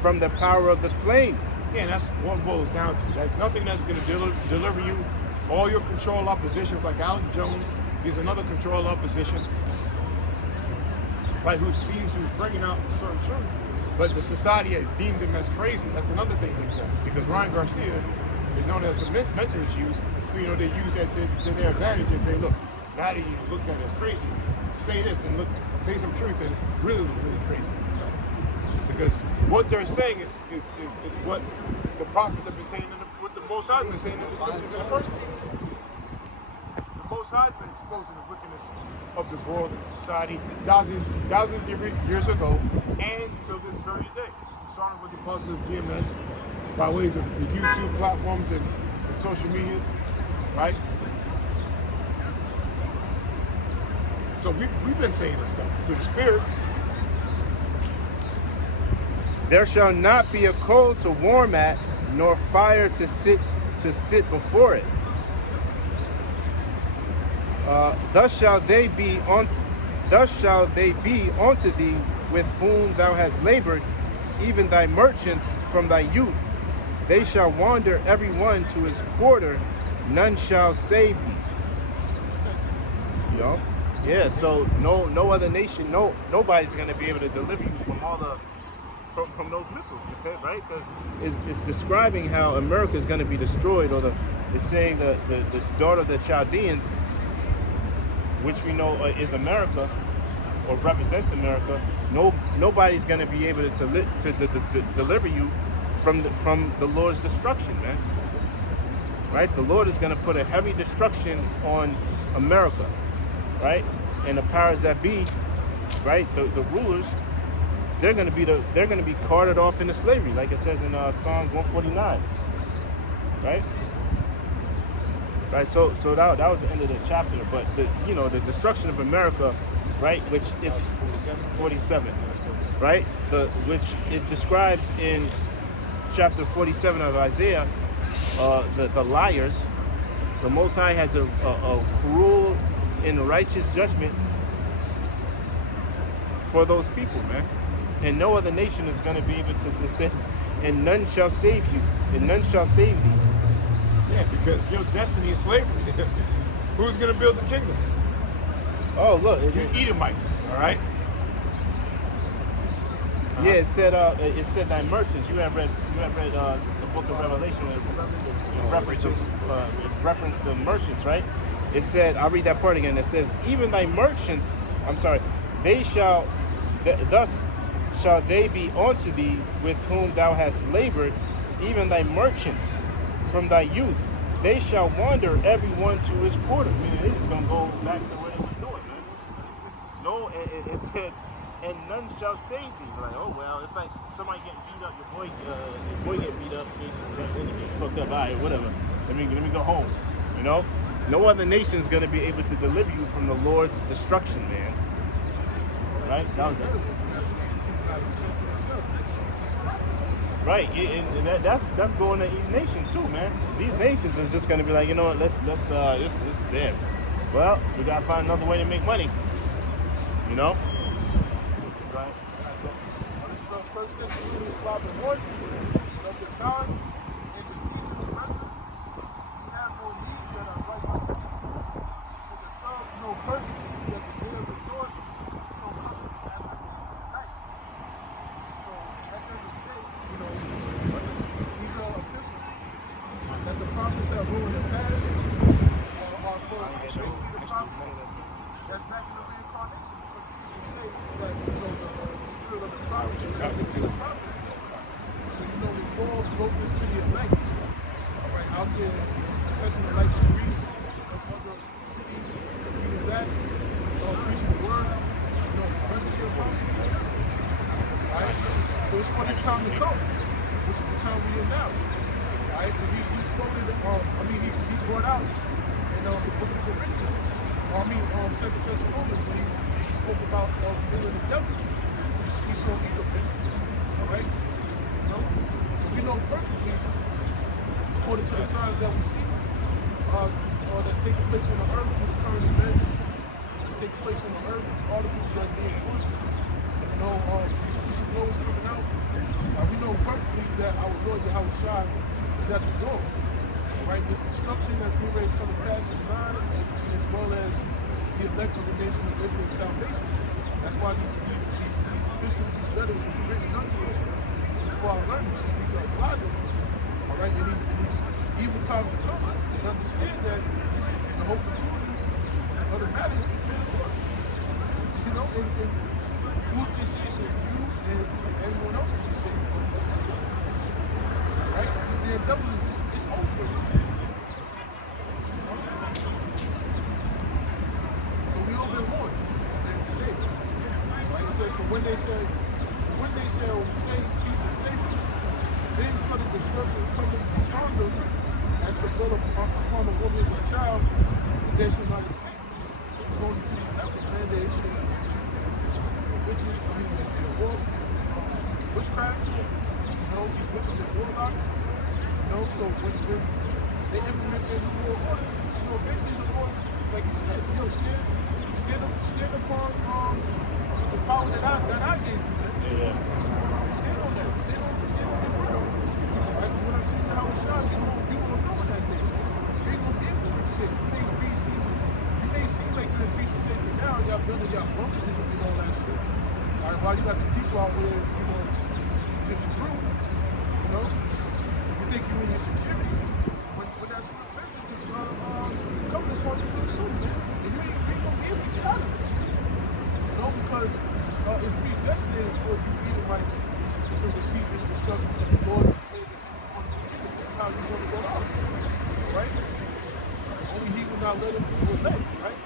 from the power of the flame. Yeah, and that's what it boils down to. There's nothing that's going to deliver you all your control oppositions like Alec Jones. He's another control opposition, right, who's bringing out certain truth. But the society has deemed him as crazy. That's another thing because Ryan Garcia is known as some mental issues. You know, they use that to their advantage and say, look, now that you looked at as crazy, say this and look, say some truth and really crazy. Because what they're saying is what the prophets have been saying, what the Most High has been saying in the scriptures in the first place. The Most High has been exposing the wickedness of this world and society thousands of years ago and till this very day. Starting with the positive DMS by way of the YouTube platforms and social medias, right? So we've been saying this stuff through the Spirit. There shall not be a coal to warm at, nor fire to sit before it. Thus shall they be unto thee with whom thou hast labored, even thy merchants from thy youth. They shall wander every one to his quarter, none shall save thee. You know? Yeah, so no other nation, nobody's gonna be able to deliver you from all the from those missiles, right? Because it's describing how America is going to be destroyed, or it's saying the daughter of the Chaldeans, which we know is America or represents America. Nobody's going to be able to deliver you from the Lord's destruction, man. Right? The Lord is going to put a heavy destruction on America, right? And the powers that be, right? The rulers. They're going to be carted off into slavery, like it says in Psalms 149, right? Right. So that was the end of the chapter. But the destruction of America, right? Which it's 47, right? Which it describes in chapter 47 of Isaiah, the liars. The Most High has a cruel and righteous judgment for those people, man. And no other nation is going to be able to success, and none shall save you, and none shall save thee. Yeah, because your destiny is slavery. Who's going to build the kingdom? Oh, look, You Edomites, all right? Yeah, it said thy merchants. You have read the book of Revelation. It referenced the merchants, right? It said, I'll read that part again. It says, even thy merchants. I'm sorry. They shall. Thus shall they be unto thee with whom thou hast labored, even thy merchants from thy youth. They shall wander every one to his quarter. Meaning they're just gonna go back to what it was doing, man. No, it said, and none shall save thee. Like, oh well, it's like somebody getting beat up. Your boy getting beat up. They get fucked up. All right, whatever. Let me go home. You know, no other nation's gonna be able to deliver you from the Lord's destruction, man. Right? That was it. Right, and that's going to these nations too, man. These nations is just gonna be like, you know what? Let's this is dead. Well, we gotta find another way to make money. You know? Right. So, this is 1 Thessalonians 5:1. But of the times and the seasons present, we have no need that are right unto you. For the Psalms know perfectly that the day of the Lord is so coming as a thief in the night. So, at the end of the day, these are epistles that the prophets have wrote in the past are for basically the prophecies that's back in the reincarnation. Because you say that the spirit of the prophets is subject to the prophets. So when Paul wrote this to the elect, all right, out there in Thessalonica, Greece, as other cities he was at, preaching the word, presently apostles. Right? It was for this time to come, which is the time we in now. right? Because he quoted, he brought out in the book of Corinthians, Second Thessalonians, when he spoke about fooling the devil. He saw evil in it, all right? You know? So we know perfectly, according to the signs that we see, that's taking place on the earth through the current events, that's taking place on the earth, these articles that's being pushed, these whistleblowers coming out. We know perfectly that our Lord Yahweh Shai is at the door. All right, this destruction that's getting ready to come to pass is nigh, and as well as the elect of the nation of Israel's salvation. That's why these epistles, these letters are written unto us for our learning, so we can apply them. All right, in these evil times to come, and understand that the whole conclusion of the matter is to fear the Lord. You know, and who can say so? You and anyone else can be saved. Right? These damn devils, it's over for you. So we over in one at the end of the day. Like it says, for when they shall say peace and safety, then sudden destruction cometh upon them, and shall fall upon a woman with a child, and they shall not escape. It's going into these devils, man. They're into the witches, witchcraft, these witches and warlocks, so when they implement their new world order, basically the Lord, like he said, stand upon the power that I gave you, man. Yeah. Stand on that. Stand on your word. Right? Because when I see how it's shot, you gonna know in that day, man. You ain't gonna be able to escape. You may seem like you're in peace and safety now, y'all building y'all bunkers and all that shit. All right, while you got the people out here, just through, you think you in your security, when that swift vengeance is coming upon you real soon, man. And you ain't gonna be able to get out of this. Because it's predestinated for you Edomites to receive this destruction that the Lord declared before the beginning. This is how you're gonna go out. Alright? Only he will not let him who will let, right?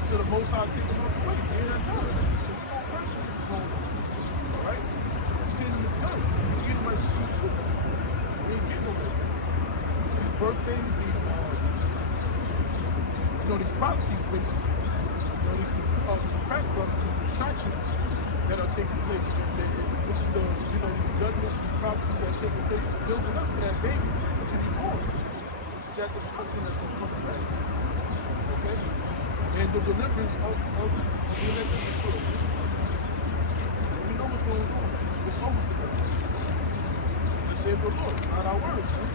Until the Most High take him out the way. You hear that time? So we know perfectly what's going on. Alright? This kingdom is done. You Edomites are through too. We ain't getting nowhere. These birthdays, these prophecies basically. These contractions that are taking place, which is these judgments, these prophecies that are taking place is building up for that baby to be born, which is that destruction that's going to come to pass. Okay? And the deliverance of the elect of Israel. So we know what's going on, man. It's over for us. Let's save the Lord, not our words, man.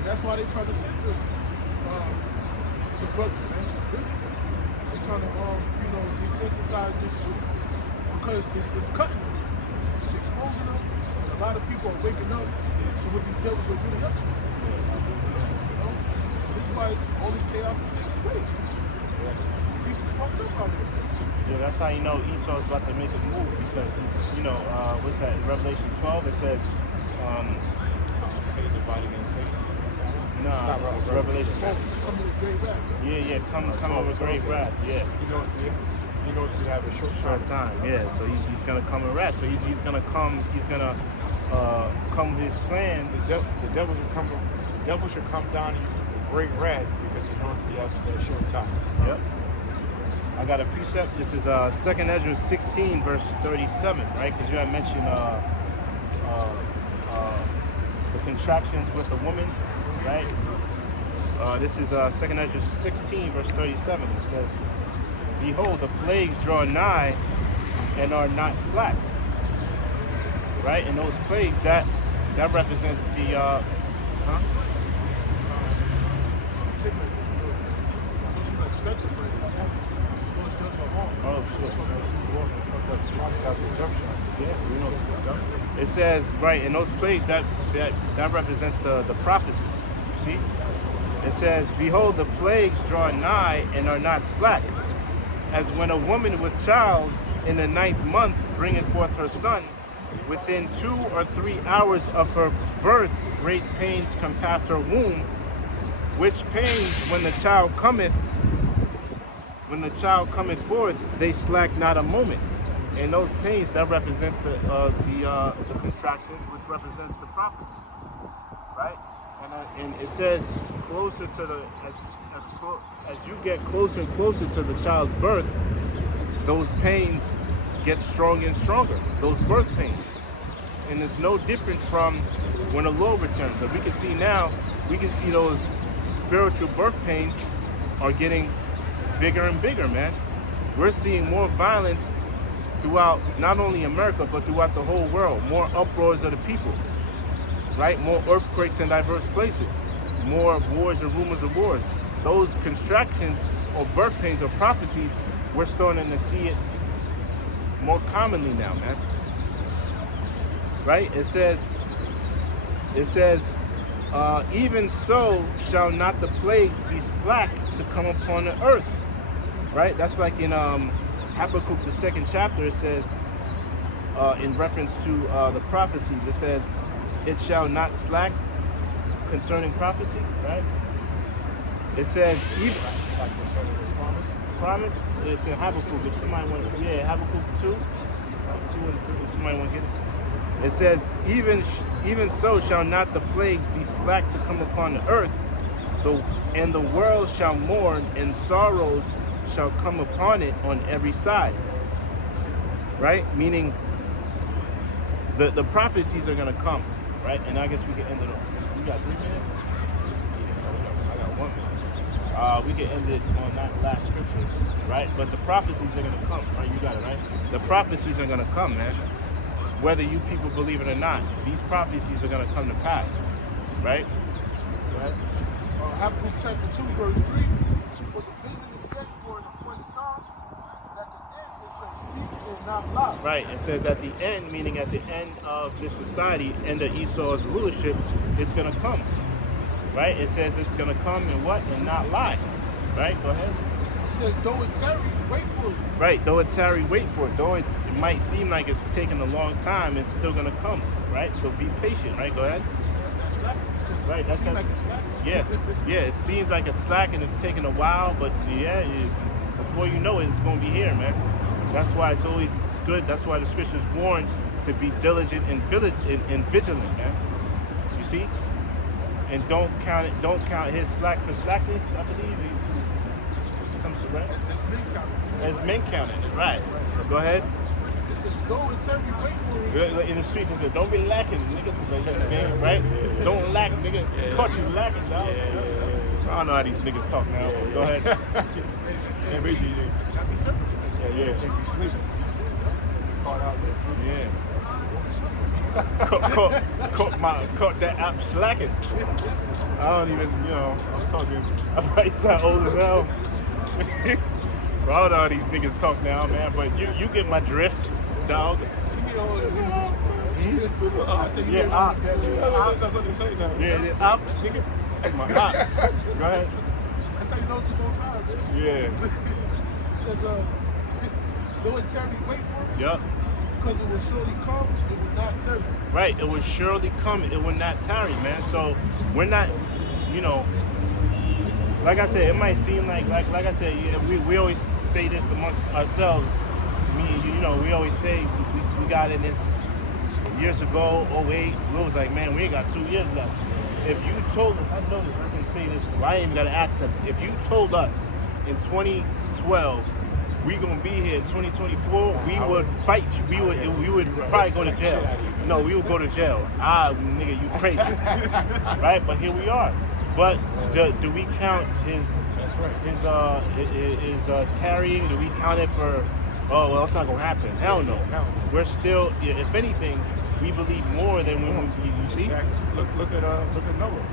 And that's why they try to censor the brothers, man. Really. They trying to, desensitize this truth because it's cutting them. It's exposing them, and a lot of people are waking up to what these devils are really up to. So this is why all this chaos is taking place. People fucked up out here. Yeah, that's how you know Esau's about to make a move because what's that? In Revelation 12 it says, Satan divided against Satan. Nah, Revelation. Come with great wrath. Yeah, come with great wrath. Yeah. He knows we have a short time. Yeah, so he's gonna come in wrath. So he's gonna come with his plan. The devil should come down with great wrath because he knows we have a short time. Yep. I got a precept. This is 2nd Ezra 16 verse 37, right? Because you had mentioned the contractions with a woman, right? This is 2nd Ezra 16 verse 37. It says, "Behold, the plagues draw nigh and are not slack." Right? And those plagues that represents the It says, right, and those plagues that represents the prophecies. See? It says, "Behold, the plagues draw nigh and are not slack, as when a woman with child in the 9th month bringeth forth her son, within 2 or 3 hours of her birth great pains compass her womb, which pains when the child cometh forth, they slack not a moment." And those pains that represents the contractions, which represents the prophecies. right? And it says closer to the as you get closer and closer to the child's birth, those pains get stronger and stronger. Those birth pains, and it's no different from when the Lord returns. As we can see now, we can see those spiritual birth pains are getting bigger and bigger, man. We're seeing more violence throughout not only America, but throughout the whole world. More uproars of the people, right? More earthquakes in diverse places. More wars and rumors of wars. Those contractions or birth pains or prophecies, we're starting to see it more commonly now, man. Right? It says, even so shall not the plagues be slack to come upon the earth. Right? That's like in Habakkuk, the 2nd chapter, it says, in reference to the prophecies, it says, it shall not slack concerning prophecy, right? It says, even Like concerning his promise, it's in Habakkuk. If somebody want, Habakkuk 2, 2 and 3, if somebody want to get it. It says, even so shall not the plagues be slack to come upon the earth, and the world shall mourn, and sorrows shall come upon it on every side. Right? Meaning the prophecies are going to come, right? And I guess we can end it off. We got 3 minutes? I got 1 minute. We can end it on that last scripture, right? But the prophecies are going to come, right? You got it, right? The prophecies are going to come, man. Whether you people believe it or not, these prophecies are going to come to pass, right? Right? Habakkuk chapter 2, verse 3. For the vision is yet for an appointed time, and at the end it shall speak and not lie. Right. It says at the end, meaning at the end of this society, end of Esau's rulership, it's going to come. Right? It says it's going to come and what? And not lie. Right? Go ahead. It says, though it tarry, wait for it. Right. Though it tarry, wait for it. Though it might seem like it's taking a long time, it's still going to come. Right? So be patient. Right? Go ahead. That's that slacking. Right. That's like it's slacking. Yeah. Yeah. It seems like it's slacking. It's taking a while, but yeah, before you know it, it's going to be here, man. That's why it's always good. That's why the scriptures warn to be diligent and vigilant, man. You see? And don't count his slack for slackness, I believe. He's some sort, right? As men counting. As men counting it, right. Go ahead. It says, though it tarry, wait for it. In the streets, it says, don't be lacking, niggas, right? Don't lack, nigga. Caught you lacking, dog. I don't know how these niggas talk now. Go ahead. Yeah, basically, you Gotta be simple. yeah, can't be sleeping. Caught out there. Yeah. Caught that app slacking. I don't even, I'm talking. I probably sound old as hell. Bro, I don't know how these niggas talk now, man, but you get my drift, dog. I said, Yeah, op. That's what they say now. Yeah, ops, nigga. That's my op. Go ahead. That's how you know it's the most high, man. Yeah. It says, though it tarry, wait for it. Yup. Because it will surely come, it will not tarry. Right, it will surely come, it will not tarry, man. So we're not, like I said, it might seem like I said, we always say this amongst ourselves. We always say we got in this years ago, 08, we was like, man, we ain't got 2 years left. If you told us, I know this, I can say this, I ain't even got to ask them. If you told us in 2012, we gonna be here in 2024, we would fight you. We would probably go to jail. No, we would go to jail. Nigga, you crazy. Right? But here we are. But do we count his tarrying? Do we count it for, oh, well, it's not gonna happen? Hell no. We're still, if anything, we believe more than when you see? Look at Noah.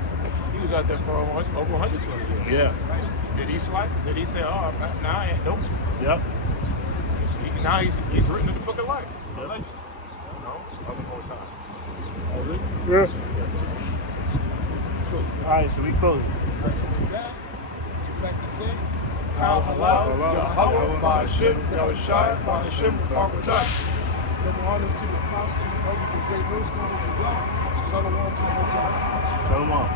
He was out there for over 120 years. Yeah. Did he slack? Did he say, oh, now I ain't, nope. Yep. Now he's written in the book of life. Yep. Legend. Of the Most High. Yeah. Cool. All right, so we close. All right, so with that, get back to say, Kal Halal, Yahweh, Ba'ashim, Yahushai, Ba'ashim, Ba'abadah. double honors to the apostles and others of great millstone of God. Shalom to the Most High. Shalom.